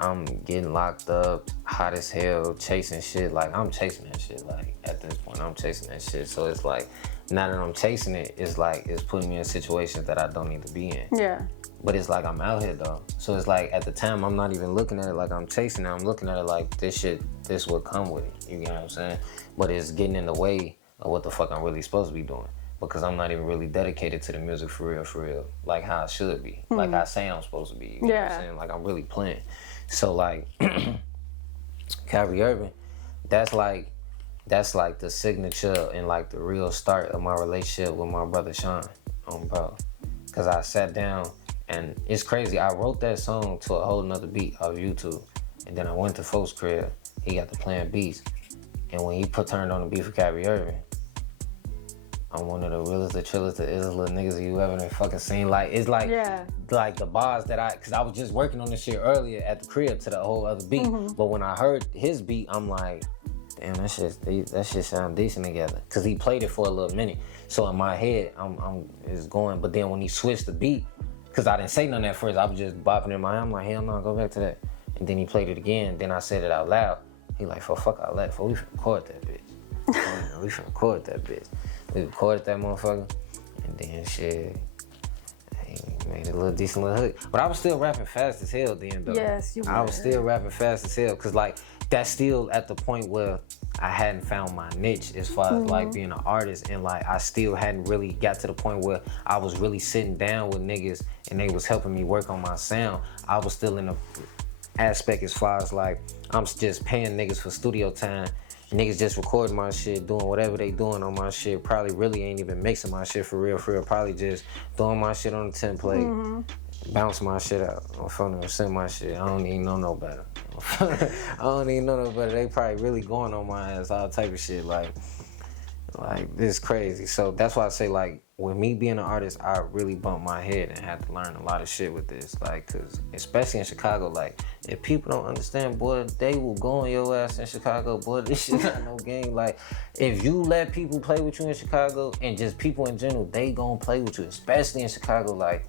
I'm getting locked up, hot as hell, chasing shit. Like, I'm chasing that shit. Like, at this point, I'm chasing that shit. So it's like, now that I'm chasing it, it's like, it's putting me in situations that I don't need to be in. Yeah. But it's like, I'm out here, though. So it's like, at the time, I'm not even looking at it like I'm chasing it. I'm looking at it like, this would come with it. You get what I'm saying? But it's getting in the way of what the fuck I'm really supposed to be doing. Because I'm not even really dedicated to the music for real. Like how I should be. Like I say I'm supposed to be. You know what I'm saying? Like, I'm really playing. So, like, Kyrie Irving, that's like the signature and like the real start of my relationship with my brother Sean, bro. Cause I sat down and it's crazy. I wrote that song to a whole nother beat off YouTube, and then I went to folks' crib. He got to playing beats, and when he turned on the beat for Kyrie Irving, I'm one of the realest, the chillest, the illest little niggas you ever fucking seen. Like, it's like, like the bars that cause I was just working on this shit earlier at the crib to the whole other beat. But when I heard his beat, I'm like, damn, that shit sound decent together. Cause he played it for a little minute. So in my head, it's going. But then when he switched the beat, cause I didn't say nothing at first, I was just bopping in my head. I'm like, hell no, go back to that. And then he played it again. Then I said it out loud. He like, fuck I left. We should record that bitch. We should record that bitch. We recorded that motherfucker, and then shit, made a little decent little hook. But I was still rapping fast as hell then, though. Yes, you were. I was still rapping fast as hell, cause like that's still at the point where I hadn't found my niche as far as like being an artist, and like I still hadn't really got to the point where I was really sitting down with niggas and they was helping me work on my sound. I was still in the aspect as far as like I'm just paying niggas for studio time. Niggas just recording my shit, doing whatever they doing on my shit. Probably really ain't even mixing my shit for real. Probably just throwing my shit on the template, bounce my shit out on phone or send my shit. I don't even know no better. I don't even know no better. They probably really going on my ass, all type of shit. Like this is crazy. So that's why I say, like, with me being an artist, I really bumped my head and had to learn a lot of shit with this. Like, cause especially in Chicago, like, if people don't understand, boy, they will go on your ass in Chicago. Boy, this shit not no game. Like, if you let people play with you in Chicago, and just people in general, they gonna play with you, especially in Chicago. Like,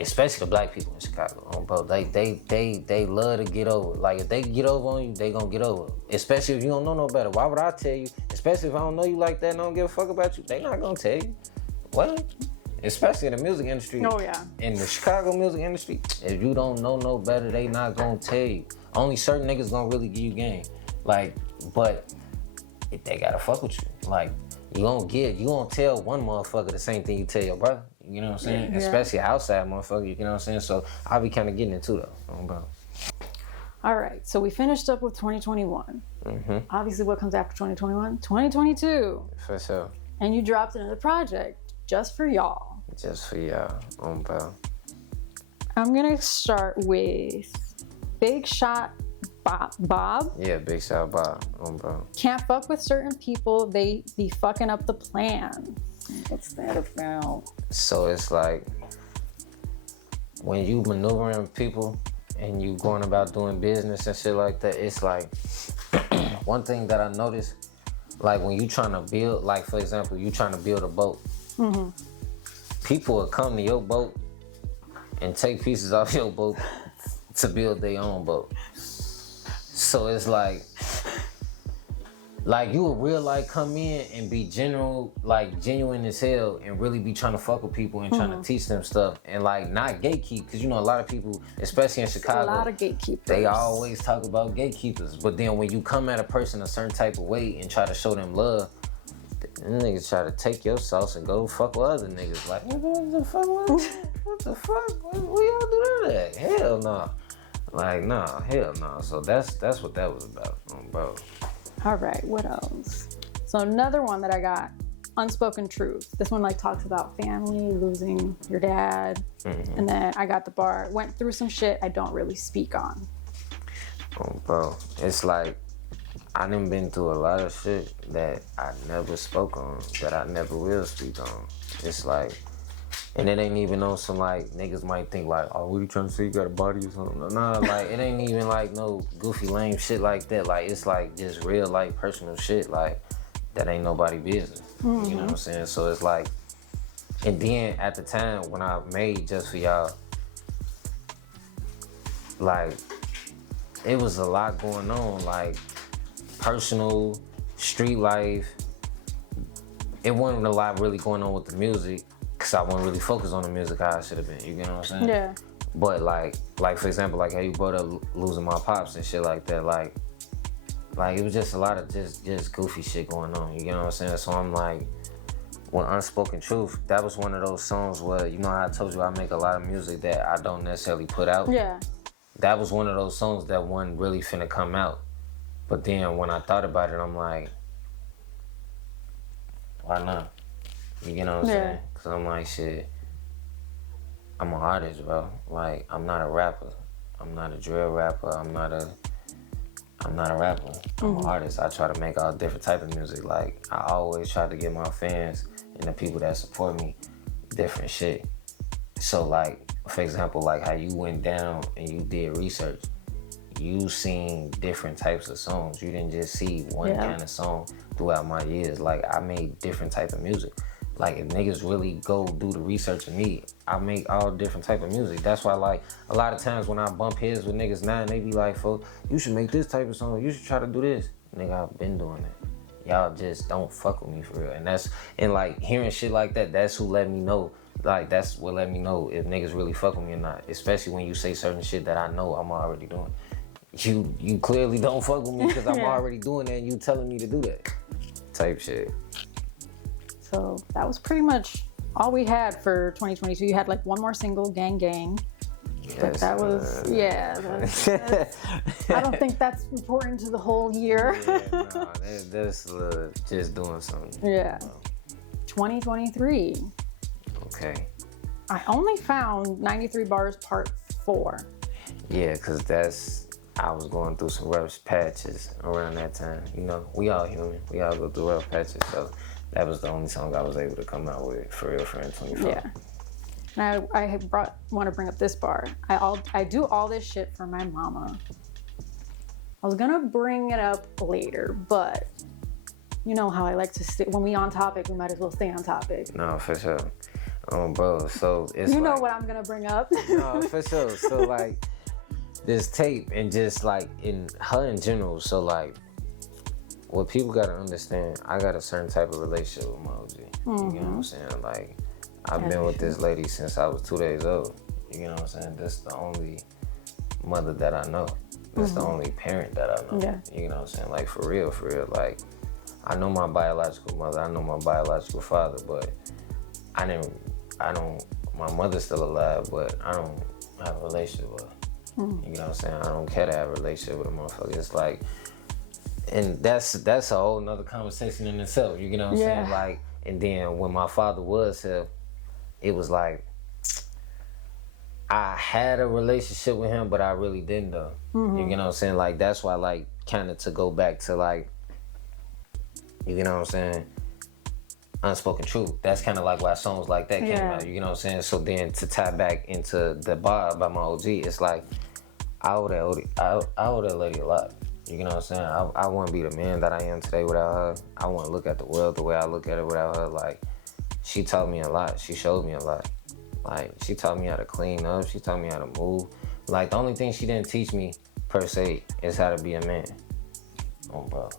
especially the black people in Chicago, bro. They love to get over. Like, if they get over on you, they gonna get over. Especially if you don't know no better. Why would I tell you? Especially if I don't know you like that and I don't give a fuck about you. They not gonna tell you. What? Especially in the music industry. Oh, yeah. In the Chicago music industry, if you don't know no better, they not gonna tell you. Only certain niggas gonna really give you game. Like, but if they gotta fuck with you. Like, you gonna tell one motherfucker the same thing you tell your brother. You know what I'm saying? Yeah. Especially outside motherfucker, you know what I'm saying? So I'll be kind of getting it too, though. Bro. All right, so we finished up with 2021. Obviously, what comes after 2021? 2022. For sure. And you dropped another project just for y'all. Just for y'all, bro. I'm gonna start with Big Shot Bob? Yeah, Big Shot Bob. Bro. Can't fuck with certain people. They be fucking up the plan. What's that about? So it's like when you maneuvering people and you going about doing business and shit like that, it's like one thing that I noticed, like when you trying to build, like for example, you trying to build a boat. People will come to your boat and take pieces off your boat to build their own boat. So it's like you would real like come in and be genuine as hell and really be trying to fuck with people and trying to teach them stuff and like not gatekeep, because you know a lot of people, especially in Chicago, a lot of gatekeepers. They always talk about gatekeepers, but then when you come at a person a certain type of way and try to show them love, them niggas try to take your sauce and go fuck with other niggas. Like, what the fuck? What the fuck? We all do that? Hell no. Like, nah, hell no. So that's what that was about, bro. All right, what else? So another one that I got, Unspoken Truth. This one like talks about family, losing your dad. And then I got the bar, went through some shit I don't really speak on. Bro, it's like, I done been through a lot of shit that I never spoke on, that I never will speak on. It's like, and it ain't even on some like, niggas might think like, oh, what you trying to say, you got a body or something? Nah, like, it ain't even like no goofy lame shit like that. Like, it's like just real life personal shit, like, that ain't nobody business. You know what I'm saying? So it's like, and then at the time when I made Just For Y'all, like, it was a lot going on, like, personal, street life. It wasn't a lot really going on with the music, because I wasn't really focused on the music how I should have been. You get what I'm saying? Yeah. But like for example, like how you brought up losing my pops and shit like that, like it was just a lot of just goofy shit going on. You get what I'm saying? So I'm like, when Unspoken Truth, that was one of those songs where, you know how I told you I make a lot of music that I don't necessarily put out? Yeah. That was one of those songs that wasn't really finna come out. But then when I thought about it, I'm like, why not? You get what I'm saying? Because I'm like, shit, I'm an artist, bro. Like, I'm not a rapper. I'm not a drill rapper. I'm not a rapper. I'm an artist. I try to make all different type of music. Like, I always try to give my fans and the people that support me different shit. So, like, for example, like how you went down and you did research. You seen different types of songs. You didn't just see one kind of song throughout my years. Like, I made different type of music. Like, if niggas really go do the research of me, I make all different type of music. That's why, like, a lot of times when I bump heads with niggas now, they be like, folks, you should make this type of song. You should try to do this. Nigga, I've been doing it. Y'all just don't fuck with me for real. And like, hearing shit like that, that's who let me know. Like, that's what let me know if niggas really fuck with me or not. Especially when you say certain shit that I know I'm already doing. You clearly don't fuck with me because I'm already doing that and you telling me to do that. Type shit. So that was pretty much all we had for 2022. You had like one more single, Gang Gang. Yes, but that was, I don't think that's important to the whole year. That's just doing something. Yeah. 2023. Okay. I only found 93 Bars Part 4. Yeah, because I was going through some rough patches around that time. You know, we all human. We all go through rough patches, so that was the only song I was able to come out with for real for in 24. Yeah. And I want to bring up this bar. I do all this shit for my mama. I was gonna bring it up later, but you know how I like to stay. When we on topic, we might as well stay on topic. No, for sure. Bro, so it's you know what I'm gonna bring up. No, for sure. So like this tape and just like in her in general. So like, what people gotta understand, I got a certain type of relationship with my OG. You know what I'm saying? Like, I've been with this lady since I was 2 days old. You know what I'm saying? That's the only mother that I know. That's the only parent that I know. Yeah. You know what I'm saying? Like, for real. Like, I know my biological mother. I know my biological father, but my mother's still alive, but I don't have a relationship with her. You know what I'm saying? I don't care to have a relationship with a motherfucker. It's like, and that's a whole nother conversation in itself. You know what I'm saying? Like, and then when my father was here, it was like, I had a relationship with him, but I really didn't though. You know what I'm saying? Like that's why, like, kind of to go back to like, you know what I'm saying? Unspoken Truth. That's kind of like why songs like that came out. You know what I'm saying? So then to tie back into the bar by my OG, it's like I owe that lady a lot. You know what I'm saying? I wouldn't be the man that I am today without her. I wouldn't look at the world the way I look at it without her. Like, she taught me a lot. She showed me a lot. Like, she taught me how to clean up. She taught me how to move. Like, the only thing she didn't teach me, per se, is how to be a man. Oh, bro.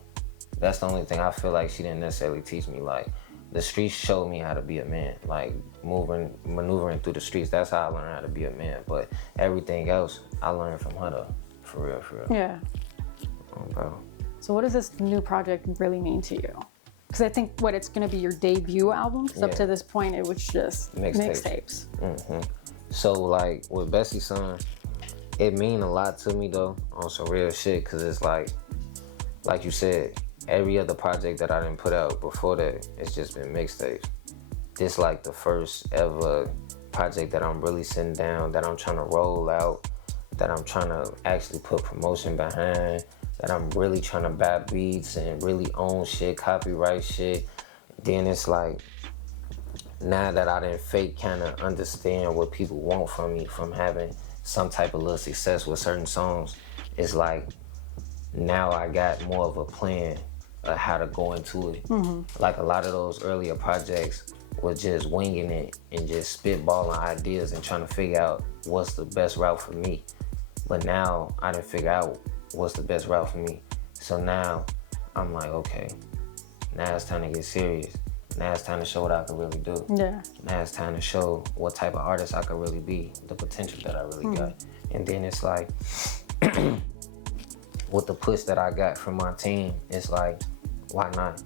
That's the only thing I feel like she didn't necessarily teach me. Like, the streets showed me how to be a man. Like, maneuvering through the streets, that's how I learned how to be a man. But everything else, I learned from her, though. For real, for real. Yeah. Oh, bro. So what does this new project really mean to you? Because I think it's going to be your debut album. Because up to this point, it was just mixtapes. So, like, with Bessie's Son, it mean a lot to me, though, on some real shit. Because it's like you said, every other project that I didn't put out before that, it's just been mixtapes. This, like, the first ever project that I'm really sitting down, that I'm trying to roll out, that I'm trying to actually put promotion behind, that I'm really trying to buy beats and really own shit, copyright shit. Then it's like, now that I didn't fake kind of understand what people want from me, from having some type of little success with certain songs, it's like, now I got more of a plan of how to go into it. Like a lot of those earlier projects was just winging it and just spitballing ideas and trying to figure out what's the best route for me. But now I done figure out what's the best route for me. So now I'm like, okay, now it's time to get serious. Now it's time to show what I can really do. Yeah. Now it's time to show what type of artist I can really be, the potential that I really got. And then it's like, with the push that I got from my team, it's like, why not?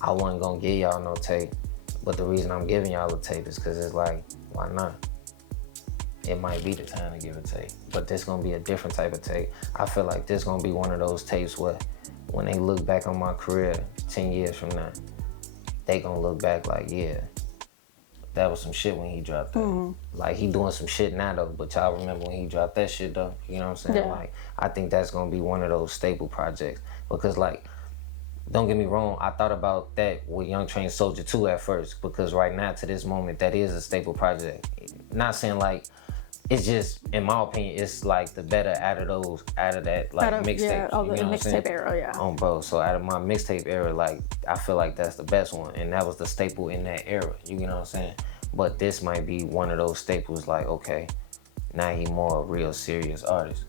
I wasn't gonna give y'all no tape, but the reason I'm giving y'all a tape is because it's like, why not? It might be the time to give a tape, but this gonna be a different type of tape. I feel like this gonna be one of those tapes where when they look back on my career 10 years from now, they gonna look back like, yeah, that was some shit when he dropped that. Like, he doing some shit now though, but y'all remember when he dropped that shit though? You know what I'm saying? Yeah. Like, I think that's gonna be one of those staple projects. Because, like, don't get me wrong, I thought about that with Young Train Soldier 2 at first, because right now to this moment, that is a staple project. Not saying like, it's just, in my opinion, it's like the better out of that like mixtape. Yeah, you know the mixtape era, yeah. Bro, so out of my mixtape era, like, I feel like that's the best one, and that was the staple in that era, you know what I'm saying? But this might be one of those staples, like, okay, now he more a real serious artist,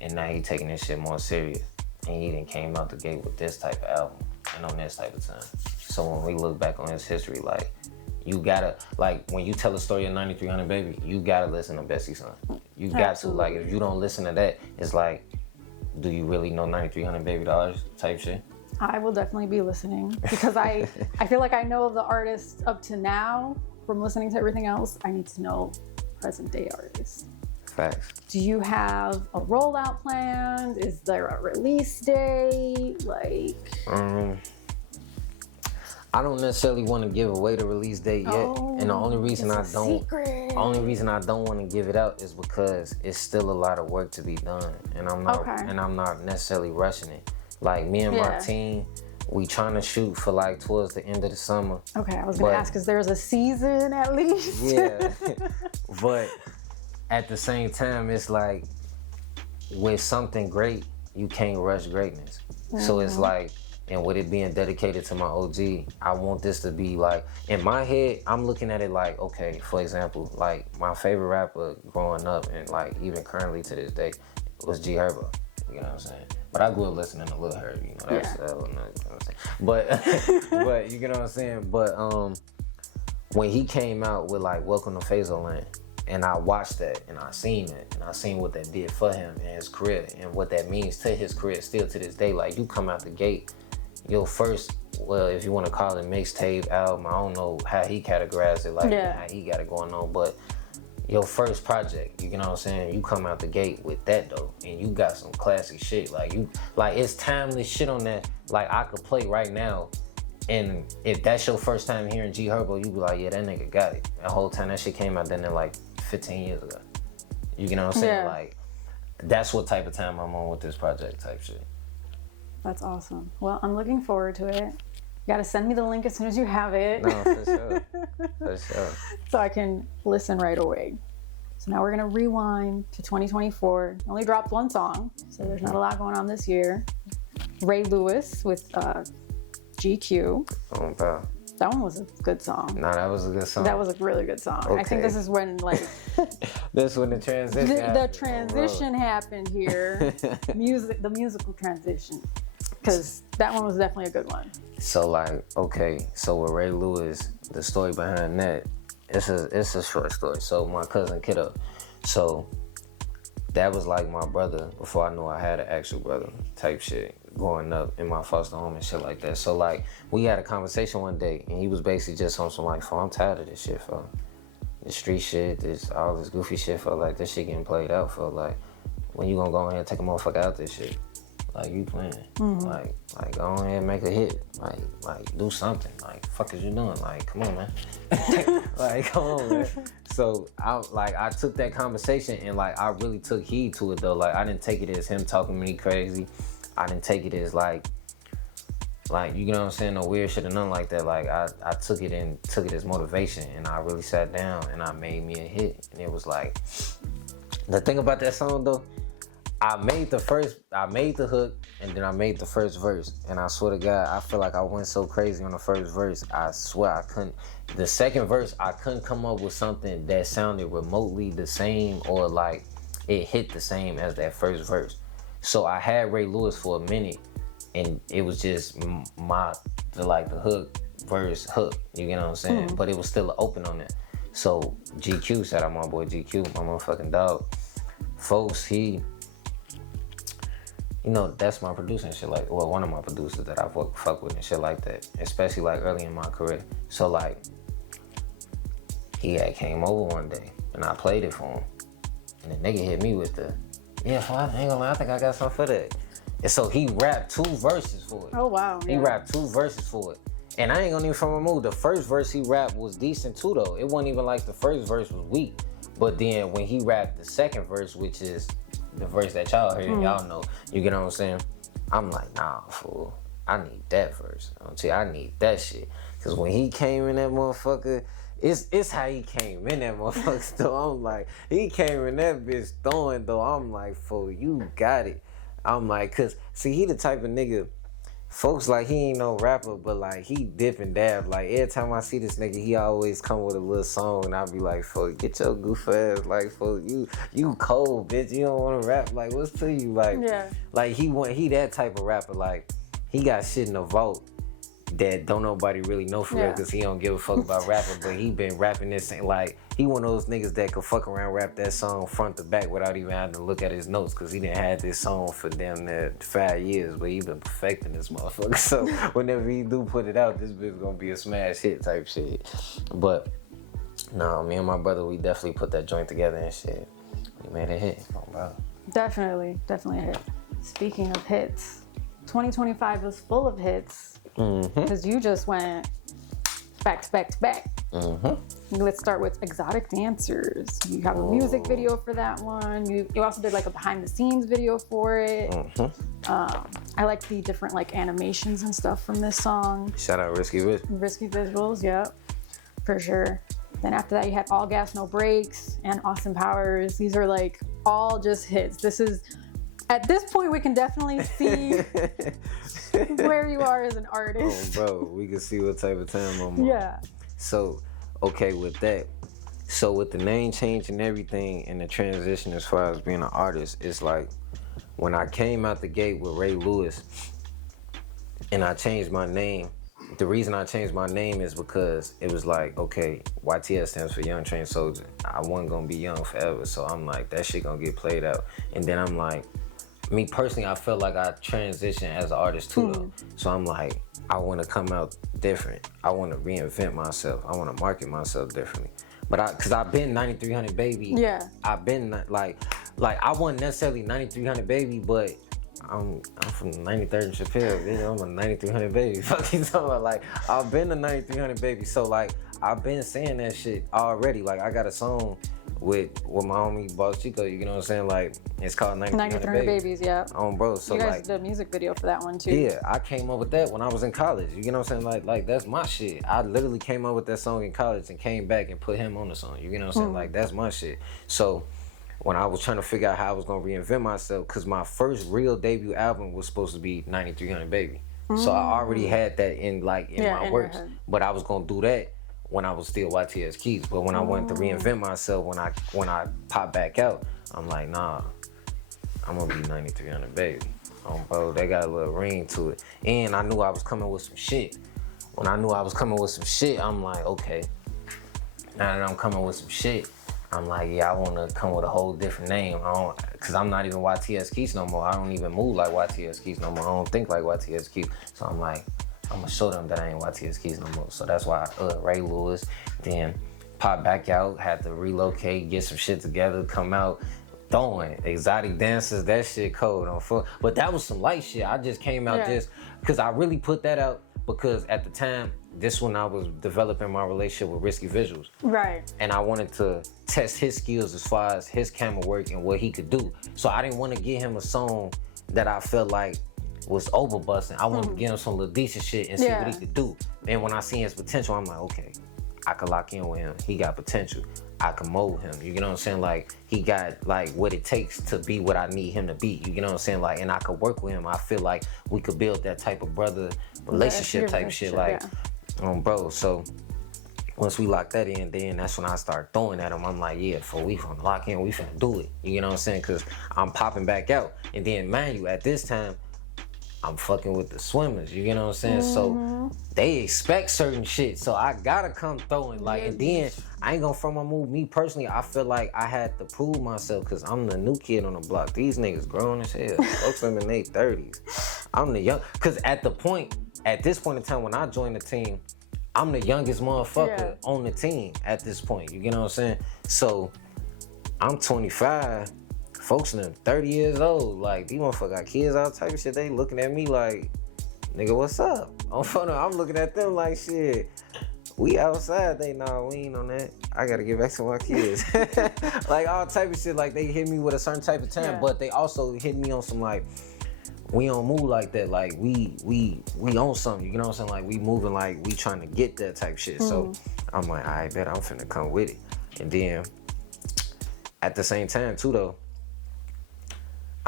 and now he taking this shit more serious, and he done came out the gate with this type of album, and on this type of time. So when we look back on his history, like, you gotta, like, when you tell a story of 9300 Baby, you gotta listen to Bessie's Son. You got to. Like, if you don't listen to that, it's like, do you really know 9300 Baby dollars type shit? I will definitely be listening because I feel like I know the artists up to now from listening to everything else. I need to know present day artists. Facts. Do you have a rollout planned? Is there a release date? Like, I don't necessarily want to give away the release date yet, and the only reason I don't want to give it out is because it's still a lot of work to be done, and I'm not necessarily rushing it. Like, me and my team, we trying to shoot for like towards the end of the summer. Okay, I was gonna ask, is there's a season at least? Yeah, but at the same time, it's like, with something great, you can't rush greatness. So it's like, and with it being dedicated to my OG, I want this to be like, in my head, I'm looking at it like, okay, for example, like, my favorite rapper growing up and like even currently to this day was G Herbo. You know what I'm saying? But I grew up listening to Lil Herb, you know, that's, you know what I'm saying? But you know what I'm saying? But when he came out with like Welcome to Phaserland, and I watched that, and I seen it, and I seen what that did for him and his career, and what that means to his career still to this day. Like, you come out the gate, your first, well, if you want to call it mixtape, album, I don't know how he categorized it, like, how he got it going on, but your first project, you know what I'm saying? You come out the gate with that though, and you got some classic shit. Like, it's timeless shit on that. Like, I could play right now, and if that's your first time hearing G Herbo, you be like, yeah, that nigga got it. The whole time that shit came out, then like 15 years ago. You know what I'm saying? Yeah. Like, that's what type of time I'm on with this project type shit. That's awesome. Well, I'm looking forward to it. You gotta send me the link as soon as you have it. No, for sure. For sure. So I can listen right away. So now we're gonna rewind to 2024. Only dropped one song, so there's not a lot going on this year. Ray Lewis with GQ. Oh, bro. That one was a good song. No, that was a good song. That was a really good song. Okay. I think this is when like This when the transition the happened. transition happened here. The musical transition. Because that one was definitely a good one. So like, okay, so with Ray Lewis, the story behind that, it's a short story. So my cousin Kiddo, so that was like my brother before I knew I had an actual brother type shit growing up in my foster home and shit like that. So like, we had a conversation one day and he was basically just on some like, I'm tired of this shit, fo. The street shit, all this goofy shit, fo. Like, this shit getting played out, fo. Like, when you gonna go ahead and take a motherfucker out this shit? Like, you playing. Like go ahead and make a hit. Like do something. Like, fuck is you doing? Like, come on, man. Like, come on, man. So I took that conversation and like I really took heed to it though. Like, I didn't take it as him talking me crazy. I didn't take it as like you know what I'm saying, no weird shit or nothing like that. Like I took it as motivation and I really sat down and I made me a hit. And it was like, the thing about that song though, I made the hook and then I made the first verse. And I swear to God, I feel like I went so crazy on the first verse. I swear I couldn't. The second verse, I couldn't come up with something that sounded remotely the same or like it hit the same as that first verse. So I had Ray Lewis for a minute and it was just the hook, verse, hook. You get what I'm saying? But it was still open on it. So GQ, shout out my boy GQ, my motherfucking dog. Folks, he... You know, that's my producer and shit like, well, one of my producers that I fuck with and shit like that, especially like early in my career. So like, he had came over one day and I played it for him. And the nigga hit me with I ain't gonna lie, I think I got something for that. And so he rapped 2 verses for it. Oh, wow. He rapped 2 verses for it. And I ain't gonna even from remove, the first verse he rapped was decent too though. It wasn't even like the first verse was weak. But then when he rapped the second verse, which is the verse that y'all heard, y'all know, you get what I'm saying? I'm like, nah, fool. I need that verse. I need that shit. Cause when he came in that motherfucker, it's how he came in that motherfucker. So I'm like, he came in that bitch throwing though. I'm like, fool, you got it. I'm like, cause see, he the type of nigga, folks like he ain't no rapper, but like he dip and dab. Like every time I see this nigga, he always come with a little song and I'll be like, fuck, get your goof ass. Like, fuck, you cold, bitch. You don't want to rap. Like, what's to you? Like, yeah. Like he that type of rapper. Like, he got shit in the vault that don't nobody really know for real because he don't give a fuck about rapping, but he been rapping this thing. Like, he one of those niggas that could fuck around rap that song front to back without even having to look at his notes because he didn't have this song for damn near 5 years, but he been perfecting this motherfucker. So whenever he do put it out, this bitch gonna be a smash hit type shit. But no, me and my brother, we definitely put that joint together and shit. We made a hit. Oh, bro. Definitely a hit. Speaking of hits, 2025 was full of hits. Because you just went back to back to back. Let's start with Exotic Dancers. You have a music video for that one. You also did like a behind the scenes video for it. I like the different like animations and stuff from this song. Shout out Risky Visuals. Risky Visuals, yep, for sure. Then after that you had All Gas No Brakes and Austin Powers. These are like all just hits. This is, at this point we can definitely see where you are as an artist. Oh, bro, we can see what type of time I'm on. Yeah. So, okay, with that, so with the name change and everything and the transition as far as being an artist, it's like when I came out the gate with Ray Lewis and I changed my name, the reason I changed my name is because it was like, okay, YTS stands for Young Trained Soldier. I wasn't gonna be young forever, so I'm like, that shit gonna get played out. And then I'm like, me personally, I felt like I transitioned as an artist too though. So I'm like, I want to come out different. I want to reinvent myself. I want to market myself differently. But cause I've been 9300 Baby. Yeah. I've been like I wasn't necessarily 9300 Baby, but I'm from 93rd and Chappelle, bitch. I'm a 9300 Baby. Fuck you talking about? Like, I've been a 9300 Baby. So like, I've been saying that shit already. Like, I got a song with my homie Boss Chico, you know what I'm saying? Like, it's called 9300 Babies, yeah. Bro, so you guys like, did a music video for that one too. Yeah, I came up with that when I was in college. You know what I'm saying? Like that's my shit. I literally came up with that song in college and came back and put him on the song. You know what I'm saying? Like that's my shit. So when I was trying to figure out how I was gonna reinvent myself, because my first real debut album was supposed to be 9300 Baby. So I already had that in my works. But I was gonna do that when I was still YTS Keys. But when I wanted to reinvent myself, when I popped back out, I'm like, nah, I'm gonna be 9300 Baby. Bro, they got a little ring to it. And I knew I was coming with some shit. When I knew I was coming with some shit, I'm like, okay, now that I'm coming with some shit, I'm like, yeah, I want to come with a whole different name. Because I'm not even YTS Keys no more. I don't even move like YTS Keys no more. I don't think like YTS Keys. So I'm like, I'm going to show them that I ain't YTS Keys no more. So that's why Ray Lewis then popped back out, had to relocate, get some shit together, come out, throwing exotic dances, that shit cold on foot. But that was some light shit. I just came out just because I really put that out because at the time, this when I was developing my relationship with Risky Visuals. Right. And I wanted to test his skills as far as his camera work and what he could do. So I didn't want to give him a song that I felt like was overbusting. I wanted to give him some little decent shit and see what he could do. And when I see his potential, I'm like, okay, I could lock in with him. He got potential. I can mold him. You know what I'm saying? Like, he got like what it takes to be what I need him to be. You know what I'm saying? Like, and I could work with him. I feel like we could build that type of brother relationship type shit. Like, bro, so once we lock that in, then that's when I start throwing at him. I'm like, yeah, for we finna lock in, we finna do it. You know what I'm saying? Cause I'm popping back out. And then mind you, at this time, I'm fucking with the swimmers, you know what I'm saying? So they expect certain shit. So I gotta come throwing. Like, and then I ain't gonna front my move. Me personally, I feel like I had to prove myself because I'm the new kid on the block. These niggas grown as hell. Folks them in their 30s. I'm the young, cause at this point in time when I joined the team, I'm the youngest motherfucker on the team at this point. You know what I'm saying? So I'm 25. Folks in them 30 years old. Like, these motherfuckers got kids, all type of shit. They looking at me like, nigga, what's up? I'm looking at them like, shit, we outside. They, nah, we ain't on that. I gotta get back to my kids. Like, all type of shit. Like, they hit me with a certain type of time, but they also hit me on some, like, we don't move like that. Like, we on something. You know what I'm saying? Like, we moving like we trying to get that type shit. So I'm like, I bet I'm finna come with it. And then at the same time too though,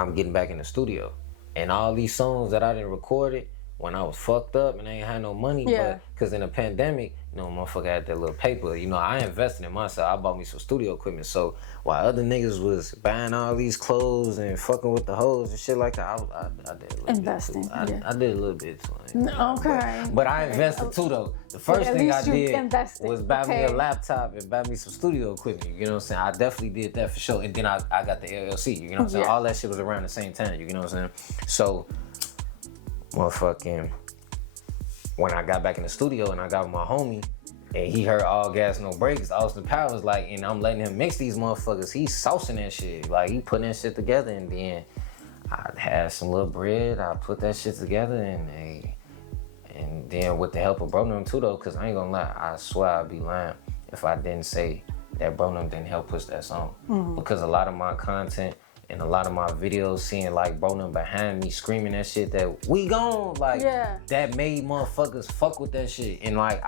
I'm getting back in the studio. And all these songs that I didn't record it when I was fucked up and I ain't had no money, but because in the pandemic, you know, motherfucker had that little paper. You know, I invested in myself. I bought me some studio equipment. So while other niggas was buying all these clothes and fucking with the hoes and shit like that, I did a little investing. bit too. I did a little bit too. Okay. But I invested too though. The first thing I did was buy me a laptop and buy me some studio equipment. You know what I'm saying? I definitely did that for sure. And then I got the LLC. You know what I'm saying? All that shit was around the same time. You know what I'm saying? So, motherfucking, when I got back in the studio and I got with my homie, and he heard All Gas No Brakes, Austin Powers, like, and I'm letting him mix these motherfuckers. He's saucing that shit. Like, he putting that shit together, and then I had some little bread. I put that shit together, and then with the help of Bronum too, though, because I ain't gonna lie, I swear I'd be lying if I didn't say that Bronum didn't help push that song. Because a lot of my content and a lot of my videos seeing like Bronum behind me screaming that shit that we gone, like, that made motherfuckers fuck with that shit. And like,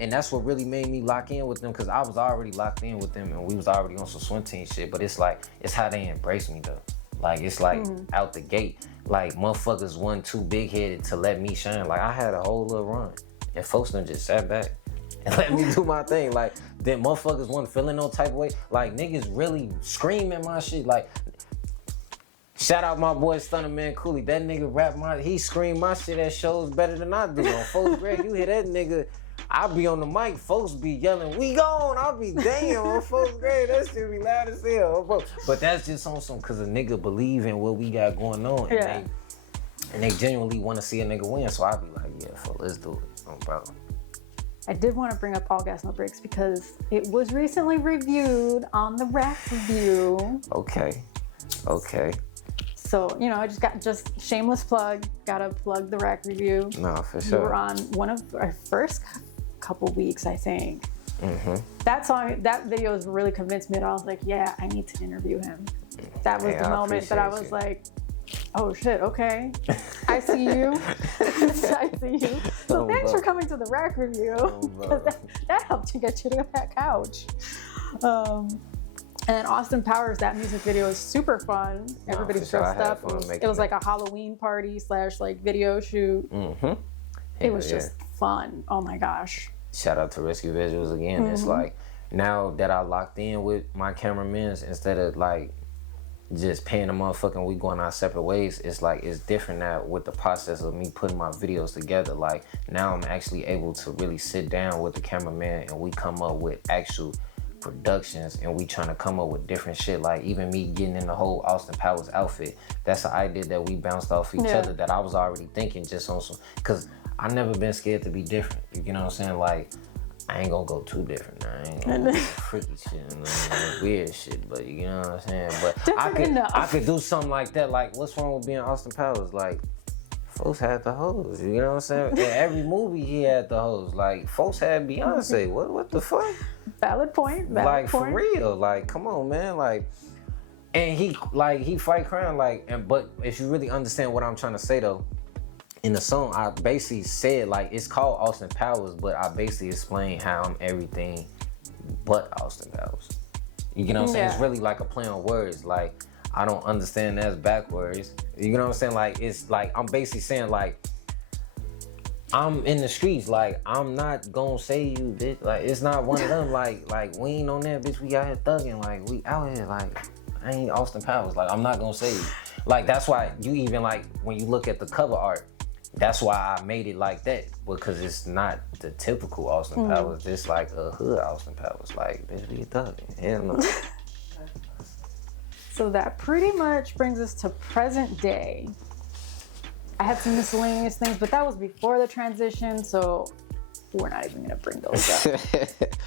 and that's what really made me lock in with them, because I was already locked in with them and we was already on some swim team shit. But it's like, it's how they embrace me though. Like, it's like out the gate, like motherfuckers wasn't too big headed to let me shine. Like, I had a whole little run and folks done just sat back and let me do my thing. Like, then motherfuckers wasn't feeling no type of way. Like, niggas really screaming my shit. Like, shout out my boy Stunner Man Cooley. That nigga he screamed my shit at shows better than I do. On Folks Grade, you hear that nigga, I be on the mic, folks be yelling, we gone. I'll be damn on Folks Grade. That shit be loud as hell. But that's just on some, cause a nigga believe in what we got going on. And they genuinely want to see a nigga win. So I be like, yeah, let's do it. Bro. I did want to bring up All Gas No Brakes because it was recently reviewed on the Rack Review. Okay. So, you know, I just shameless plug, gotta plug the Rack Review. No, for sure. We were on one of our first couple weeks, I think. That video has really convinced me, and I was like, yeah, I need to interview him. That was the moment that I was like, oh shit, okay, I see you. I see you. So thanks for coming to the rack review. That helped you get you to that couch. And Austin Powers, that music video is super fun. Everybody's dressed up. It was like a Halloween party / like video shoot. It was just fun. Oh my gosh. Shout out to Risky Visuals again. It's like, now that I locked in with my cameramen, instead of like just paying a motherfucking, we going our separate ways, it's like, it's different now with the process of me putting my videos together. Like, now I'm actually able to really sit down with the cameraman and we come up with actual productions, and we trying to come up with different shit. Like, even me getting in the whole Austin Powers outfit, that's an idea that we bounced off each other, that I was already thinking just on some, because I never been scared to be different, you know what I'm saying? Like, I ain't gonna go too different. I ain't gonna do freaky shit and weird shit, but you know what I'm saying? But I could do something like that. Like, what's wrong with being Austin Powers? Like, folks had the hoes, you know what I'm saying? In every movie he had the hoes. Like, folks had Beyonce. What the fuck? Valid point. For real. Like, come on, man. Like, and he fight crime. Like, but if you really understand what I'm trying to say though, in the song I basically said, like, it's called Austin Powers, but I basically explained how I'm everything but Austin Powers. You know what I'm saying? It's really like a play on words. Like, I don't understand that's backwards. You know what I'm saying? Like, it's like, I'm basically saying, like, I'm in the streets. Like, I'm not gonna say you, bitch. Like, it's not one of them. Like, we ain't on that, bitch. We out here thugging. Like, we out here. Like, I ain't Austin Powers. Like, I'm not gonna say you. Like, that's why you even, like, when you look at the cover art, that's why I made it like that, because it's not the typical Austin Powers. It's like a hood Austin Powers. Like, bitch, we thugging. Hell no. So that pretty much brings us to present day. I had some miscellaneous things, but that was before the transition, so we're not even gonna bring those up.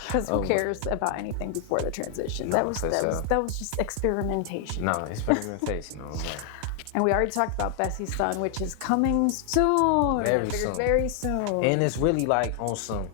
Because who cares about anything before the transition? No, that was just experimentation. No, experimentation. And we already talked about Bessie's Son, which is coming soon. Very soon. And it's really like on some,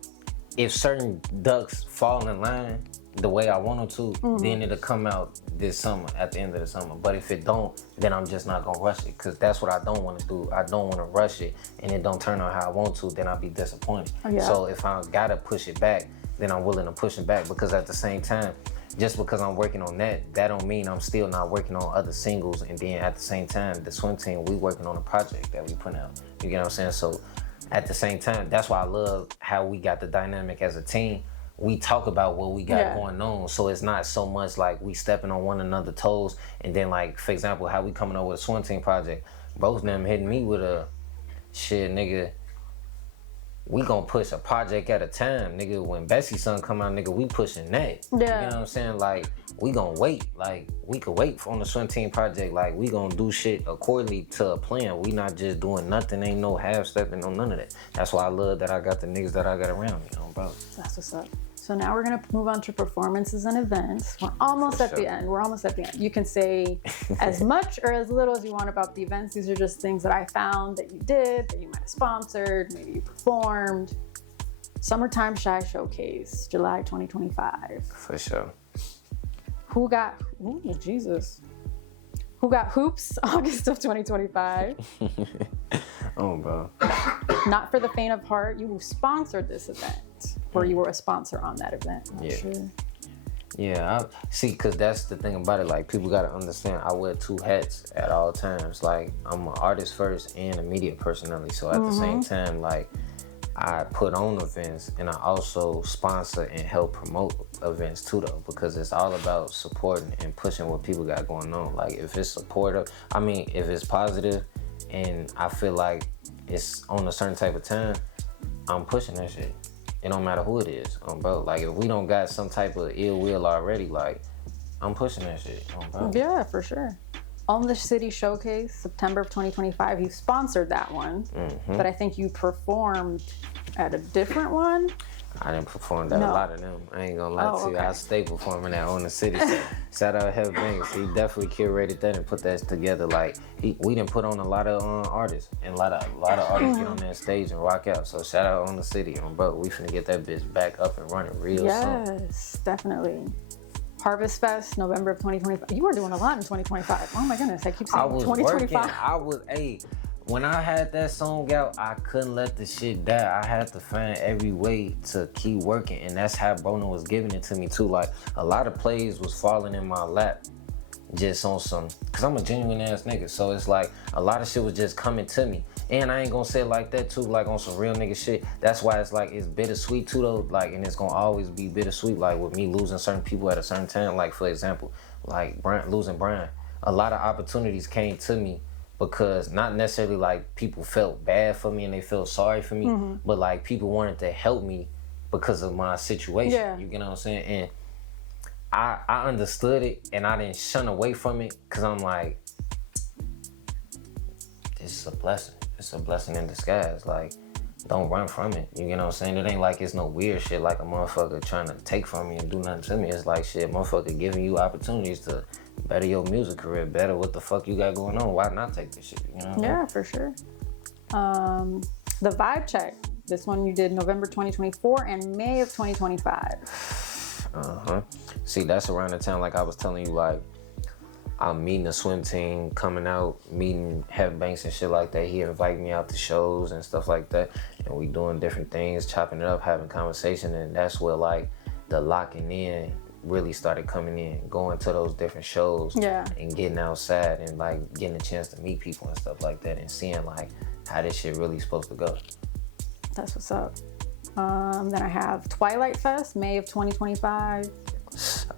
if certain ducks fall in line the way I want them to, then it'll come out this summer, at the end of the summer. But if it don't, then I'm just not gonna rush it, because that's what I don't want to do. I don't want to rush it and it don't turn out how I want to, then I'll be disappointed. So if I gotta push it back, then I'm willing to push it back, because at the same time, just because I'm working on that don't mean I'm still not working on other singles. And then at the same time, the swim team, we working on a project that we put out. You get what I'm saying? So at the same time, that's why I love how we got the dynamic as a team. We talk about what we got going on. So it's not so much like we stepping on one another's toes. And then, like, for example, how we coming up with a swim team project, both of them hitting me with a, shit, nigga, we gonna push a project at a time, nigga. When Bessie's Son come out, nigga, we pushing that. You know what I'm saying? Like, we gonna wait. Like, we could wait on the swim team project. Like, we gonna do shit accordingly to a plan. We not just doing nothing. Ain't no half stepping, no none of that. That's why I love that I got the niggas that I got around me, bro. That's what's up. So now we're gonna move on to performances and events. We're almost at the end. You can say as much or as little as you want about the events. These are just things that I found that you did, that you might have sponsored, maybe you performed. Summertime Shy Showcase, July 2025. For sure. Who got Hoops, August of 2025. Oh, bro. Not for the faint of heart. You sponsored this event, or you were a sponsor on that event. I'm not sure. Yeah, see, because that's the thing about it. Like, people got to understand, I wear two hats at all times. Like, I'm an artist first and a media personality. So at the same time, like, I put on events, and I also sponsor and help promote events too, though, because it's all about supporting and pushing what people got going on. Like, if it's supportive, if it's positive, and I feel like it's on a certain type of time, I'm pushing that shit. It don't matter who it is, bro. Like, if we don't got some type of ill will already, like, I'm pushing that shit, bro. Yeah, for sure. On the City Showcase, September of 2025, you sponsored that one, but I think you performed at a different one. I didn't perform at a lot of them. I ain't gonna lie to you. Okay. I stay performing at On the City. Shout out Hev Banks. He definitely curated that and put that together. Like we didn't put on a lot of artists, and a lot of artists get on that stage and rock out. So shout out On the City, bro. We finna get that bitch back up and running real soon. Yes, definitely. Harvest Fest, November of 2025. You were doing a lot in 2025. Oh my goodness, I keep saying 2025. When I had that song out, I couldn't let the shit die. I had to find every way to keep working, and that's how Brono was giving it to me too. Like a lot of plays was falling in my lap, just on some, cause I'm a genuine ass nigga. So it's like a lot of shit was just coming to me, and I ain't gonna say it like that too, like on some real nigga shit. That's why it's like it's bittersweet too though, like, and it's gonna always be bittersweet. Like with me losing certain people at a certain time, like for example, like losing Brian. A lot of opportunities came to me. Because not necessarily like people felt bad for me and they felt sorry for me, but like people wanted to help me because of my situation. Yeah. You get what I'm saying? And I understood it and I didn't shun away from it because I'm like, this is a blessing. It's a blessing in disguise. Like, don't run from it. You get what I'm saying? It ain't like it's no weird shit like a motherfucker trying to take from me and do nothing to me. It's like shit, motherfucker giving you opportunities to better your music career, better what the fuck you got going on. Why not take this shit? You know? Yeah, for sure. The Vibe Check. This one you did November 2024 and May of 2025. See, that's around the time like I was telling you, like I'm meeting the swim team, coming out, meeting Hev Banks and shit like that. He invited me out to shows and stuff like that, and we doing different things, chopping it up, having conversation, and that's where like the locking in really started coming in, going to those different shows and getting outside and like getting a chance to meet people and stuff like that and seeing like how this shit really supposed to go. That's what's up. Then I have Twilight Fest, May of 2025.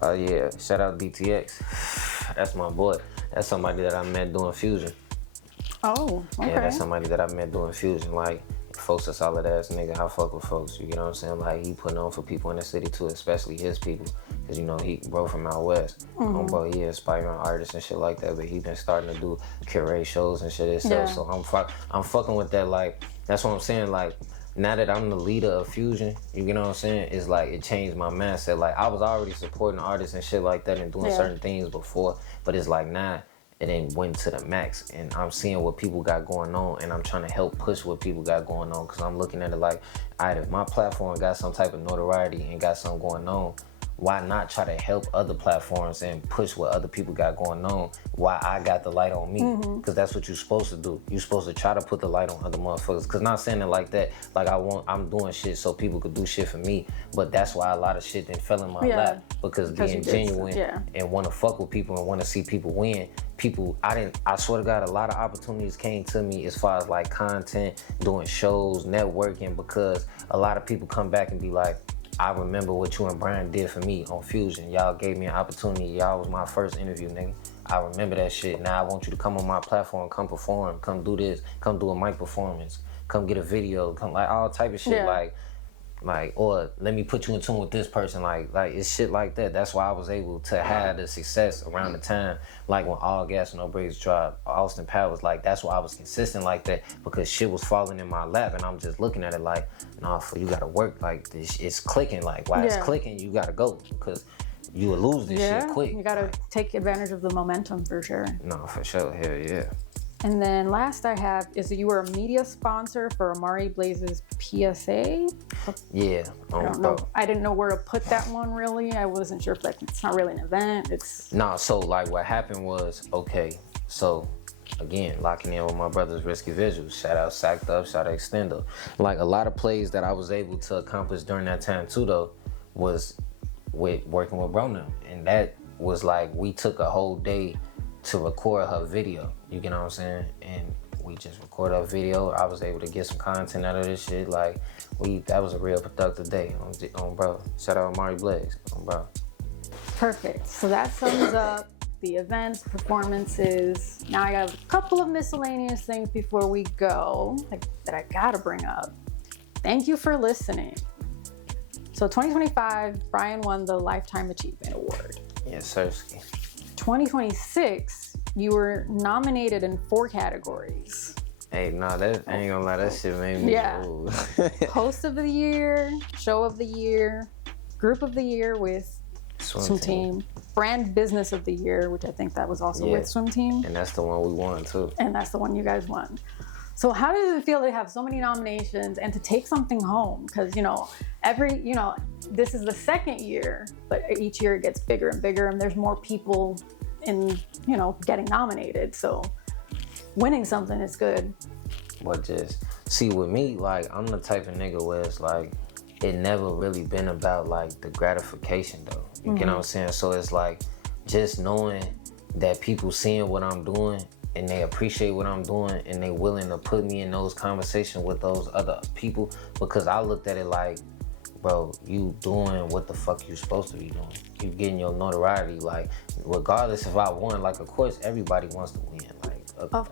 Oh yeah, shout out DTX. That's my boy. That's somebody that I met doing Fusion. Oh, okay. Yeah, that's somebody that I met doing Fusion. Like, folks a solid ass nigga. I fuck with folks. You get what I'm saying? Like, he putting on for people in the city too, especially his people. Cause you know, he bro from out west. Bro, he aspiring artist and shit like that, but he been starting to do curate shows and shit himself. So I'm fucking with that. Like, that's what I'm saying. Like, now that I'm the leader of Fusion, you get what I'm saying? It's like it changed my mindset. Like I was already supporting artists and shit like that and doing certain things before, but it's like now it ain't went to the max, and I'm seeing what people got going on, and I'm trying to help push what people got going on, because I'm looking at it like, all right, if my platform got some type of notoriety and got something going on, why not try to help other platforms and push what other people got going on while I got the light on me? Because that's what you're supposed to do. You're supposed to try to put the light on other motherfuckers. Because not saying it like that, like I'm doing shit so people could do shit for me, but that's why a lot of shit then fell in my lap, because being genuine and want to fuck with people and want to see people win. I swear to God, a lot of opportunities came to me as far as like content, doing shows, networking, because a lot of people come back and be like, I remember what you and Brian did for me on Fusion. Y'all gave me an opportunity. Y'all was my first interview, nigga. I remember that shit. Now I want you to come on my platform, come perform, come do this, come do a mic performance, come get a video, come like all type of shit, like, or let me put you in tune with this person, like it's shit like that. That's why I was able to have the success around the time, like when All Gas No Brakes dropped, Austin Powers, like that's why I was consistent like that, because shit was falling in my lap, and I'm just looking at it like, nah, you gotta work, like this, it's clicking, like while it's clicking, you gotta go, because you will lose this shit quick. You gotta take advantage of the momentum for sure. No, for sure, hell yeah. And then last I have is that you were a media sponsor for Amari Blaze's PSA. Yeah. I don't know. I didn't know where to put that one really. I wasn't sure if it's not really an event. Nah, so like what happened was, okay, so again, locking in with my brother's Risky Visuals. Shout out Sacked Up, shout out Extendo. Like a lot of plays that I was able to accomplish during that time too though, was with working with Brona. And that was like, we took a whole day to record her video, you get what I'm saying? And we just recorded her video. I was able to get some content out of this shit. Like, that was a real productive day on bro. Shout out Amari Blaze, on bro. Perfect. So that sums up the events, performances. Now I got a couple of miscellaneous things before we go that I gotta bring up. Thank you for listening. So 2025, Brian won the Lifetime Achievement Award. Yes, sirski. 2026, you were nominated in 4 categories. Hey, nah, that I ain't gonna lie, that shit made me move. Host of the year, show of the year, group of the year with Swim Team. Brand business of the year, which I think that was also with Swim Team. And that's the one we won too. And that's the one you guys won. So how does it feel to have so many nominations and to take something home? Because, this is the second year, but each year it gets bigger and bigger and there's more people in, getting nominated. So winning something is good. But just, see, with me, like, I'm the type of nigga where it's like, it never really been about like the gratification though. You get what I'm saying? So it's like, just knowing that people seeing what I'm doing and they appreciate what I'm doing and they willing to put me in those conversations with those other people, because I looked at it like, bro, you doing what the fuck you supposed to be doing. You getting your notoriety, like, regardless if I won, like, of course, everybody wants to win. Like,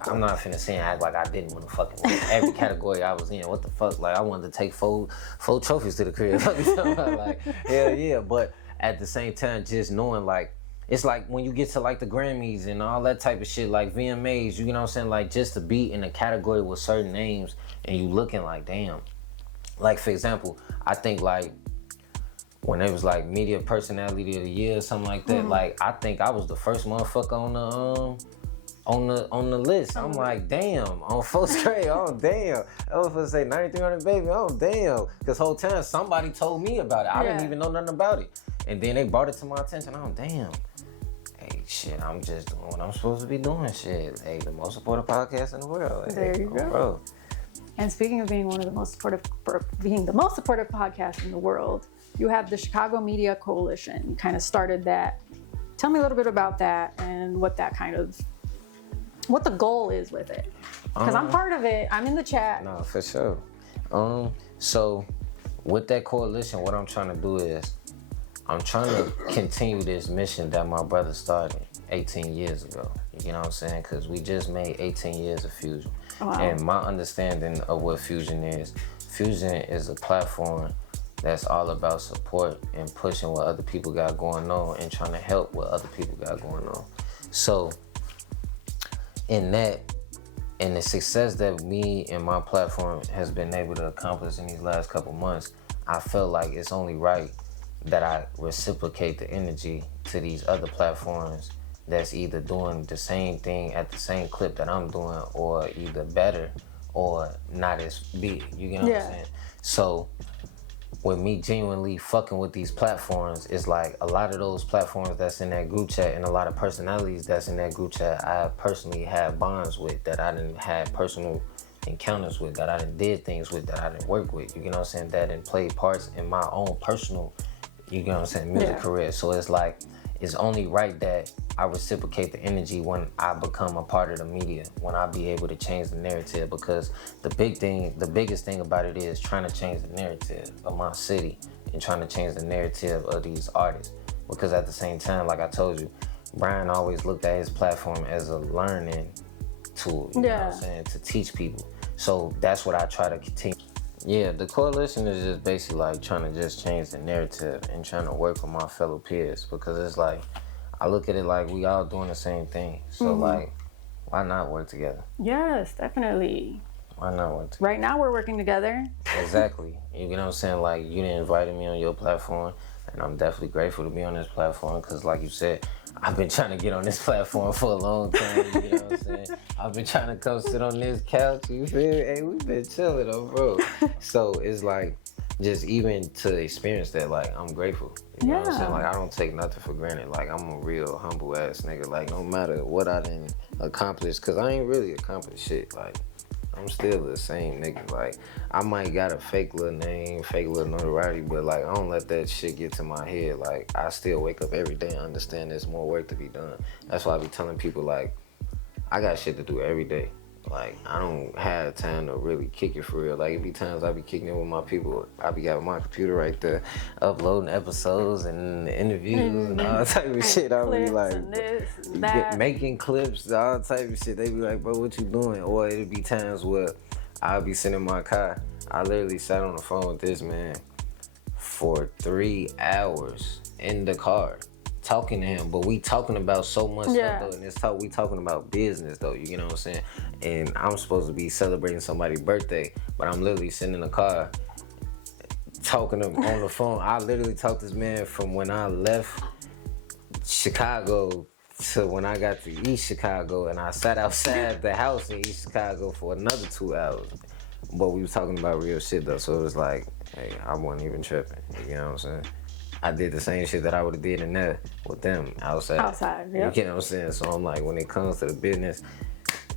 I'm not finna say act like I didn't want to fucking win every category I was in. What the fuck? Like, I wanted to take four trophies to the crib. Like, hell yeah. But at the same time, just knowing, like, it's like when you get to like the Grammys and all that type of shit, like VMAs, you know what I'm saying? Like, just to be in a category with certain names and you looking like, damn. Like, for example, I think like when it was like Media Personality of the Year or something like that, like, I think I was the first motherfucker on the list. I'm like, damn, on fourth straight, oh damn. I was gonna say 9300 baby, oh damn. Cause whole time somebody told me about it. I didn't even know nothing about it. And then they brought it to my attention. Oh damn. Hey, shit, I'm just doing what I'm supposed to be doing. Shit, hey, the most supportive podcast in the world. Hey, there you go. Bro. And speaking of being the most supportive podcast in the world, you have the Chicago Media Coalition. You kind of started that. Tell me a little bit about that and what the goal is with it. Because I'm part of it. I'm in the chat. No, for sure. So with that coalition, what I'm trying to do is I'm trying to continue this mission that my brother started 18 years ago. You know what I'm saying? Because we just made 18 years of Fusion. Wow. And my understanding of what Fusion is a platform that's all about support and pushing what other people got going on and trying to help what other people got going on. So in that, and the success that me and my platform has been able to accomplish in these last couple months, I feel like it's only right that I reciprocate the energy to these other platforms that's either doing the same thing at the same clip that I'm doing, or either better or not as big. You get what I'm saying? So with me genuinely fucking with these platforms, it's like a lot of those platforms that's in that group chat and a lot of personalities that's in that group chat, I personally have bonds with, that I didn't have personal encounters with, that I didn't did things with, that I didn't work with. You get what I'm saying? That didn't play parts in my own personal, you get what I'm saying, music career. So it's like, it's only right that I reciprocate the energy when I become a part of the media, when I be able to change the narrative, because the biggest thing about it is trying to change the narrative of my city and trying to change the narrative of these artists. Because at the same time, like I told you, Brian always looked at his platform as a learning tool, you know what I'm saying, to teach people. So that's what I try to continue. Yeah, the coalition is just basically like trying to just change the narrative and trying to work with my fellow peers, because it's like, I look at it like we all doing the same thing. So like, why not work together? Yes, definitely. Why not work together? Right now we're working together. Exactly. You know what I'm saying? Like, you didn't invite me on your platform, and I'm definitely grateful to be on this platform, because like you said, I've been trying to get on this platform for a long time, you know what I'm saying? I've been trying to come sit on this couch, you feel me? Hey, we've been chilling though, bro. So it's like, just even to experience that, like, I'm grateful. You know what I'm saying? Like, I don't take nothing for granted. Like, I'm a real humble ass nigga. Like, no matter what I didn't accomplish, because I ain't really accomplished shit. Like, I'm still the same nigga. Like, I might got a fake little name, fake little notoriety, but like, I don't let that shit get to my head. Like, I still wake up every day and understand there's more work to be done. That's why I be telling people, like, I got shit to do every day. Like, I don't have time to really kick it for real. Like, it be times I be kicking it with my people. I be having my computer right there, uploading episodes and interviews and all type of shit. I be like, making clips, all type of shit. They be like, bro, what you doing? Or it'd be times where I'll be sitting in my car. I literally sat on the phone with this man for 3 hours in the car. talking to him, but we talking about so much Yeah. stuff though, and we talking about business though, you know what I'm saying? And I'm supposed to be celebrating somebody's birthday, but I'm literally sitting in the car talking to him on the phone. I literally talked to this man from when I left Chicago to when I got to East Chicago, and I sat outside the house in East Chicago for another 2 hours. But we was talking about real shit though, so it was like, hey, I wasn't even tripping, you know what I'm saying? I did the same shit that I would have did in there with them outside. Yeah. You know what I'm saying? So I'm like, when it comes to the business,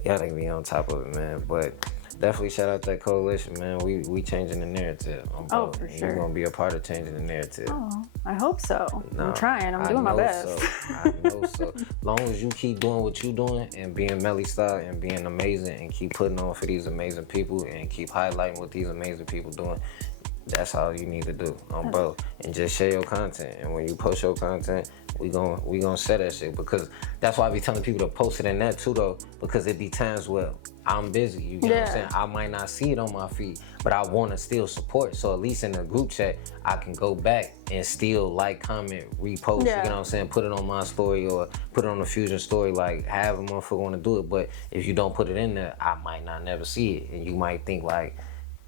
y'all gotta be on top of it, man. But definitely shout out that coalition, man. We changing the narrative. Oh, for sure. You're gonna be a part of changing the narrative. Oh, I hope so. I'm trying. I'm doing my best. I know so. Long as you keep doing what you're doing and being Melly Starz and being amazing and keep putting on for these amazing people and keep highlighting what these amazing people doing, that's all you need to do, bro. And just share your content. And when you post your content, we gonna set that shit, because that's why I be telling people to post it in that too though, because it be times where I'm busy, you know what I'm saying? I might not see it on my feed, but I wanna still support. So at least in the group chat, I can go back and still like, comment, repost, you know what I'm saying? Put it on my story or put it on the Fusion story, like however motherfucker wanna do it. But if you don't put it in there, I might not never see it. And you might think like,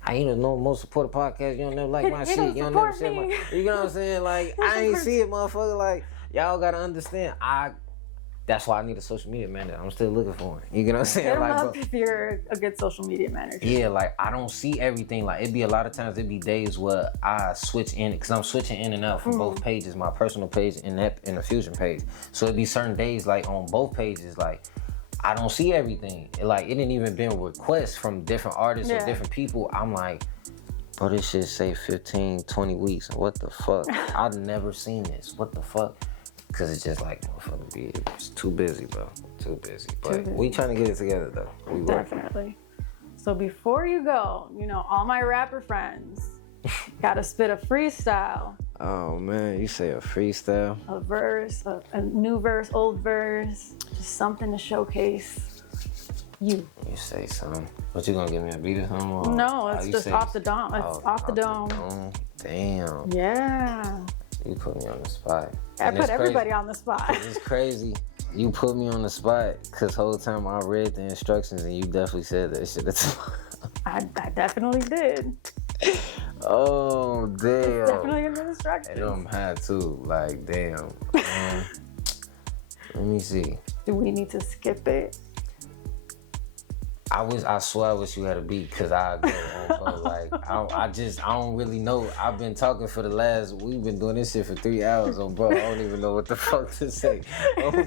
I ain't no most supported podcast. You don't never like my shit. You don't never say my. You know what I'm saying? Like I ain't see it, motherfucker. Like y'all gotta understand. That's why I need a social media manager. I'm still looking for one. You know what I'm saying? Hit him like, up if you're a good social media manager. Yeah, like I don't see everything. Like it be a lot of times. It be days where I switch in, because I'm switching in and out from both pages, my personal page and the Fusion page. So it be certain days like on both pages, like I don't see everything. Like it didn't even been requests from different artists or different people. I'm like, bro, this shit say 15, 20 weeks. What the fuck? I've never seen this. What the fuck? Cause it's just like, motherfucker, it's too busy, bro. Too busy. But we trying to get it together though. We Definitely. So before you go, all my rapper friends gotta spit a freestyle. Oh man, you say a freestyle? A verse, a new verse, old verse, just something to showcase you. You say something. What, you gonna give me a beat or something? Or no, it's just off the dome. It's off the dome. Damn. Yeah. You put me on the spot. I put everybody on the spot. It's crazy. You put me on the spot because whole time I read the instructions and you definitely said that shit. I definitely did. Oh, damn. It's definitely in the instructions. And them had to, like, damn. Let me see. Do we need to skip it? I swear I wish you had a beat, because I go on, bro. Like, I don't really know. I've been talking we've been doing this shit for 3 hours, bro. I don't even know what the fuck to say.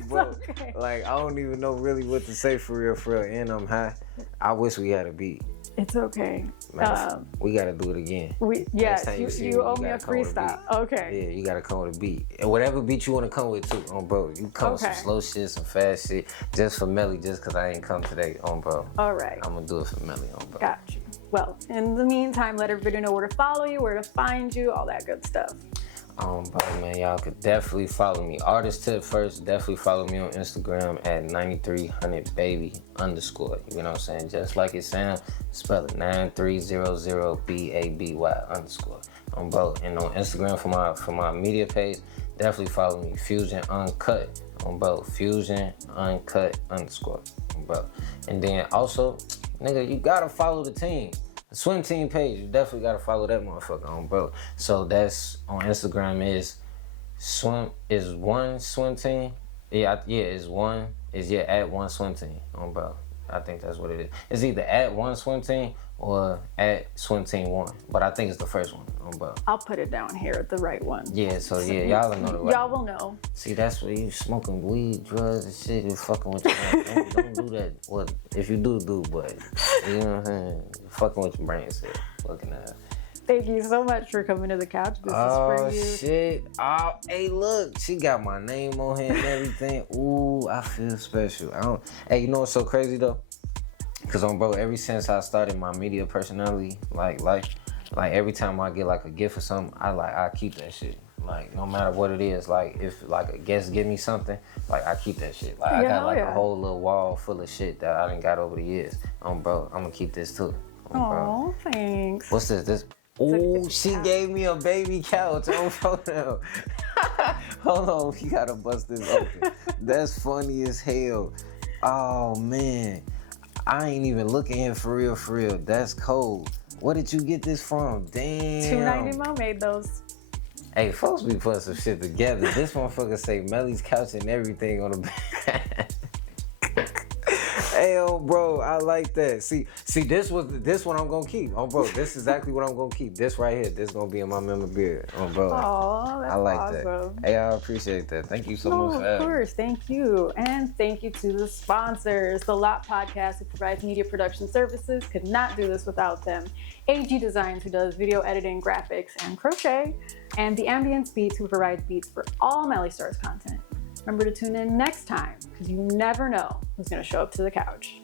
Bro. Okay. Like, I don't even know really what to say for real, and I'm high. I wish we had a beat. It's okay. Man, we gotta do it again. Yes, you owe me a freestyle. Okay. Yeah, you gotta come with a beat. And whatever beat you wanna come with too, bro. You come with some slow shit, some fast shit, just for Melly, just cause I ain't come today, bro. All right. I'm gonna do it for Melly, bro. Got you. Well, in the meantime, let everybody know where to follow you, where to find you, all that good stuff. But man, y'all could definitely follow me. Artist tip first, definitely follow me on Instagram at 9300baby_. You know what I'm saying? Just like it sounds, spell it 9300BABY_. On both. And on Instagram for my media page, definitely follow me. Fusion Uncut on both. Fusion Uncut _ on both. And then also, nigga, you gotta follow the team. The swim team page, you definitely gotta follow that motherfucker bro. So that's on Instagram is one swim team. At one swim team bro. I think that's what it is. It's either at one swim team or at swim team 1, but I think it's the first one bro. I'll put it down here, the right one. Yeah, so y'all will know the right. Y'all will know. See, that's where you smoking weed, drugs, and shit. You fucking with your brain. Don't do that. Well, if you do, but you know what I'm saying? Fucking with your brain, shit. Fucking ass. Thank you so much for coming to the couch. This is for you. Oh, shit. Oh, hey, look. She got my name on here and everything. Ooh, I feel special. Hey, you know what's so crazy, though? Because, bro, ever since I started my media personality, like every time I get, like, a gift or something, I keep that shit. Like, no matter what it is, like, if, like, a guest give me something, like, I keep that shit. Like, I got, like, a whole little wall full of shit that I done got over the years. Bro, I'm gonna keep this, too. Oh, thanks. What's this? Oh, she gave me a baby couch on photo. Hold on, we gotta bust this open. That's funny as hell. Oh man, I ain't even looking here for real, for real. That's cold. Where did you get this from? Damn. $2.90 Mo made those. Hey, folks be putting some shit together. This motherfucker say Melly's couch and everything on the back. Hey, oh, bro, I like that. See, this one I'm gonna keep. Oh, bro, this is exactly what I'm gonna keep. This right here, this gonna be in my memorabilia. Oh, bro, Oh, that's I like awesome. that. Hey, I appreciate that. Thank you so much for Of having me. course, thank you. And thank you to the sponsors. The Lot Podcast, who provides media production services, could not do this without them. AG Designs, who does video editing, graphics, and crochet. And the Ambience Beats, who provides beats for all Melly Starz content. Remember to tune in next time, because you never know who's going to show up to the couch.